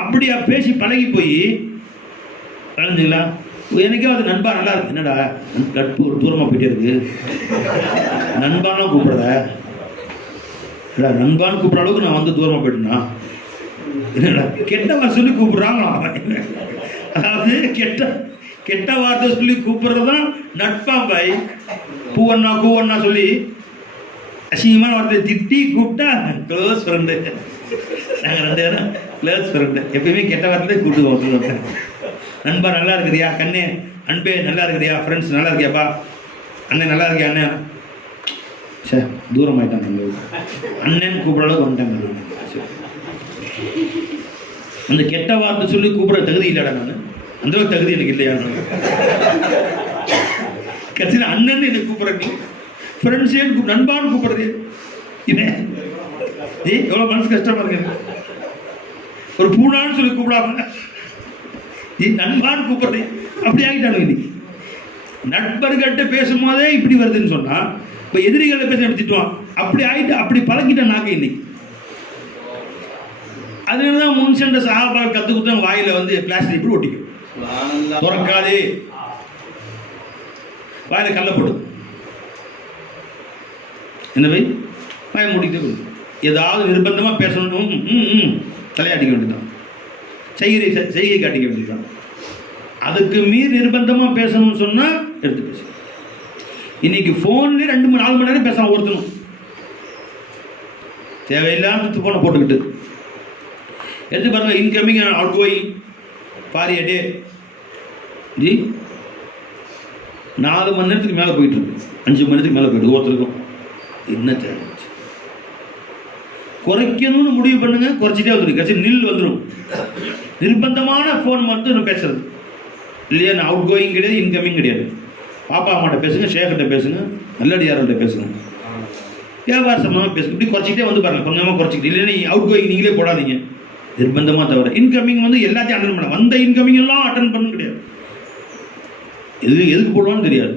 அப்படியா பேசி பழகி போய் கலந்துங்களா எனக்கே அது நண்பா நல்லா இருக்கு, என்னடா நட்பு ஒரு தூரமாக போயிட்டே இருக்கு, நண்பாலாம் கூப்பிடுற, இல்ல நண்பான்னு கூப்பிட்ற அளவுக்கு நான் வந்து தூரமாக போயிட்டேன்னா, என்னடா கெட்ட சொல்லி கூப்பிடுறாங்க. அதாவது கெட்ட வார்த்தை சொல்லி கூப்பிடுறது தான் நட்பா பாய். பூவண்ணா கூவண்ணா சொல்லி அசிங்கமான வார்த்தை திட்டி கூப்பிட்டா க்ளோஸ் ஃப்ரெண்டு. நாங்கள் 2 பேரும் க்ளோஸ் ஃப்ரெண்டு. எப்பயுமே கெட்ட வார்த்தை கூப்பிடுவோம். நண்பா நல்லா இருக்குதியா, கண்ணே அன்பே நல்லா இருக்குதியா, ஃப்ரெண்ட்ஸ் நல்லா இருக்கியாப்பா, அண்ணன் நல்லா இருக்கியா, அண்ணன் சே தூரம் ஆயிட்டாங்க, அண்ணன் கூப்பிட அளவுக்கு வந்துட்டாங்க. அந்த கெட்ட வார்த்தை சொல்லி கூப்பிட தகுதி இல்லைடா, நான் அந்த அளவுக்கு தகுதி எனக்கு இல்லையா, கட்சியில் அண்ணன் என்னை கூப்பிட்ற, நீ ஃப்ரெண்ட்ஸே நண்பான்னு கூப்பிடுறது எவ்வளோ மனசு கஷ்டமா இருக்கு. ஒரு பூனான்னு சொல்லி கூப்பிடாம நண்பான்னு கூப்பிடுறது அப்படி ஆகிட்டானு. இன்னைக்கு நண்பர்கிட்ட பேசும்போதே இப்படி வருதுன்னு சொன்னா இப்போ எதிரிகளை பேச எடுத்துட்டுவான், அப்படி ஆகிட்டு அப்படி பழகிட்டான் நாக்க இன்னைக்கு. அதனாலதான் முன்சென்ற சஹாபாக்கள் கற்றுக்கிட்டோம், வாயில வந்து பிளாஸ்டிக் இப்படி ஒட்டிக்கும், துறக்காதே, வாயில கல்ல போட்டு என்ன போய் வாய மூடிக்கிட்டு ஏதாவது நிர்பந்தமாக பேசணும், தலையாட்டிக்க வேண்டியதான், செய்கை காட்டிக்க வேண்டியதுதான். அதுக்கு மீறி நிர்பந்தமாக பேசணும்னு சொன்னால் எடுத்து பேச. இன்னைக்கு ஃபோன்லேயே 2-4 மணி நேரம் பேசலாம் ஒருத்தனும், தேவையில்லாத ஃபோனை போட்டுக்கிட்டு. எடுத்து பாருங்க, இன்கமிங் அவுட் கோயிங் பாரியா டே ஜி 4 மணி நேரத்துக்கு மேலே போயிட்டு இருக்கு, 5 மணி நேரத்துக்கு மேலே போயிட்டு ஒருத்தருக்கும். என்ன தேவை குறைக்கணும்னு முடிவு பண்ணுங்க, குறைச்சிட்டே வந்துடும், கட்சி நில் வந்துடும். நிர்பந்தமான ஃபோன் மட்டும் பேசுறது இல்லையா, நான் அவுட் கோயிங் கிடையாது, இன்கமிங் கிடையாது. பாப்பா அம்மாட்ட பேசுங்க, ஷேக்கிட்ட பேசுங்க, நல்லடியார்கிட்ட பேசுங்க, வியாபார சம்பந்தமாக பேசுங்க, இப்படி குறைச்சிக்கிட்டே வந்து பாருங்க, கொஞ்சமாக குறைச்சிக்கிட்டு. இல்லைன்னா அவுட் கோயிங் நீங்களே போடாதீங்க, நிர்பந்தமாக தவிர. இன்கமிங் வந்து எல்லாத்தையும் அட்டன் பண்ண, வந்த இன்கமிங் எல்லாம் அட்டன் பண்ண கிடையாது, எதுக்கு போடுவான்னு தெரியாது.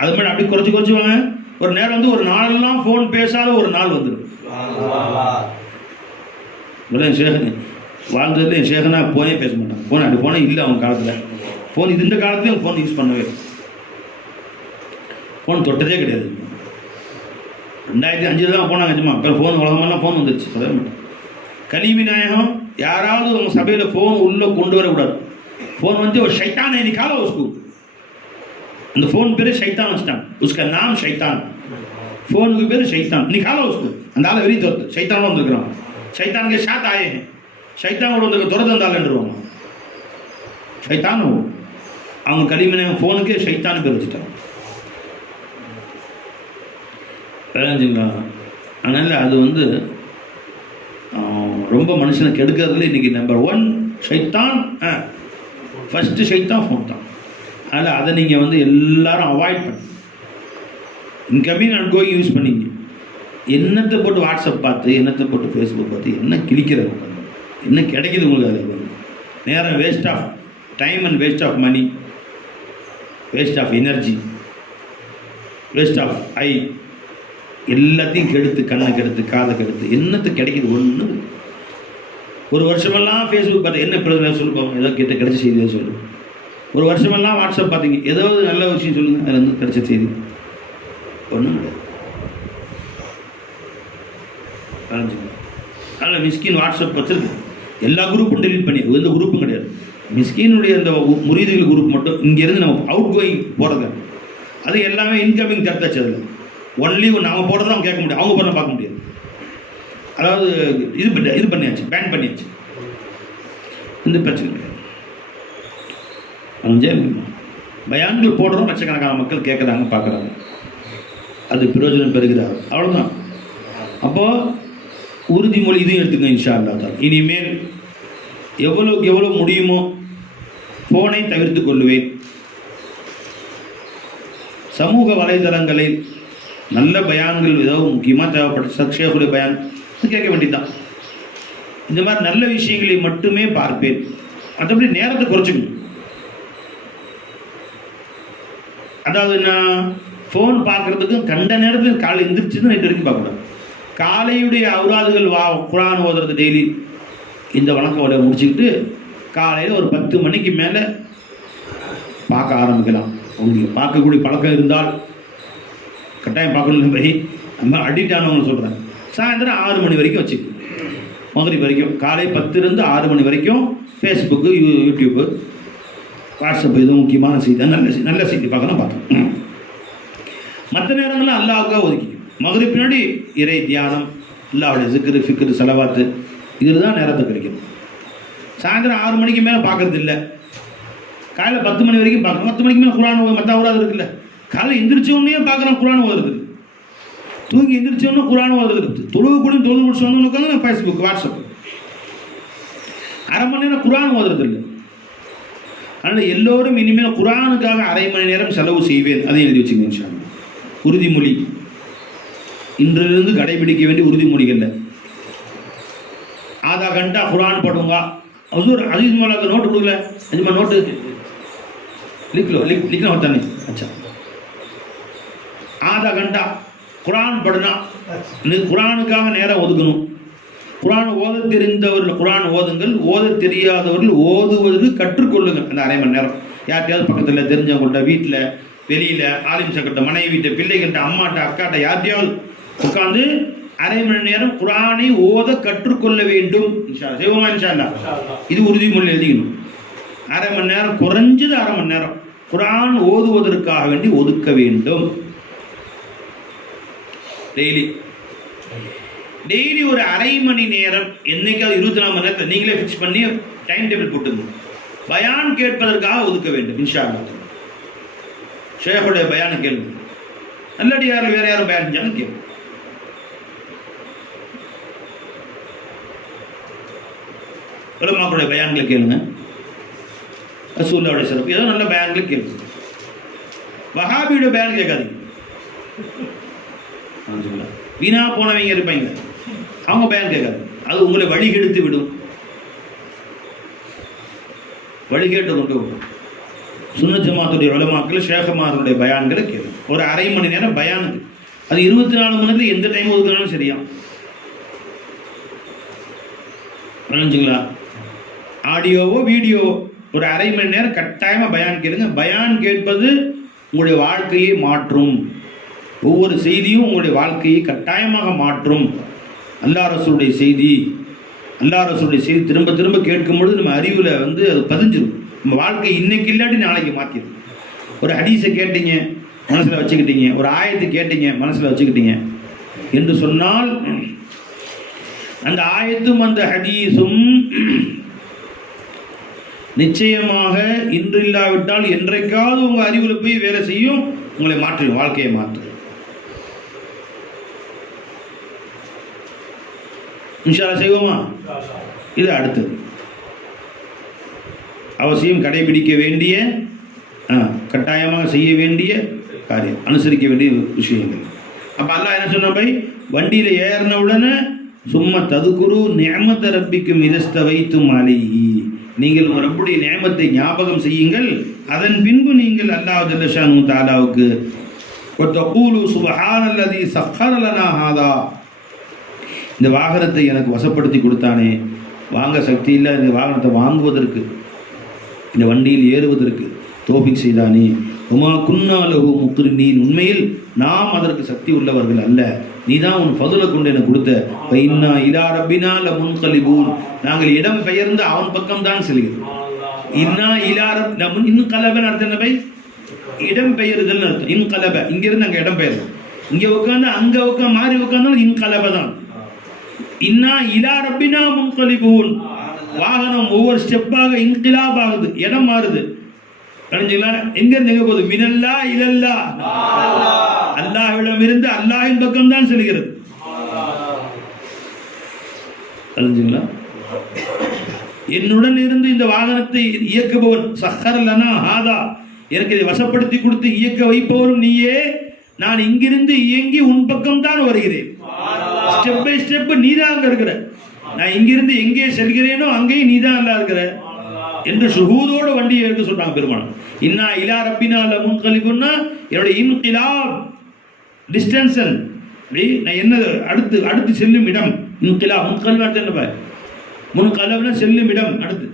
அது மாதிரி அப்படி குறைச்சி வாங்க. ஒரு நேரம் வந்து ஒரு நாளெல்லாம் ஃபோன் பேசாத ஒரு நாள் வந்துடும். வாழ்ந்ததுல என் சேகனா போனே பேச மாட்டான், ஃபோன் அப்படி போனே இல்லை அவங்க காலத்தில். ஃபோன் இது இந்த காலத்துலேயும் ஃபோன் யூஸ் பண்ணவே, ஃபோன் தொட்டதே கிடையாது. 2005 தான் போனாங்க சும்மா, இப்போ ஃபோன் உலகமெல்லாம் ஃபோன் வந்துருச்சு. சொல்லவே மாட்டேன். கலிமி நாயகம் யாராவது உங்கள் சபையில் ஃபோன் உள்ளே கொண்டு வரக்கூடாது. ஃபோன் வந்து ஒரு ஷைத்தான் है, निकालो उसको. அந்த ஃபோன் பேர் ஷைத்தான் வச்சுட்டான், उसका नाम ஷைத்தான், ஃபோனுக்கு பேர் ஷைத்தான், निकालो उसको. அந்த ஆளை வெளியே துரத்து, ஷைத்தானோட வந்துருக்கிறான், ஷைத்தான் கே சாத் ஆயே हैं, ஷைத்தானோட வந்து துரத்து அந்த ஆளுன்றவாங்க, ஷைத்தான். அவங்க கலிமி நாயகம் ஃபோனுக்கே ஷைத்தான் பேர் வச்சுட்டான். விளையாஞ்சுங்களா? அதனால் அது வந்து ரொம்ப மனுஷனை கெடுக்கிறதுல இன்றைக்கி நம்பர் 1 ஷைத்தான். ஃபஸ்ட்டு ஷைத்தான் ஃபோன் தான். அதனால் அதை நீங்கள் வந்து எல்லாரும் அவாய்ட் பண்ணி இன்கமிங் அண்ட் கோயிங் யூஸ் பண்ணிங்க. என்னத்தை போட்டு வாட்ஸ்அப் பார்த்து, என்னத்தை போட்டு ஃபேஸ்புக் பார்த்து என்ன கிழிக்கிறது, என்ன கிடைக்கிது உங்களுக்கு? அதில் நேரம் waste of time and waste of money, waste of energy, waste of eye, எல்லாத்தையும் கெடுத்து, கண்ணை கெடுத்து, காதை கெடுத்து, என்னத்தை கிடைக்கிது? ஒன்று. ஒரு வருஷமெல்லாம் ஃபேஸ்புக் பார்த்து என்ன பிரச்சனை சொல்லுவாங்க, ஏதோ கிட்ட கிடைச்ச செய்தியை சொல்லு. ஒரு வருஷமெல்லாம் வாட்ஸ்அப் பார்த்தீங்க, ஏதாவது நல்ல விஷயம் சொல்லுங்கள், அதில் வந்து கிடைச்ச செய்தி ஒன்றும் கிடையாது. அதனால் மிஸ்கின் வாட்ஸ்அப் வச்சுருக்கு, எல்லா குரூப்பும் டெலிட் பண்ணி, எந்த குரூப்பும் கிடையாது. மிஸ்கினுடைய அந்த முரீதுகள் குரூப் மட்டும் இங்கேருந்து நம்ம அவுட் கோயிங் போகிறது, அது எல்லாமே இன்கமிங் தடுத்தாச்சு. அதில் ஒன்லி நம்ம போடுறத அவங்க கேட்க முடியாது, அவங்க போடுறத பார்க்க முடியாது. அதாவது இது பண்ணியாச்சு, பேன் பண்ணியாச்சு. இந்த பிரச்சனை கிடையாது. பயான்கள் போடுறோம், லட்சக்கணக்கான மக்கள் கேட்குறாங்க, பார்க்குறாங்க, அது பிரயோஜனம் பெறுகிறார், அவ்வளோதான். அப்போது உறுதிமொழி இதையும் எடுத்துக்கங்க இன்ஷா அல்லாஹ். இனிமேல் எவ்வளோக்கு எவ்வளோ முடியுமோ ஃபோனை தவிர்த்து கொள்ளுவேன். சமூக வலைதளங்களில் நல்ல பயான்கள் ஏதோ முக்கியமாக தேவைப்பட்ட ஷேகுடைய பயான் கேட்க வேண்டியதுதான். இந்த மாதிரி நல்ல விஷயங்களை மட்டுமே பார்ப்பேன். மற்றபடி நேரத்தை குறைச்சிக்கணும். அதாவது நான் ஃபோன் பார்க்குறதுக்கு கண்ட நேரத்தில் காலை எந்திரிச்சுன்னு நைட்டு வரைக்கும் பார்க்கக்கூடாது. காலையுடைய அவுராதுகள் குரான் ஓதுறது டெய்லி இந்த வணக்கம் முடிச்சுக்கிட்டு காலையில் ஒரு 10 மணிக்கு மேலே பார்க்க ஆரம்பிக்கலாம். உங்களுக்கு பார்க்கக்கூடிய பழக்கம் இருந்தால் கட்டாயம் பார்க்கணும். பை நம்ம அடிக்ட் ஆனவங்க சொல்கிறேன். சாயந்தரம் 6 மணி வரைக்கும் வச்சுக்கணும். மகரிப் வரைக்கும், காலை 10 to 6 மணி வரைக்கும் ஃபேஸ்புக்கு, யூடியூப்பு, வாட்ஸ்அப், எதுவும் முக்கியமான செய்தி, நல்ல செய்தி பார்க்கணும் பார்த்தோம். மற்ற நேரங்களில் அல்லாஹ்வுக்காக ஒதுக்கிக்கும். மகரிப் பின்னாடி இறை தியானம், அல்லாஹ்வுடைய ஜிக்ரு, ஃபிக்ரு, சலவாத்து, இதில் தான் நேரத்தை கிடைக்கணும். சாயந்தரம் 6 மணிக்கு மேலே பார்க்கறது இல்லை. காலையில் 10 மணி வரைக்கும் பார்க்கணும். 10 மணிக்கு மேலே குரான் மற்ற ஊராது இருக்குல்ல. காலையில் எந்திரிச்சோடனே பார்க்குறோம் குரான் ஓதுறது, தூங்கி எந்திரிச்சோன்னு குரான் ஓதுறது, தொழுவு முடிச்சோன்னு உட்காந்து ஃபேஸ்புக், வாட்ஸ்அப், அரை மணி நேரம் குரான் ஓதுறது இல்லை. அதனால் எல்லோரும் இனிமேல் குரானுக்காக அரை மணி நேரம் செலவு செய்வேன், அதை எழுதி வச்சுங்க இன்ஷா அல்லாஹ். உறுதிமொழி, இன்றிலிருந்து கடைபிடிக்க வேண்டிய உறுதிமொழிகள். आधा घंटा कुरान पढ़ूंगा। हजूर अजीज मौला का नोट கொடுக்கல, அஜ்மா नोट लिख लो, लिखना होता नहीं। अच्छा, आधा घंटा குரான் पढ़ना, குரானுக்காக நேரம் ஒதுக்கணும். குரான் ஓத தெரிந்தவர்கள் குரான் ஓதுங்கள், ஓத தெரியாதவர்கள் ஓதுவதற்கு கற்றுக்கொள்ளுங்கள். அந்த அரை மணி நேரம் யார்கிட்டயாவது பக்கத்தில் தெரிஞ்சவங்கள்ட்ட, வீட்டில், வெளியில், ஆலிம் சக்கிட்ட, மனைவிட்ட, பிள்ளைகள்கிட்ட, அம்மாட்ட, அக்காட்ட, யார்ட்டையாவது உட்காந்து அரை மணி நேரம் குரானை ஓத கற்றுக்கொள்ள வேண்டும். செய்வோமா இன்ஷா அல்லாஹ்? இது உறுதிமொழி எழுதிக்கணும். அரை மணி நேரம், குறைஞ்சது அரை மணி நேரம் குரான் ஓதுவதற்காக வேண்டி ஒதுக்க வேண்டும். டெய்லி ஒரு அரை மணி நேரம், என்னைக்காவது 24 மணி நேரத்தில் நீங்களே ஃபிக்ஸ் பண்ணி டைம் டேபிள் போட்டுங்க. பயான் கேட்பதற்காக ஒதுக்க வேண்டும் இன்ஷா அல்லாஹ். ஷேഖுடைய பயானை கேளுங்க, நல்லடியார் வேற யாரும் பயான் செஞ்சாலும் கேளுங்க. உலமாக்களுடைய பயான்களை கேளுங்க, ரசூலுல்லாஹ்வுடைய சிறப்பு, ஏதோ நல்ல பயான்களை கேளுங்க. வஹாபியோட பயான் கேட்காதீங்க. வீணா போனவங்க இருப்பாங்க, அவங்க பயான் கேட்காது, அது உங்களை வழிகெடுத்து விடும், வழிகேட்டு கொண்டு விடும். சுன்னத் ஜமாத்துடைய உலமாக்கள் ஷேഖமார்களுடைய பயான்களை கேளுங்க. ஒரு அரை மணி நேரம் பயானுக்கு, அது 24 மணி நேரத்தில் எந்த டைம் ஒதுக்கினாலும் சரியா. புரிஞ்சுங்களா? ஆடியோவோ வீடியோவோ ஒரு அரை மணி நேரம் கட்டாயமாக பயான் கேளுங்க. பயான் கேட்பது உங்களுடைய வாழ்க்கையை மாற்றும். ஒவ்வொரு செய்தியும் உங்களுடைய வாழ்க்கையை கட்டாயமாக மாற்றும். அல்லாஹ் ரசூலுடைய செய்தி, அல்லாஹ் ரசூலுடைய செய்தி திரும்ப திரும்ப கேட்கும்பொழுது நம்ம அறிவில் அது பதிஞ்சிடும். நம்ம வாழ்க்கை இன்னைக்கு இல்லாட்டி நாளைக்கு மாற்றிடும். ஒரு ஹதீஸை கேட்டீங்க, மனசில் வச்சுக்கிட்டீங்க, ஒரு ஆயத்தை கேட்டீங்க, மனசில் வச்சுக்கிட்டீங்க என்று சொன்னால், அந்த ஆயத்தும் அந்த ஹதீஸும் நிச்சயமாக இன்று இல்லாவிட்டால் என்றைக்காவது உங்கள் அறிவில் போய் வேலை செய்யும், உங்களை மாற்றும், வாழ்க்கையை மாற்றும். இன்ஷா அல்லாஹ் செய்வோமா? இது அடுத்தது அவசியம் கடைபிடிக்க வேண்டிய, கட்டாயமாக செய்ய வேண்டிய காரியம், அனுசரிக்க வேண்டிய விஷயங்கள். அப்போ அல்லாஹ் என்ன சொன்ன, பை வண்டியில் ஏறின உடனே சும்மா ததுகுரு நியமத்த ரப்பிக்கும் இதஸ்த வைத்தும் அலைஹி, நீங்கள் உங்கள் ரப்புடைய நியமத்தை ஞாபகம் செய்யுங்கள், அதன் பின்பு நீங்கள் அல்லாஹ் ஜல்ல ஷானு தஆலாவுக்கு வதகூலு சுப்ஹானல்லதி சக்கர லனா ஹாதா, இந்த வாகனத்தை எனக்கு வசப்படுத்தி கொடுத்தானே, வாங்க சக்தி இல்லை, இந்த வாகனத்தை வாங்குவதற்கு, இந்த வண்டியில் ஏறுவதற்கு தௌஃபீக் செய்தானே, உமா குன்னா லஹு முக்ரினீன், உண்மையில் நாம் அதற்கு சக்தி உள்ளவர்கள் அல்ல, நீ தான் உன் ஃபதுலை கொண்டு எனக்கு கொடுத்த. இன்னா இலா ரப்பினா லமுன்கலிபூன், நாங்கள் இடம் பெயர்ந்து அவன் பக்கம் தான் செல்கிறோம். இன்னா இலா ரப் இன்கலபன் அர்த்தம் என்ன பை? இடம் பெயர்தல் அர்த்தம். இன்கலப இங்கிருந்து அங்கே இடம் பெயர்தல், இங்கே உட்காந்து அங்கே உட்காந்து மாறி உட்காந்தாலும் இன்கலப தான். இன்னா இலா ரப்பினா முன்கலிபூன், வாகனம் ஒவ்வொரு ஸ்டெப்பாக இன்கிலாப் ஆகுது, இடம் மாறுது. தெரிஞ்சுங்களா? எங்கிருந்து எங்க போகுது? மினல்லா இலல்லா, அல்லாஹ்விடம் இருந்து அல்லாஹ்வின் பக்கம் தான் செல்கிறது. தெரிஞ்சுங்களா? என்னுடன் இருந்து இந்த வாகனத்தை இயக்குபவன் சக்கர லனா ஹாதா, எனக்கு இதை வசப்படுத்தி கொடுத்து இயக்க வைப்பவரும் நீயே, நான் இங்கிருந்து இயங்கி உன் பக்கம் தான் வருகிறேன். ஸ்டெப் பை ஸ்டெப் நீ தான் அங்க இருக்கிற, நான் இங்கிருந்து எங்கே செல்கிறேனோ அங்கேயும் நீ தான் அல்லா இருக்கிற என்று ஷுஹூதோட வண்டியை எடுக்க சொல்றாங்க பெருமாள். இன்னா இலா ரப்பினா லமுன்கலிபுன்னா, என்னுடைய இன்கிலாப் டிஸ்டன்சன், நான் என்ன அடுத்து செல்லும் இடம். இன்கிலாப் முன்கல்வாட்டு என்ன பாரு, முன்கலவுனா செல்லும் இடம். அடுத்து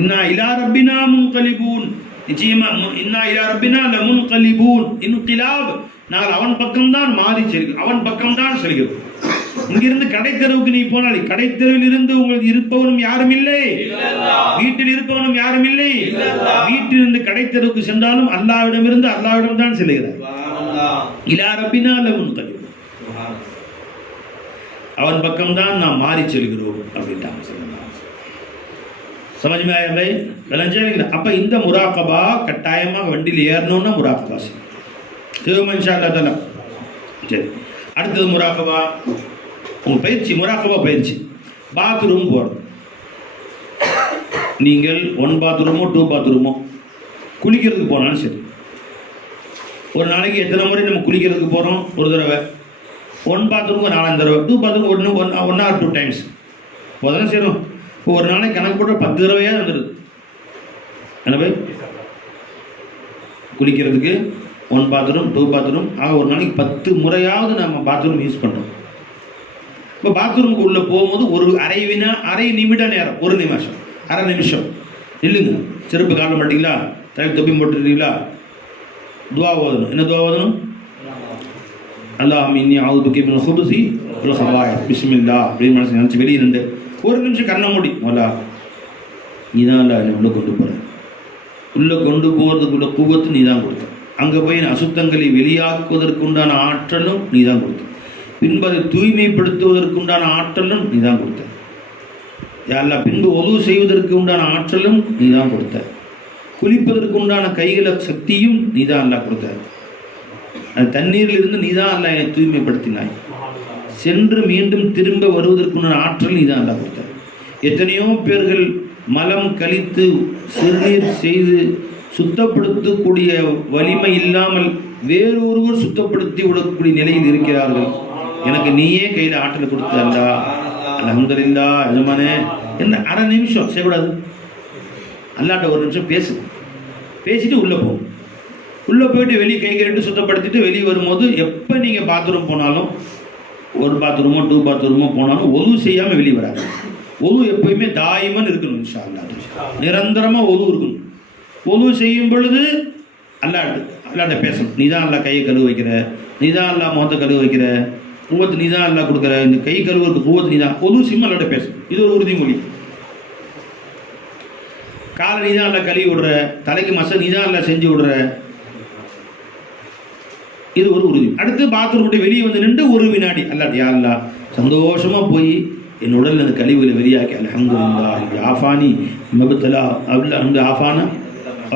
இன்னா இலா ரப்பினா முன்கலிபூன், நிச்சயமா இன்னா இலா ரப்பினா லமுன்கலிபூன், இன்கிலாப், நாங்கள் அவன் பக்கம்தான் மாறி செல்கிறோம், அவன் பக்கம்தான் செல்கிறோம். இங்கிருந்து கடைத்தெருவுக்கு நீ போனால் கடைத்தெருவில் இருந்து உங்களுக்கு இருப்பவனும் யாரும் இல்லை, வீட்டில் இருப்பவனும் யாரும் இல்லை. வீட்டிலிருந்து கடைத்தெருவுக்கு சென்றாலும் அல்லாஹ்விடமிருந்து அல்லாஹ்விடம் தான் செல்கிறார். இலா ரப்பினா லமுன்கலிபூன், அவன் பக்கம்தான் நாம் மாறி செல்கிறோம் அப்படின்ட்டாங்க. समझ में आया भाई? விளஞ்சா? அப்ப இந்த முராகபா கட்டாயமாக வண்டியில் ஏறணும்னா முராகபா செய்வோம் இன்ஷா அல்லாஹ் தஆலா. சரி, அடுத்தது முராகபா உங்க பயிற்சி, முராகபா பயிற்சி. பாத்ரூம் போகிறது, நீங்கள் 1 பாத்ரூமோ 2 பாத்ரூமோ குளிக்கிறதுக்கு போனாலும் சரி, ஒரு நாளைக்கு எத்தனை முறை நம்ம குளிக்கிறதுக்கு போகிறோம்? ஒரு தடவை. 1 பாத்ரூமுக்கு 4 தடவை, 2 பாத்ரூம் 1 or 2 டைம்ஸ் போதானே செய்யணும். இப்போ ஒரு நாளைக்கு கணக்கு போட்டு 10 தடவையாக வந்துடுது. என்ன போய் குளிக்கிறதுக்கு 1 பாத்ரூம் 2 பாத்ரூம் ஆக ஒரு நாளைக்கு 10 முறையாவது நம்ம பாத்ரூம் யூஸ் பண்ணுறோம். இப்போ பாத்ரூமுக்கு உள்ளே போகும்போது ஒரு அரை நிமிட நேரம், 1 நிமிஷம், அரை நிமிஷம் இல்லைங்க. செருப்பு காலம் மாட்டிங்களா, தலைக்கு தொப்பி போட்டுருக்கீங்களா, துவா ஓதணும். என்ன துவா ஓதணும்? அல்லாஹும்ம இன்னி அஊது பிக்க மினல் குபுஸி வல் ஹபாயிஸ், பிஸ்மில்லாஹ் அப்படின்னு மனசு நினச்சி வெளியே நின்று 1 நிமிஷம் கண்ணை மூடி, மோலா நீ தான் இல்லை என்னை உள்ளே கொண்டு போகிற, உள்ளே கொண்டு போகிறதுக்குள்ள குவத்து நீ தான் கொடுத்த, அங்கே போய் அசுத்தங்களை வெளியாக்குவதற்குண்டான ஆற்றலும் நீ தான் கொடுத்த, பின்பு அதை தூய்மைப்படுத்துவதற்குண்டான ஆற்றலும் நீ தான் கொடுத்த, யாரெல்லாம் பின்பு உதவு செய்வதற்கு உண்டான ஆற்றலும் நீ தான் கொடுத்த, குளிப்பதற்கு உண்டான கைகளை சக்தியும் நீ தான் அல்லா கொடுத்த, அந்த தண்ணீரில் இருந்து நீ தான் அல்லா என்னை தூய்மைப்படுத்தினாய், சென்று மீண்டும் திரும்ப வருவதற்குண்டான ஆற்றல் நீ தான் அல்லா கொடுத்த. எத்தனையோ பேர்கள் மலம் கழித்து சிறுநீர் செய்து சுத்தப்படுத்தக்கூடிய வலிமை இல்லாமல் வேறொருவர் சுத்தப்படுத்தி விடக்கூடிய நிலையில் இருக்கிறார்கள். எனக்கு நீயே கையில் ஆற்றல் கொடுத்த அல்லா, அல்ஹம்துலில்லாஹ் எஜமானே என்ன அரை நிமிஷம் செய்யக்கூடாது, அல்லாட்ட 1 நிமிஷம் பேசிட்டு உள்ளே போகும். உள்ளே போயிட்டு வெளியே கை கழுவிட்டு சுத்தப்படுத்திட்டு வெளியே வரும்போது எப்போ நீங்கள் பாத்ரூம் போனாலும் 1 பாத்ரூமோ 2 பாத்ரூமோ போனாலும் ஒது செய்யாமல் வெளியே வராது. ஒது எப்பயுமே தாயமன் இருக்கணும். இன்ஷா அல்லாஹ் நிரந்தரமாக ஒது இருக்கணும். ஒது செய்யும் பொழுது அல்லாட்ட பேசணும். நீ தான் அல்லா கையை கழுவ வைக்கிற, நீ தான் அல்லா முகத்தை கழுவ வைக்கிற, கூவத்து நீ தான் அல்லா கொடுக்குற, இந்த கை கழுவுறதுக்கு கூவத்து நீ தான். ஒது சிம்ம அல்லாட்ட பேசணும். இது ஒரு உறுதிமொழி. காலை நீ தான் அல்லா கழுவி விடுற, தலைக்கு மச நீ தான் அல்லா செஞ்சு விடுற, இது ஒரு உறுதி. அடுத்து பாத்ரூம் விட்டு வெளியே வந்து நின்று 1 வினாடி அல்லாட்ட யா அல்லா சந்தோஷமாக போய் என் உடலில் அந்த கழிவுகளை வெளியாக்கி அல்ஹம்துலில்லாஹ் இது ஆஃபானி மபுத்தலா அவ்வளோ அந்த ஆஃபானா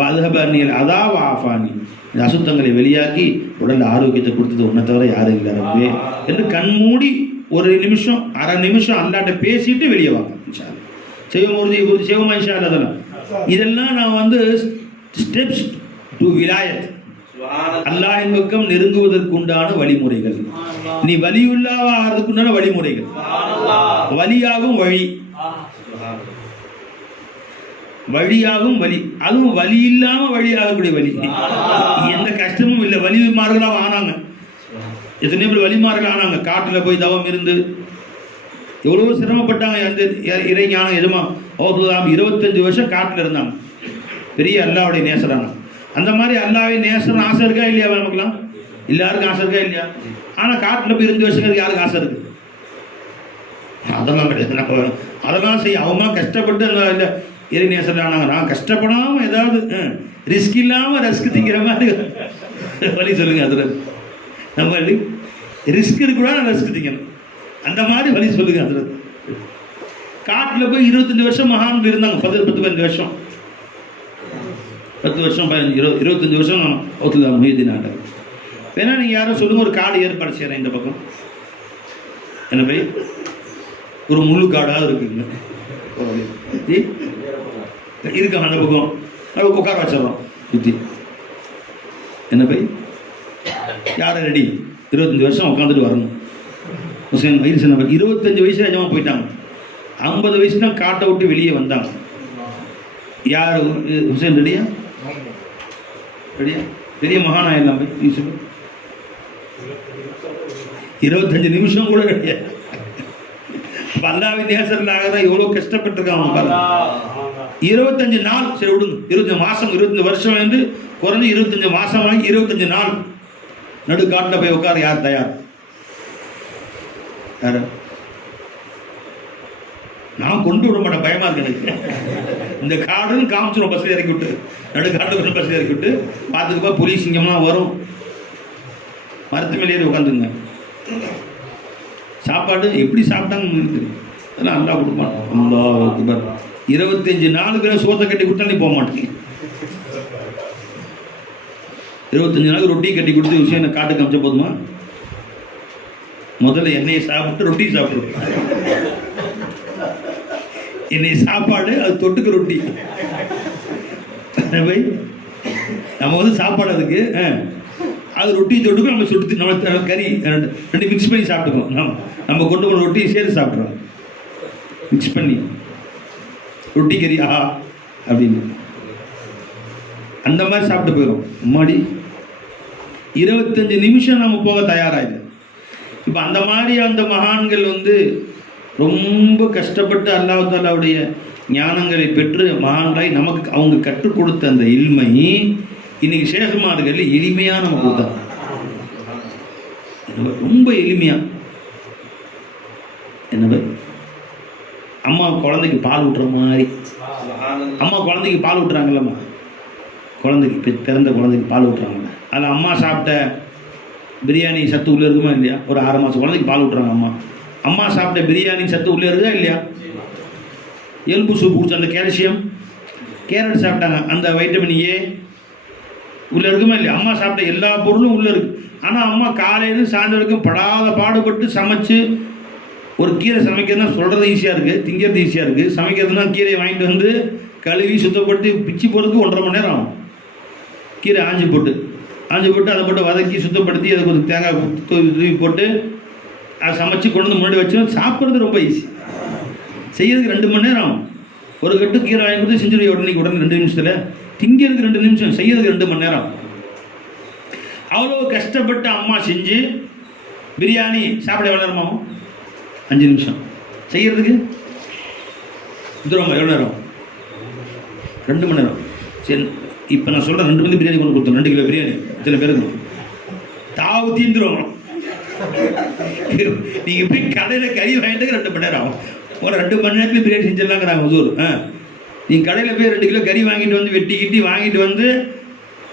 அதுஹபனியல் அதாவ ஆஃபானி, இந்த அசுத்தங்களை வெளியாக்கி உடல் ஆரோக்கியத்தை கொடுத்தது உன்னை தவிர யாரும் இல்லை ரப்பே என்று கண்மூடி 1 நிமிஷம் அரை நிமிஷம் அல்லாட்ட பேசிட்டு வெளியே வாங்க. இன்ஷா அல்லாஹ் செய்வோம், உறுதி செய்வோமா இன்ஷா அல்லாஹ். அதெல்லாம் இதெல்லாம் நான் வந்து ஸ்டெப்ஸ் டு விலாயத், அல்லாஹ்வின் பக்கம் நெருங்குவதற்கு உண்டான வழிமுறைகள். நீ வலியுல்லாவா ஆகிறதுக்கு உண்டான வழிமுறைகள், வழியாகும் வழி, வழியாகும் வழி, அதுவும் வழி இல்லாம வழியாகக்கூடிய வழி. எந்த கஷ்டமும் இல்லை, வலிமார்களாக ஆனாங்க. எத்தனையோ பேர் வலிமார்கள் ஆனாங்க. காட்டில் போய் தவம் இருந்து எவ்வளவோ சிரமப்பட்டாங்க. அந்த இறைஞானம் எதுமா 25 வருஷம் காட்டில் இருந்தாங்க. பெரிய அல்லாஹ்வுடைய நேசரான அந்த மாதிரி அல்லாஹ்வை நேசன் ஆசை இருக்கா இல்லையா? நமக்குலாம் எல்லாருக்கும் ஆசை இருக்கா இல்லையா? ஆனால் காட்டில் போய் 2 வருஷங்களுக்கு யாருக்கு ஆசை இருக்குது? அதெல்லாம் கிடையாது. அதெல்லாம் செய்ய அவங்களாம் கஷ்டப்பட்டு அந்த இறை நேசன் ஆனாங்க. நான் கஷ்டப்படாமல் ஏதாவது ரிஸ்க் இல்லாமல் ரஸ்க் திங்கிற மாதிரி வழி சொல்லுங்க. அதில் நம்ம ரிஸ்க் இருக்கக்கூடாது, நான் ரஸ்க் திங்கணும், அந்த மாதிரி வழி சொல்லுங்க. அதில் காட்டில் போய் 25 வருஷம் மகான்கள் இருந்தாங்க. 10-15 வருஷம், 10 வருஷம் 15 25 வருஷம் ஒத்துதான் முயற்சின் ஆண்டாங்க. வேணா நீங்கள் யாரும் சொல்லுங்கள், ஒரு காடு ஏற்பாடு செய்கிறேன் இந்த பக்கம். என்ன போய் ஒரு முழு காடாக இருக்குங்க இருக்காங்க அந்த பக்கம் உட்கார வச்சிடறோம் சுற்றி. என்ன போய் யாரை ரெடி 25 வருஷம் உட்காந்துட்டு வரணும். ஹுசேன் வயசு 25 வயசு நிஜமாக போயிட்டாங்க. 50 வயசு தான் காட்டை விட்டு வெளியே வந்தாங்க. யார் ஹுசேன் ரெடியா? ரெடியா? பெரிய மகானாயெல்லாம் போய் யூசுப் 25 நிமிஷம் கூட கிடையாது. அல்லாஹ்வின் நேசர்களாக தான் எவ்வளோ கஷ்டப்பட்டிருக்காங்க. 25 நாள், சரி விடுங்க, 25 மாதம், 25 வருஷம் வந்து குறைஞ்சி 25 மாதம் வாங்கி 25 நாள் நடுக்காட்டில் போய் உட்கார யார் தயார்? யார்? நான் கொண்டு விட மாட்டேன், பயமா இருக்கு எனக்கு. இந்த காடுன்னு காமிச்சிடும், பஸ்ஸில் இறக்கி விட்டு, நடுக்காட்டு பஸ்ஸில் இறக்கி விட்டு பார்த்துக்கப்பா புலி சிங்கம்லாம் வரும், மரத்து மேலே உட்காந்துங்க. சாப்பாடு எப்படி சாப்பிட்டாங்கன்னு தெரியும், அதெல்லாம் நல்லா கொடுப்பான். அல்லாஹ் அக்பர். 25 நாளுக்கு சோத்தை கட்டி கொடுத்தா நீ போக மாட்டேங்க. 25 நாளுக்கு ரொட்டி கட்டி கொடுத்து விஷயம் காட்டு காமிச்ச போதுமா? முதல்ல எண்ணெயை சாப்பிட்டு ரொட்டி சாப்பிடுவோம். எண்ணெய் சாப்பாடு, அது தொட்டுக்கு ரொட்டி. நம்ம வந்து சாப்பாடு அதுக்கு அது ரொட்டி தொட்டுக்கும், நம்ம சுட்டு நம்ம கறி ரெண்டு மிக்ஸ் பண்ணி சாப்பிட்டுக்கோம். நம்ம கொண்டு போன ரொட்டி சேர்த்து சாப்பிட்றோம், மிக்ஸ் பண்ணி ரொட்டி கறி ஆஹா அப்படின்னு அந்த மாதிரி சாப்பிட்டு போயிடும். அம்மாடி 25 நிமிஷம் நம்ம போக தயாராகிது. இப்போ அந்த மாதிரி அந்த மகான்கள் வந்து ரொம்ப கஷ்டப்பட்டு அல்லாஹ் தாலாவுடைய ஞானங்களை பெற்று மகான்களாய் நமக்கு அவங்க கற்றுக் கொடுத்த அந்த இல்மை இன்னைக்கு சேகமார்கள் எளிமையாக நம்ம கொடுத்தாங்க. ரொம்ப எளிமையா. என்ன அம்மா குழந்தைக்கு பால் ஊட்டுற மாதிரி, அம்மா குழந்தைக்கு பால் ஊட்டுறாங்கல்லம்மா, குழந்தைக்கு பிறந்த குழந்தைக்கு பால் ஊட்டுறாங்க. அதில் அம்மா சாப்பிட்ட பிரியாணி சத்து உள்ளே இருக்குமா இல்லையா? ஒரு 6 மாதம் குழந்தைக்கு பால் ஊட்டுறாங்க அம்மா. அம்மா சாப்பிட்ட பிரியாணி சத்து உள்ளே இருக்குதா இல்லையா? எலும்பு சூப் குடிச்ச அந்த கால்சியம், கேரட் சாப்பிட்டாங்க அந்த வைட்டமின் ஏ உள்ளே இருக்குமா இல்லையா? அம்மா சாப்பிட்ட எல்லா பொருளும் உள்ளே இருக்குது. ஆனால் அம்மா காலையிலும் சாயந்தரம் படாத பாடுபட்டு சமைச்சு, ஒரு கீரை சமைக்கிறதுனா சொல்கிறது ஈஸியாக இருக்குது, திங்கிறது ஈஸியாக இருக்குது. சமைக்கிறதுனா கீரையை வாங்கிட்டு வந்து கழுவி சுத்தப்படுத்தி பிச்சு போகிறதுக்கு 1.5 மணி நேரம் ஆகும். கீரை ஆஞ்சி போட்டு அதை போட்டு வதக்கி சுத்தப்படுத்தி அதை கொஞ்சம் தேங்காய் தூவி போட்டு அதை சமைச்சு கொண்டு வந்து முன்னாடி வச்சு சாப்பிட்றது ரொம்ப ஈஸி. செய்யறதுக்கு 2 மணி நேரம் ஆகும். ஒரு கட்டு கீரை வாங்கி கொடுத்து செஞ்சுருவீங்க உடனே 2 நிமிஷத்தில். திங்கிறதுக்கு 2 நிமிஷம், செய்யறதுக்கு 2 மணி நேரம். அவ்வளோ கஷ்டப்பட்டு அம்மா செஞ்சு பிரியாணி சாப்பிட எவ்வளோ நேரமாகும்? 5 நிமிஷம். செய்யறதுக்கு எவ்வளோ நேரம்? 2 மணி நேரம். சரி, இப்போ நான் சொல்கிறேன், 2 மணி பிரியாணி கொண்டு கொடுத்தோம், 2 கிலோ பிரியாணி இத்தனை பேருக்கு தாவு தீந்துருவோம். நீங்கள் போய் கடையில் கறி வாங்கிட்டு 2 மணி நேரம் ஆகும். ஒரு 2 மணி நேரத்தில் பிரியாணி செஞ்சிடலாங்கிறாங்க ஹுசூர். நீங்கள் கடையில் போய் 2 கிலோ கறி வாங்கிட்டு வந்து வெட்டி வாங்கிட்டு வந்து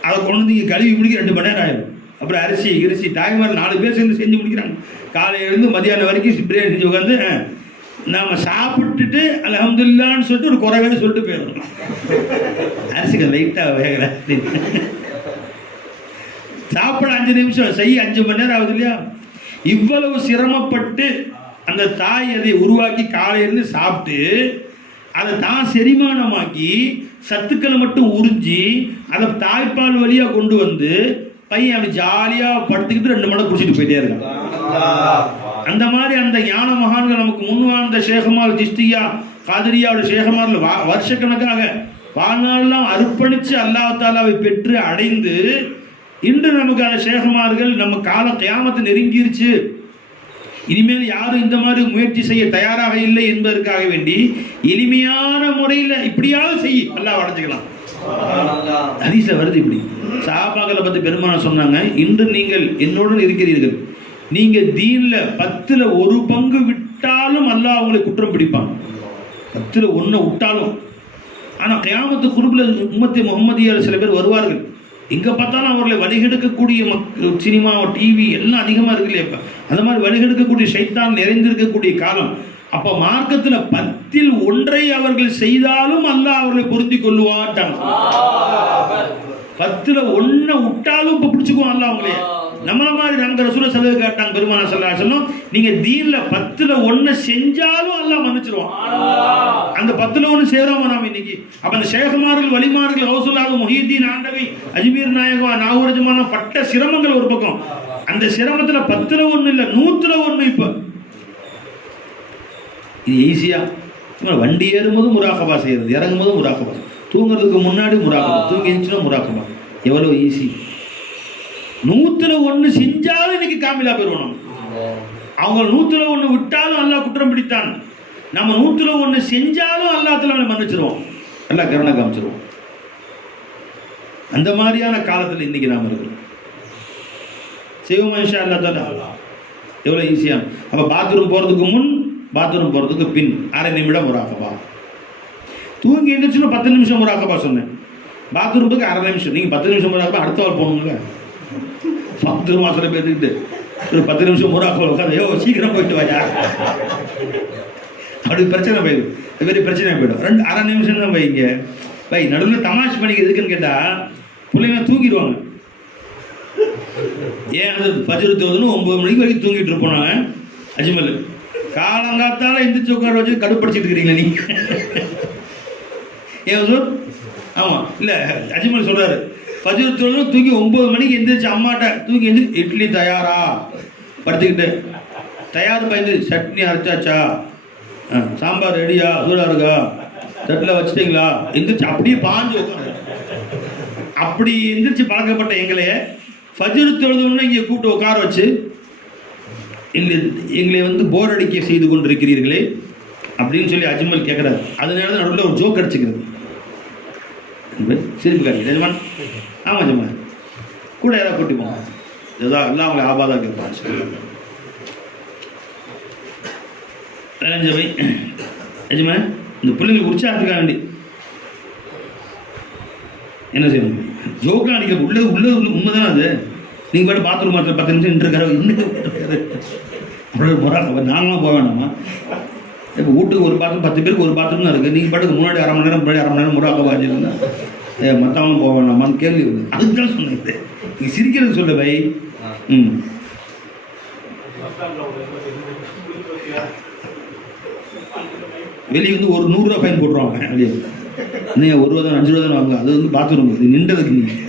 அதை கொண்டு வந்து இங்கே கழுவி முடிக்க 2 மணி நேரம் ஆகிடும். அப்புறம் அரிசி தாய்மார் 4 பேர் சேர்ந்து செஞ்சு முடிக்கிறாங்க. காலையிலேருந்து மதியானம் வரைக்கும் பிரியாணி செஞ்சு உட்காந்து நாம் சாப்பிட்டுட்டு அல்ஹம்துலில்லாஹ்னு சொல்லிட்டு ஒரு குறைவேன்னு சொல்லிட்டு போயிடணும். அரிசிக்கு லைட்டாக வேகலை, சாப்பிட 5 நிமிஷம், செய்ய 5 மணி நேரம் ஆகுது இல்லையா? இவ்வளவு சிரமப்பட்டு அந்த தாய் அதை உருவாக்கி காலையிலேருந்து சாப்பிட்டு அதை தான் செரிமானமாக்கி சத்துக்களை மட்டும் உறிஞ்சி அதை தாய்ப்பால் வழியாக கொண்டு வந்து பையன் அப்படி ஜாலியாக படுத்துக்கிட்டு 2 மணி நேரம் குடிச்சிட்டு போயிட்டே இருக்கான். அந்த மாதிரி அந்த ஞான மகான்கள் நமக்கு முன் வாழ்ந்த ஷேகமால் ஜிஸ்தியா காதிரியாவோட ஷேகமால் வருஷக்கணக்காக வாழ்நாளெல்லாம் அர்ப்பணித்து அல்லாஹ் தாலாவை பெற்று அடைந்து இன்று நமக்கு அந்த ஷேகமார்கள் நம்ம கால கியாமத்தை நெருங்கிருச்சு, இனிமேல் யாரும் இந்த மாதிரி முயற்சி செய்ய தயாராக இல்லை என்பதற்காக வேண்டி எளிமையான முறையில் இப்படியாவது செய்ய அல்லாஹ் அடைஞ்சிக்கலாம். ஹதீஸ்ல வருது இப்படி. சஹாபாக்களை பற்றி பெருமானார் சொன்னாங்க, இன்று நீங்கள் என்னுடன் இருக்கிறீர்கள், நீங்க தீன்ல 10ல் 1 பங்கு விட்டாலும் அல்லாஹ் அவங்களை குற்றம் பிடிப்பான். 10ல் 1 விட்டாலும். ஆனால் கியாமத்து குருபில் உம்மத்தி முகமதியால் சில பேர் வருவார்கள். எங்கே பார்த்தாலும் அவர்களை வழிகெடுக்கக்கூடிய சினிமா டிவி எல்லாம் அதிகமாக இருக்கு இல்லையா? இப்போ அந்த மாதிரி வழிகெடுக்கக்கூடிய சைத்தான் நிறைந்திருக்கக்கூடிய காலம். அப்போ மார்க்கத்தில் 10ல் 1 அவர்கள் செய்தாலும் அல்லாஹ் அவர்களை பொருந்தி கொள்ளுவாட்டாங்க. 10ல் 1 விட்டாலும் இப்போ பிடிச்சிக்குவோம் அல்லாஹ் அவங்களே. நம்மள மாதிரி நம்ம ரசூலுல்லாஹி ஸல்லல்லாஹு அலைஹி வஸல்லம் பெருமானார் ஸல்லல்லாஹு அலைஹி வஸல்லம், நீங்க தீன்ல 10ல் 1 செஞ்சாலும் அல்லாஹ் மன்னிச்சிருவான். அந்த 10ல் 1 சேராம நாம இன்னைக்கு அப்ப அந்த ஷேகுமார்கள் வலிமார்கள் ஹவுசுல்லாஹ் முஹியுத்தீன் ஆண்டவை அஜ்மீர் நாயகம் நாகூரஜமான பட்ட சிரமங்கள் ஒரு பக்கம். அந்த சிரமத்துல 10ல் 1 இல்ல 100ல் 1. இப்ப இது ஈஸியா வண்டி ஏறும்போது முராகபா செய்யறது, இறங்கும் போது முராகபா, தூங்குறதுக்கு முன்னாடி முராகபா, தூங்கி எழுந்துச்சுன்னா முராகபா. எவ்வளவு ஈஸி. 100ல் 1 செஞ்சாலும் இன்னைக்கு காமிலா பெறுவோம். அவங்க 100ல் 1 விட்டாலும் அல்லாஹ் குற்றம் பிடித்தான். நம்ம 100ல் 1 செஞ்சாலும் அல்லாஹ் தஆலா மன்னிச்சிருவோம். எல்லாம் கருணை காமிச்சிருவோம். அந்த மாதிரியான காலத்தில் இன்னைக்கு நாம் இருக்கிறோம். செய்வோமா இன்ஷா அல்லாஹ் தஆலா? எவ்வளோ ஈஸியாக. அப்போ பாத்ரூம் போகிறதுக்கு முன், பாத்ரூம் போகிறதுக்கு பின் அரை நிமிடம் முராகபா. தூங்கி எழுந்திரிச்சுன்னு 10 நிமிஷம் முராகபா சொன்னேன். பாத்ரூமுக்கு அரை நிமிஷம். நீங்கள் 10 நிமிஷம் முராகபா அடுத்த வாரம் போகணுங்கள. பாத்ரூம் வாசலை போயிட்டு ஒரு 10 நிமிஷம் முராகபா உட்காந்து, சீக்கிரம் போயிட்டு வாயா, அப்படி பிரச்சனை போயிடும். இது மாதிரி பிரச்சனை போயிடும். அரை நிமிஷம் தான் வைங்க. பை நடுவில் தமாஷ் பண்ணிக்க எதுக்குன்னு கேட்டால் பிள்ளைங்க தூங்கிடுவாங்க. ஏன் அது ஃபஜ்ர் தொழுதுன்னு 9 மணிக்கு வரைக்கும் தூங்கிட்டு இருப்போம். நாங்கள் அஜ்மல் காலங்காத்தால எந்திரிச்சு உட்கார வச்சு கடுப்படிச்சிட்டு இருக்கிறீங்களா நீங்கள்? ஏன் சார்? ஆமாம், இல்லை அஜ்மல் சொல்கிறாரு, ஃபஜ்ர் தொழுதுன்னு தூங்கி 9 மணிக்கு எந்திரிச்சு அம்மாட்ட தூங்கி எந்திரிச்சு, இட்லி தயாரா படுத்துக்கிட்டு, தயார் பயந்து சட்னி அரைச்சாச்சா, சாம்பார் ரெடியா, சூடாக இருக்கா, தட்டில் வச்சுட்டீங்களா, எந்திரிச்சு அப்படியே பாஞ்சு உட்காந்து. அப்படி எந்திரிச்சு பழக்கப்பட்ட எங்களையே ஃபஜ்ர் தொழுதுன்னு இங்கே கூப்பிட்டு உட்கார வச்சு எங்களை வந்து போர் அடிக்க செய்து கொண்டிருக்கிறீர்களே அப்படின்னு சொல்லி அஜ்மல் கேட்குறாரு. அதனால தான் நடுவில் ஒரு ஜோக் அடிச்சுக்கிறது. சிரிப்பு காட்டி ஜமான். ஆமாம் ஜமான், கூட யாராவது கூட்டிப்போம். இதுதான் எல்லாம் அவங்களை ஆபாதாக கேட்பாங்க. எஜமான், இந்த பிள்ளைங்களுக்கு உற்சாகத்துக்காக வேண்டி என்ன செய்யணும்? ஜோக்கா அடிக்க உள்ளது உண்மைதானே அது. நீங்கள் பாட்டு பாத்ரூம் மாத்திரம் 10 நிமிஷம் நின்றுருக்காரு, இன்னும் முறாக நாங்களாம் போக வேண்டாமா? இப்போ வீட்டுக்கு ஒரு பாத்ரூம், 10 பேருக்கு ஒரு பாத்ரூம் தான் இருக்குது. நீங்கள் பாட்டுக்கு முன்னாடி அரை மணி நேரம், முன்னாடி அரை மணி நேரம் முறாக வாங்கிருந்தா மற்றவங்களும் போக வேண்டாமான்னு கேள்வி வருது. அதுக்கு தான் சொன்னேன். நீங்கள் சிரிக்கிறது சொல்ல வை. வெளியே வந்து ஒரு 100 ரூபா ஃபைன் போட்டுருவாங்க. வெளியே நீங்கள் 1 ரூபா தான் 5 ரூபா தான் வாங்க. அது வந்து பாத்ரூம் இது நின்றதுக்கு. நீங்கள்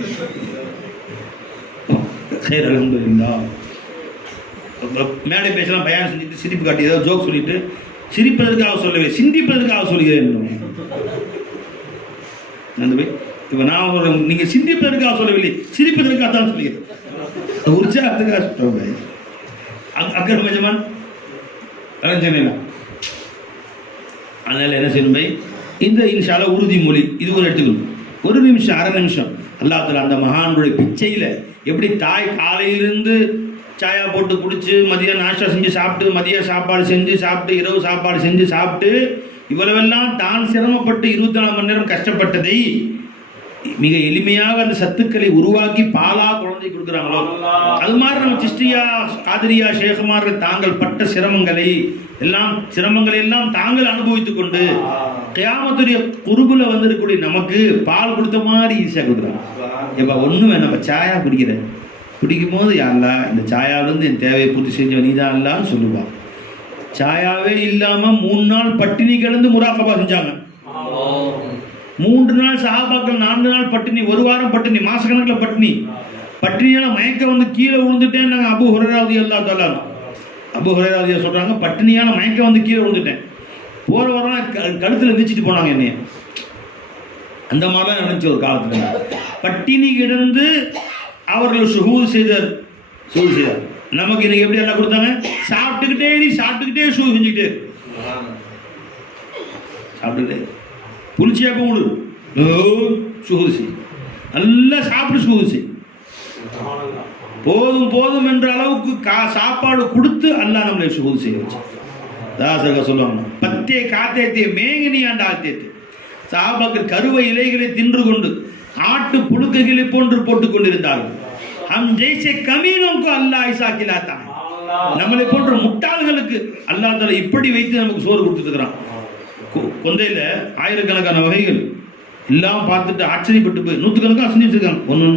சரி அல்ஹம்துலில்லாஹ் மேடை பேசலாம், பயான் செஞ்சுட்டு சிரிப்பு காட்டி ஏதாவது ஜோக் சொல்லிட்டு, சிரிப்பதற்காக சொல்லவே சிந்திப்பதற்காக சொல்கிறேன். இப்போ நான் நீங்கள் சிந்திப்பதற்காக சொல்லவில்லை, சிரிப்பதற்காக தான் சொல்லுகிறேன். உற்சாகத்துக்காக சொல்கிறேன். அக்கர் மஜமான் அரஞ்சனா. அதனால் என்ன செய்யணும் பை, இந்த இன்ஷால உறுதிமொழி இது ஒரு எடுத்துக்கணும். 1 நிமிஷம், அரை நிமிஷம் அல்லாஹ் தஆலா அந்த மகானுடைய பிச்சையில் எப்படி தாய் காலையிலிருந்து சாயா போட்டு குடிச்சு, மதியம் நாஷ்டா செஞ்சு சாப்பிட்டு, மதியம் சாப்பாடு செஞ்சு சாப்பிட்டு, இரவு சாப்பாடு செஞ்சு சாப்பிட்டு, இவ்வளவெல்லாம் தான் சிரமப்பட்டு 24 மணி நேரம் கஷ்டப்பட்டதை மிக எளிமையாக அந்த சத்துக்களை உருவாக்கி பாலா குழந்தை கொடுக்குறாங்களோ, அது மாதிரி நம்ம சிஸ்டியா, காதிரியா, ஷேகுமார்கள் தாங்கள் பட்ட சிரமங்களை எல்லாம் தாங்கள் அனுபவித்துக் கொண்டு கியாமத்துடைய குருபுல வந்திருக்கக்கூடிய நமக்கு பால் கொடுத்த மாதிரி ஈஸியாக கொடுக்குறாங்க. எப்போ ஒன்றும் வேணாம், நம்ம சாயா குடிக்கும் போது யாரெல்லாம் இந்த சாயாவிலேருந்து என் தேவையை பூர்த்தி செஞ்ச நீதான் இல்லான்னு சொல்லுவான். சாயாவே இல்லாமல் 3 நாள் பட்டினி கிடந்து முராகபா செஞ்சாங்க. 3 நாள் சஹாபாக்கள், 4 நாள் பட்டினி, 1 வாரம் பட்டினி, மாசக்கணக்கில் பட்டினியால் மயக்க வந்து கீழே விழுந்துட்டேன். நாங்கள் அபூ ஹுரைரா ரலியல்லாஹு தஆலா சொல்கிறாங்க, பட்டினியால் மயக்க வந்து கீழே விழுந்துட்டேன். போகிற வாரம் கழுத்தில் விதிச்சிட்டு போனாங்க என்னைய. அந்த மாதிரிலாம் நினச்சி ஒரு காலத்தில் பட்டினி கிடந்து அவர்கள் சுகூத் செய்தார். நமக்கு இன்னைக்கு எப்படி எல்லாம் கொடுத்தாங்க? சாப்பிட்டுக்கிட்டே ஷூ செஞ்சுக்கிட்டே சாப்பிட்டுக்கிட்டே புளிச்சியாக விடு, சுகூத் செய், நல்லா சாப்பிட்டு சுகூத் செய், போதும் என்ற அளவுக்கு சாப்பாடு கொடுத்து அல்லாஹ் நம்மளை சுகூத் செய்ய வச்சு. தாசக சொல்லுவாங்க, பத்தே காத்தேத்தே மேங்கினி ஆண்ட ஆத்தேத்து. சஹாபாக்கள் கருவை இலைகளை தின்று கொண்டு ஆட்டு புழுக்கைகளை போன்று போட்டுக் கொண்டிருந்தார்கள். ஹம் ஜெய்சே கமீனோக்கு அல்லாஹ் ஐசா கிலாத்தான். நம்மளை போன்ற முட்டாள்களுக்கு அல்லாஹ் தஆலா இப்படி வைத்து நமக்கு சோறு கொடுத்துருக்கிறான். கொந்தையில் ஆயிரக்கணக்கான வகைகள் எல்லாம் பார்த்துட்டு ஆச்சரியப்பட்டு போய் 100கணக்காக செஞ்சுருக்காங்க. ஒன்று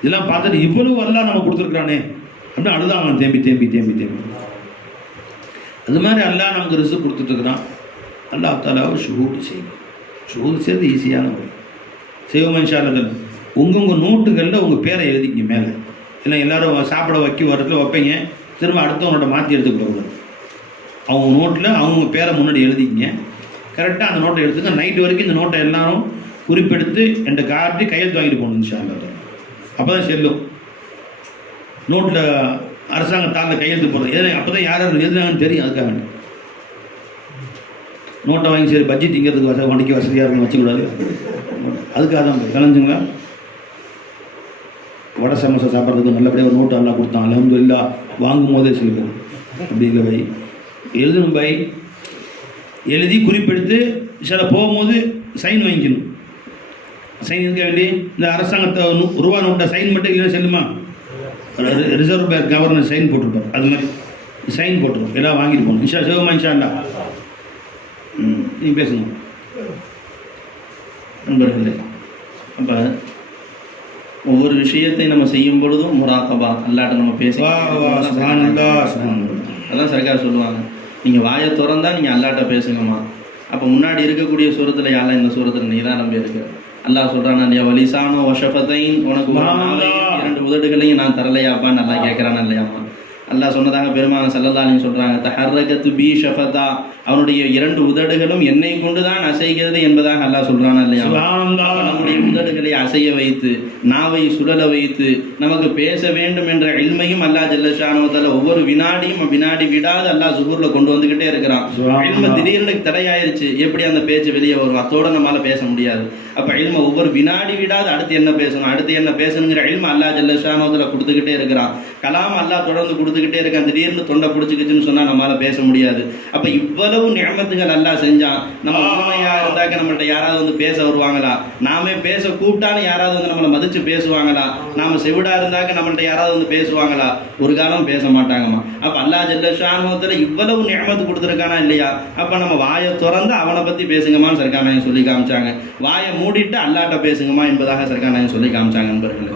இதெல்லாம் பார்த்துட்டு இவ்வளவு அல்லாஹ் நம்ம கொடுத்துருக்குறானே அப்படின்னு அழுதாங்க. தேம்பி அது மாதிரி அல்லாஹ் நமக்கு ரிஸ்க் கொடுத்துட்ருக்குறான். அல்லாஹ் தஆலாவை ஷுஹூத் செய்து ஈஸியான முறை செய்வோம் இன்ஷா அல்லாஹ். உங்கள் நோட்டுகளில் உங்கள் பேரை எழுதிக்கிங்க மேலே. இல்லை எல்லோரும் சாப்பிட வரத்துல வைப்பீங்க, திரும்ப அடுத்தவங்களோட மாற்றி எடுத்துக்கூடாது. அவங்க நோட்டில் அவங்க பேரை முன்னாடி எழுதிக்கிங்க. கரெக்டாக அந்த நோட்டை எடுத்துங்க. நைட்டு வரைக்கும் இந்த நோட்டை எல்லாரும் குறிப்பெடுத்து என்கிட்ட காட்டி கையெழுத்து வாங்கிட்டு போகணும் இன்ஷா அல்லாஹ். அப்போ தான் செல்லும். நோட்டில் அரசாங்கத்தால் கையெழுத்து போடுறது அப்போ தான் யார் எழுதுனாங்கன்னு தெரியும். அதுக்காக நோட்டை வாங்கி சரி பட்ஜெட் திங்கிறதுக்கு வண்டிக்கு வசதியாக இருக்குன்னு வச்சுக்கூடாது. அதுக்காக தான் கலைஞ்சுங்களா. வடை சமோசா சாப்பிட்றதுக்கு நல்லபடியாக ஒரு நோட்டு எல்லாம் கொடுத்தான். அல்ஹம்துலில்லாஹ் வாங்கும் போதே சொல்லுது. அப்படி இல்லை பை, எழுதணும் பை, எழுதி குறிப்பெடுத்து சில போகும்போது சைன் வாங்கிக்கணும். சைன் இருக்க வேண்டி இந்த அரசாங்கத்தை ரூபா நோட்டை சைன் மட்டும் இல்லைன்னா செல்லுமா, ரிசர்வ் பேங்க் கவர்னர் சைன் போட்டிருப்பார், அது மாதிரி சைன் போட்டுருவோம். எல்லாம் வாங்கிட்டு போகணும். இன்ஷா சிவமா இன்ஷா அல்லா. நீங்கள் பேசுங்க நண்பர்களே. அப்போ ஒவ்வொரு விஷயத்தை நம்ம செய்யும் பொழுதும் முராகபா அல்லாட்ட நம்ம பேசி அதான் சர்க்கார் சொல்லுவாங்க, நீங்கள் வாயை திறந்தா நீங்கள் அல்லாட்ட பேசுங்கம்மா. அப்போ முன்னாடி இருக்கக்கூடிய சூரத்தில் யாரெல்லாம் இந்த சூரத்தில் நீ தான் நம்பி இருக்கு. அல்லாஹ் சொல்கிறான் இல்லையா, வலிசானோ வஷஃபத்தைன், உனக்கு 2 உதடுகளையும் நான் தரலையாப்பான்னு நல்லா கேட்குறான் இல்லையாம்மா. அல்லாஹ் சொன்னதாக பெருமான் ஸல்லல்லாஹு அலைஹி சொல்கிறாங்க, தஹர்ரகத்து பி ஷஃபதா, அவனுடைய 2 உதடுகளும் என்னை கொண்டு தான் அசைகிறது என்பதாக அல்லாஹ் சொல்கிறான் இல்லையா. நம்முடைய உதடுகளை அசைய வைத்து நாவை சுழல வைத்து நமக்கு பேச வேண்டும் என்ற இல்மையும் அல்லாஹ் ஜல்ல ஷானஹு வ தஆலா ஒவ்வொரு வினாடியும் வினாடி விடாது அல்லாஹ் ஸுஹூர்ல கொண்டு வந்துகிட்டே இருக்கிறான். இல்ம திடீர்னு தடையாயிருச்சு, எப்படி அந்த பேச்சு வெளியே வரும்? அதோட நம்மளால பேச முடியாது. அப்போ இல்ம ஒவ்வொரு வினாடி விடாது அடுத்து என்ன பேசணும், அடுத்து என்ன பேசணுங்கிற இல்ம அல்லாஹ் ஜல்ல ஷானஹு வ தஆலா கொடுத்துக்கிட்டே இருக்கிறான். கலாம் அல்லாஹ் தொடர்ந்து கொடுத்துக்கிட்டே இருக்கான். திடீர்னு தொண்டை பிடிச்சிக்கிச்சுன்னு சொன்னால் நம்மளால பேச முடியாது. அப்போ இவ்வளவு நியமத்துகள் அல்லாஹ் செஞ்சான். நம்ம உண்மையா இருந்தாக்க நம்மள்ட்ட யாராவது வந்து பேச வருவாங்களா? நாமே பேச கூப்பிட்டாலும் யாராவது வந்து நம்மளை மதிச்சு பேசுவாங்களா? நாம செவிடா இருந்தாக்க நம்மள்ட்ட யாராவது வந்து பேசுவாங்களா? ஒரு காலம் பேச மாட்டாங்கம்மா. அப்ப அல்லாஹ் ஜல்ல ஷானஹு வ தஆலா இவ்வளவு நியமத்து கொடுத்துருக்கானா இல்லையா? அப்ப நம்ம வாயை திறந்து அவனை பத்தி பேசுங்கம்மான்னு சர்க்கார் நாயகம் சொல்லி காமிச்சாங்க. வாயை மூடிட்டு அல்லாட்ட பேசுங்கம்மா என்பதாக சர்க்கார் நாயகம் சொல்லி காமிச்சாங்க நண்பர்களே.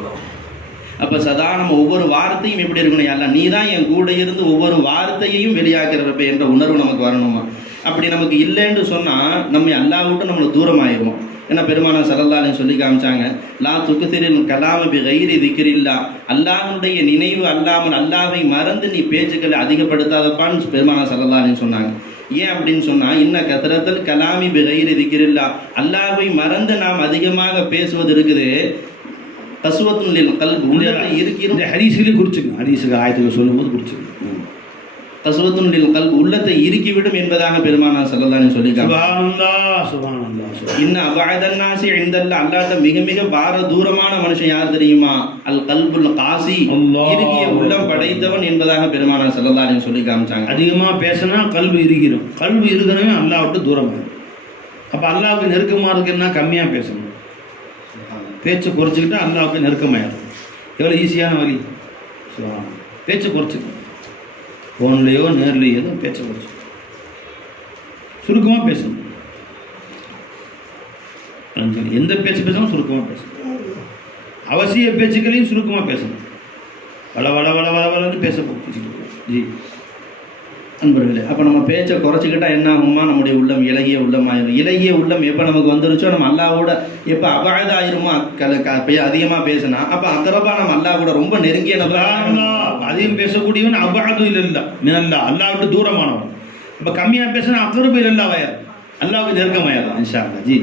அப்போ சதா நம்ம ஒவ்வொரு வார்த்தையும் எப்படி இருக்கணும், எல்லாம் நீ தான் என் கூட இருந்து ஒவ்வொரு வார்த்தையையும் வெளியாக்குறப்ப என்ற உணர்வு நமக்கு வரணுமா. அப்படி நமக்கு இல்லைன்னு சொன்னால் நம்ம அல்லாஹ் விட்டு நம்மளை தூரம் ஆயிடுவோம். ஏன்னா பெருமானார் ஸல்லல்லாஹு அலைஹி சொல்லி காமிச்சாங்க, லா துக்திரில் கலாம பி கைரி திக்ரில்லா, அல்லாஹ்வுடைய நினைவு அல்லாமல் அல்லாஹ்வை மறந்து நீ பேச்சுக்களை அதிகப்படுத்தாதப்பான்னு பெருமானார் ஸல்லல்லாஹு அலைஹி சொன்னாங்க. ஏன் அப்படின்னு சொன்னால், இன்ன கத்ரத்தல் கலாமி பி கைரி திக்ரில்லா, அல்லாஹ்வை மறந்து நாம் அதிகமாக பேசுவது இருக்குது, கசுவத்துல் கல்ப், உள்ளத்தை இருக்கிறோம். இந்த ஹதீஸ்ல குறிச்சுக்கணும், ஹதீஸ்ல ஆயத்துல சொல்லும்போது குறிச்சுக்கணும். கசுவத்துல் கல்ப், உள்ளத்தை இறுக்கிவிடும் என்பதாக பெருமானார் ஸல்லல்லாஹு அலைஹி சொல்லியிருக்காங்க. சுப்ஹானல்லாஹ் சுப்ஹானல்லாஹ். இன்ன அபஅதன் நாஸி இன்தல்லாஹ், அல்லாஹ்ட்ட மிக மிக பார தூரமான மனுஷன் யார் தெரியுமா? அல் கல்புல் காசி, இறுகிய உள்ளம் படைத்தவன் என்பதாக பெருமானார் ஸல்லல்லாஹு அலைஹி சொல்லி காமிச்சாங்க. அதிகமாக பேசினா கல்வி இறுகிடும். கல்வி இருக்கிறவன் அல்லாஹ் விட்டு தூரமாக. அப்போ அல்லாஹ்வுக்கு நெருக்கமாக இருக்குன்னா கம்மியாக பேசணும். பேச்சு குறைச்சிக்கிட்டா அல்லாஹ்வுக்கு நெருக்கமாயிடும். எவ்வளோ ஈஸியான வழி. பேச்சு குறைச்சிக்கணும். ஃபோன்லேயோ நேர்லேயோ தான் பேச்சை குறைச்சிக்கணும். சுருக்கமாக பேசணும். எந்த பேச்சு பேசணும் சுருக்கமாக பேசணும். அவசிய பேச்சுக்களையும் சுருக்கமாக பேசணும். வள வள வள வள வளன்னு பேச ஜி அன்பர்களே, அப்போ நம்ம பேச்சை குறைச்சிக்கிட்டா என்ன ஆகுமா? நம்முடைய உள்ளம் இலகிய உள்ளம் ஆயிரும். இலகிய உள்ளம் எப்போ நமக்கு வந்துருச்சோ, நம்ம அல்லாவோட எப்போ அபாயதாயிருமோ அதிகமாக பேசினா, அப்போ அக்கரப்பா நம்ம அல்லா கூட ரொம்ப நெருங்கிய அதிகம் பேசக்கூடியவன் அபாது இல்லை மினல்லா, அல்லாஹ் விட்டு தூரமானவன். அப்போ கம்மியாக பேசினா அக்கரப்பு இல்லல்லாவாயார், அல்லாவுக்கு நெருக்கமாயிரும் இன்ஷா அல்லாஹ். ஜி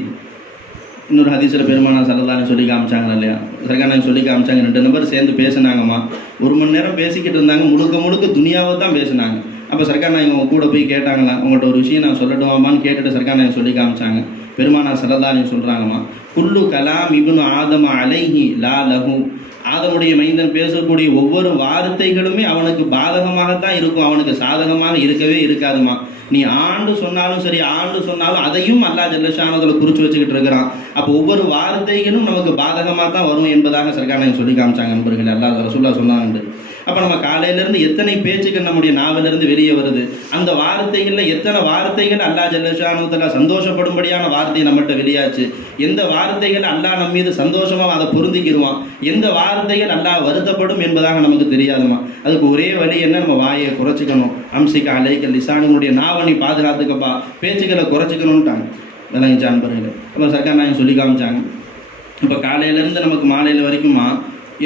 இன்னொரு ஹதீஸில் பெருமானார் ஸல்லல்லாஹு அலைஹி சொல்லி காமிச்சாங்க இல்லையா, சர்க்கார் சொல்லி காமிச்சாங்க. 2 நபர் சேர்ந்து பேசினாங்கம்மா. 1 மணி நேரம் பேசிக்கிட்டு இருந்தாங்க. முழுக்க முழுக்க துனியாவை தான் பேசினாங்க. அப்போ சர்க்கார் நாயகம் அவங்க கூட போய் கேட்டாங்களா, உங்கள்கிட்ட ஒரு விஷயம் நான் சொல்லட்டுமாமான்னு கேட்டுட்டு சர்க்கார் நாயகம் சொல்லி காமிச்சாங்க. பெருமானார் ஸல்லல்லாஹு அலைஹி சொல்கிறாங்கம்மா, குல்லு கலாம் இப்னு ஆதம அலைஹி லா லஹு, ஆதமுடைய மைந்தன் பேசக்கூடிய ஒவ்வொரு வார்த்தைகளுமே அவனுக்கு பாதகமாகத்தான் இருக்கும், அவனுக்கு சாதகமாக இருக்கவே இருக்காதுமா. நீ ஆண்டு சொன்னாலும் சரி, ஆண்டு சொன்னாலும் அதையும் அல்லாஹ் ஜல்ல ஷானஹு குறித்து வச்சுக்கிட்டு இருக்கிறான். அப்போ ஒவ்வொரு வார்த்தைகளும் நமக்கு பாதகமாக தான் வரும் என்பதாக சர்க்கார் நாயகம் சொல்லி காமிச்சாங்க நண்பர்கள். அல்லாஹ் ரசூலுல்லாஹ் சொன்னாங்க. அப்போ நம்ம காலையிலேருந்து எத்தனை பேச்சுக்கள் நம்முடைய நாவிலிருந்து வெளியே வருது, அந்த வார்த்தைகளில் எத்தனை வார்த்தைகள் அல்லாஹ் ஜல்ல ஷானஹு தஆலா சந்தோஷப்படும்படியான வார்த்தை நம்மகிட்ட வெளியாச்சு, எந்த வார்த்தைகள் அல்லாஹ் நம்ம மீது சந்தோஷமாக அதை பொருந்திக்கிடுவான், எந்த வார்த்தைகள் அல்லாஹ் வருத்தப்படும் என்பதாக நமக்கு தெரியாதுமா. அதுக்கு ஒரே வழி என்ன, நம்ம வாயை குறைச்சிக்கணும். அம்சிகா அலைக்கல் லிசானுடைய நாவணி பாதுகாத்துக்கப்பா, பேச்சுக்களை குறைச்சிக்கணும்ட்டாங்க. இதெல்லாம் அன்பர்களே. அப்போ சர்க்கார் நாயகம் சொல்லி காமிச்சாங்க. இப்போ காலையிலேருந்து நமக்கு மாலையில் வரைக்குமா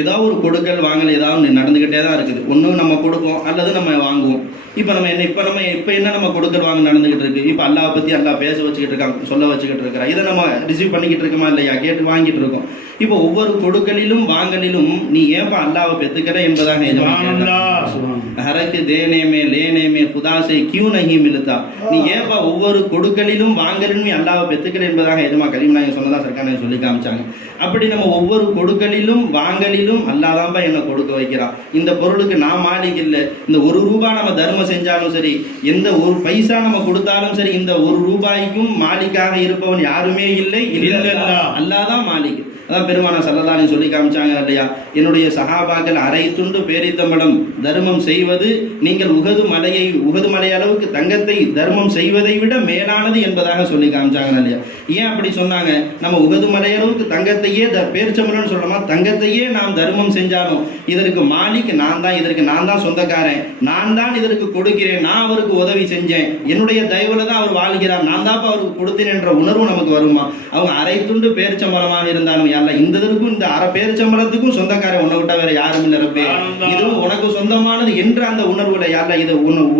ஏதாவது ஒரு கொடுக்கல் வாங்கல் ஏதாவது நடந்துக்கிட்டே தான் இருக்குது. ஒன்று நம்ம கொடுப்போம் அல்லது நம்ம வாங்குவோம். இப்போ என்ன நம்ம கொடுக்கல் வாங்க நடந்துகிட்டு இருக்கு. இப்போ அல்லாஹ் பற்றி அல்லாஹ் பேச வச்சுக்கிட்டு இருக்காங்க, சொல்ல வச்சுக்கிட்டு இருக்கிறா. இதை நம்ம ரிசீவ் பண்ணிக்கிட்டு இருக்கோமா இல்லையா, கேட்டு வாங்கிட்டு இருக்கோம். இப்போ ஒவ்வொரு கொடுக்கலிலும் வாங்கலிலும் நீ ஏன்பா அல்லாவை பெற்றுக்கிற என்பதாக ஹரக்கு தேனேமே லேனேமே புதாசை கியூ நகி மிலுத்தா, நீ ஏன்பா ஒவ்வொரு கொடுக்கலிலும் வாங்கலிலும் நீ அல்லாவை பெற்றுக்கிற என்பதாக எதுமா கலீம் நாயகம் சொன்னதா சர்க்கார் சொல்லி காமிச்சாங்க. அப்படி நம்ம ஒவ்வொரு கொடுக்கலிலும் வாங்கலிலும் அல்லாஹ் தான்ப்பா என்னை கொடுக்க வைக்கிறான். இந்த பொருளுக்கு நான் மாலிக் இல்லை. இந்த ₹1 நம்ம தர்மம் செஞ்சாலும் சரி, எந்த ஒரு பைசா நம்ம கொடுத்தாலும் சரி, இந்த ₹1 மாலிக்காக இருப்பவன் யாருமே இல்லை, அல்லாஹ் தான் மாலிக். அதான் பெருமானா ஸல்லல்லாஹு அலைஹி சொல்லி காமிச்சாங்க இல்லையா, என்னுடைய சஹாபாக்கள் அரை துண்டு பேரித்தம்பழம் தர்மம் செய்வது நீங்கள் உகது மலை அளவுக்கு தங்கத்தை தர்மம் செய்வதை விட மேலானது என்பதாக சொல்லி காமிச்சாங்க இல்லையா. ஏன் அப்படி சொன்னாங்க? நம்ம உகது மலை அளவுக்கு தங்கத்தையே பேரிச்சம்பழம்னு சொல்றோமா, தங்கத்தையே நாம் தர்மம் செஞ்சாலும் இதற்கு மாலிக் நான் தான், இதற்கு நான் தான் சொந்தக்காரன், நான் தான் இதற்கு கொடுக்கிறேன், நான் அவருக்கு உதவி செஞ்சேன், என்னுடைய தயவுல தான் அவர் வாழ்கிறார், நான் தான் அவருக்கு கொடுத்தேன் என்ற உணர்வு நமக்கு வருமா? அவங்க அரை துண்டு பேரிச்சம்பழமாக இருந்தாலும் இந்த இதற்கும் இந்த அரை பேரிச்சம்பழத்துக்கும் சொந்தக்காரன் உன்னை விட்டா வேற யாரும் இல்லை ரப்பே, இதுவும் உனக்கு சொந்தமானது என்ற அந்த உணர்வுல யாரா இது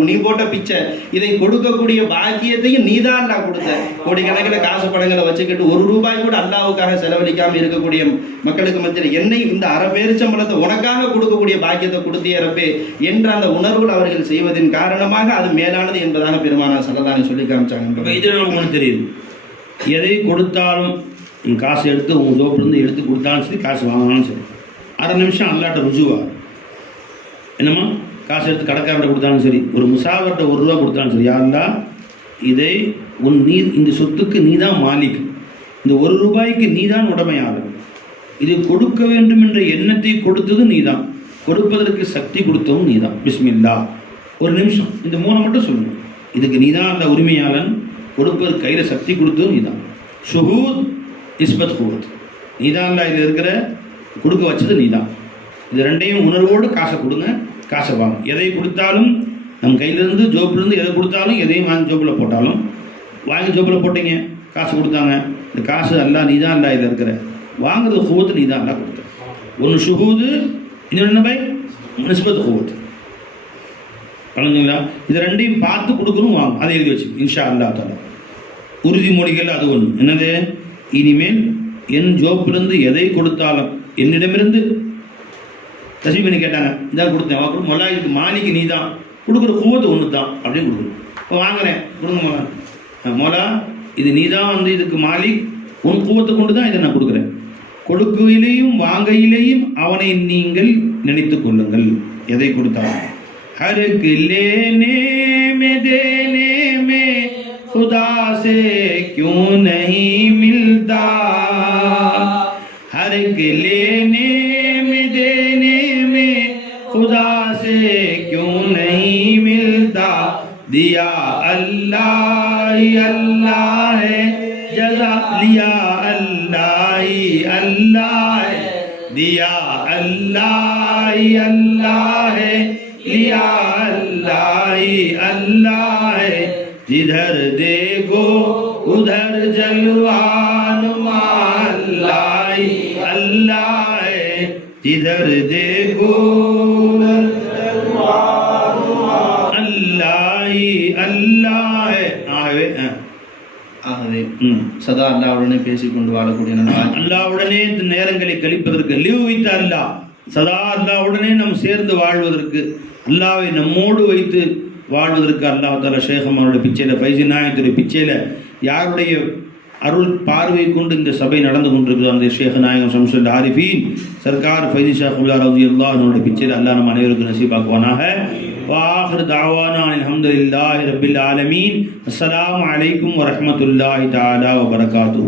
நீ போட்ட பிச்சை, இதை கொடுக்கக்கூடிய பாக்கியத்தையும் நீதான் அல்லாஹ் கொடுத்த. கோடிக்கணக்கில் காசு பணங்களை வச்சுக்கிட்டு ₹1 கூட அல்லாஹ்வுக்காக செலவழிக்காம இருக்கக்கூடிய மக்களுக்கு மத்தியில் என்னை இந்த அரை பேரிச்சம்பழத்தை உனக்காக கொடுக்கக்கூடிய பாக்கியத்தை கொடுத்திய ரப்பே என்ற அந்த உணர்வுகள் அவர்கள் செய்வதன் காரணமாக அது மேலானது என்பதாக பெருமானார் ஸல்லல்லாஹு அலைஹி சொல்லி காமிச்சாங்க. இது உங்களுக்கு தெரியுது, எதை கொடுத்தாலும் காசு எடுத்து உங்கள் ஜோப்பிலேருந்து எடுத்து கொடுத்தாலும் சரி, காசு வாங்கினாலும் சரி, அரை நிமிஷம் அல்லாட்ட ருஜுவா என்னம்மா, காசு எடுத்து கடைக்காரர்கிட்ட கொடுத்தாலும் சரி, ஒரு முசாவர்கிட்ட ₹1 கொடுத்தாலும் சரி, யாருந்தா இதை இந்த சொத்துக்கு நீ தான் மாலிக், இந்த ₹1 நீ தான் உடமையாளர், இது கொடுக்க வேண்டும் என்ற எண்ணத்தை கொடுத்தது நீ தான், கொடுப்பதற்கு சக்தி கொடுத்தவும் நீ தான். பிஸ்மில்லா, ஒரு நிமிஷம் இந்த 3 மட்டும் சொல்லுங்கள். இதுக்கு நீ தான் அந்த உரிமையாளன், கொடுப்பதற்கு கையில் சக்தி கொடுத்ததும் நீ தான். ஷுஹூத் இஸ்பத் ஹூத், நீ தான் இதில் இருக்கிற கொடுக்க வச்சது நீ தான். இது ரெண்டையும் உணர்வோடு காசை கொடுங்க, காசை வாங்க. எதை கொடுத்தாலும் நம்ம கையிலேருந்து ஜோப்பிலேருந்து எதை கொடுத்தாலும் எதையும் வாங்கி ஜோப்பில் போட்டாலும், வாங்கி ஜோப்பில் போட்டீங்க, காசு கொடுத்தாங்க, இந்த காசு அல்லாஹ் நீ தான் இதில் இருக்கிற, வாங்குறது ஹூத் நீ தான் அல்லாஹ் கொடுத்த. ஒன்று ஷுஹூது, இன்னொன்று பை நிஸ்பத் ஹூத். பழங்குங்களா, இது ரெண்டையும் பார்த்து கொடுக்கணும், வாங்க. அதை எழுதி வச்சு இன்ஷா அல்லாஹ் தஆலா உறுதிமொழிகள் அது ஒன்று. என்னது, இனிமேல் என் ஜோப்பிலிருந்து எதை கொடுத்தாலும் என்னிடமிருந்து தஸ்மீ பண்ணி கேட்டாங்க, இதான் கொடுத்தேன், வாக்கு மொல்லா இதுக்கு மாலிக்கு நீ தான் கொடுக்குற கூவத்து ஒன்று தான் அப்படின்னு கொடுக்கணும். இப்போ வாங்குறேன், கொடுங்க மொல்லா, மொல்லா இது நீ தான் இதுக்கு மாலிக், உன் கூவத்தை கொண்டு தான் இதை நான் கொடுக்குறேன். கொடுக்கையிலேயும் வாங்கையிலேயும் அவனை நீங்கள் நினைத்து கொள்ளுங்கள், எதை கொடுத்தாலும். ஹருக்கு லேனே மே தேனே மே खुदा से क्यों नहीं मिलता, हर एक लेने में देने में खुदा से क्यों नहीं मिलता, दिया अल्लाह ही अल्लाह है, जज़ा लिया अल्लाह ही अल्लाह है, दिया अल्लाह ही अल्लाह है, लिया अल्लाह ही अल्लाह है, जिधर देखो उधर जलवान अल्लाह अल्लाह है, जिधर देखो उधर जलवान अल्लाह अल्लाह है. ஆகவே சதா அல்லாஹ்வுடனே பேசிக்கொண்டு வாழக்கூடிய அல்லாஹ்வுடனே நேரங்களை கழிப்பதற்கு லிவ் வித் அல்லாஹ், சதா அல்லாஹ்வுடனே நாம் சேர்ந்து வாழ்வதற்கு, அல்லாஹ்வை நம்மோடு வைத்து வாழ்வதற்கு அல்லாஹ் தஆலா ஷேக் அமருடைய பிச்சையில், ஃபைசி நாயகத்துடைய பிச்சையில் யாருடைய அருள் பார்வை கொண்டு இந்த சபை நடந்து கொண்டிருக்கிறது, அந்த ஷேக் நாயகம் ஷம்சுல் ஆரிஃபீன் சர்க்கார் ஃபைசி ஷேக் உல்லா ரலியல்லாஹு அன்ஹுடைய பிச்சையில் அல்லாஹ் நம்ம அனைவருக்கும் நசீபாக்குவானாக. وآخر دعوانا الحمد لله رب العالمين. السلام عليكم ورحمة الله تعالى وبركاته.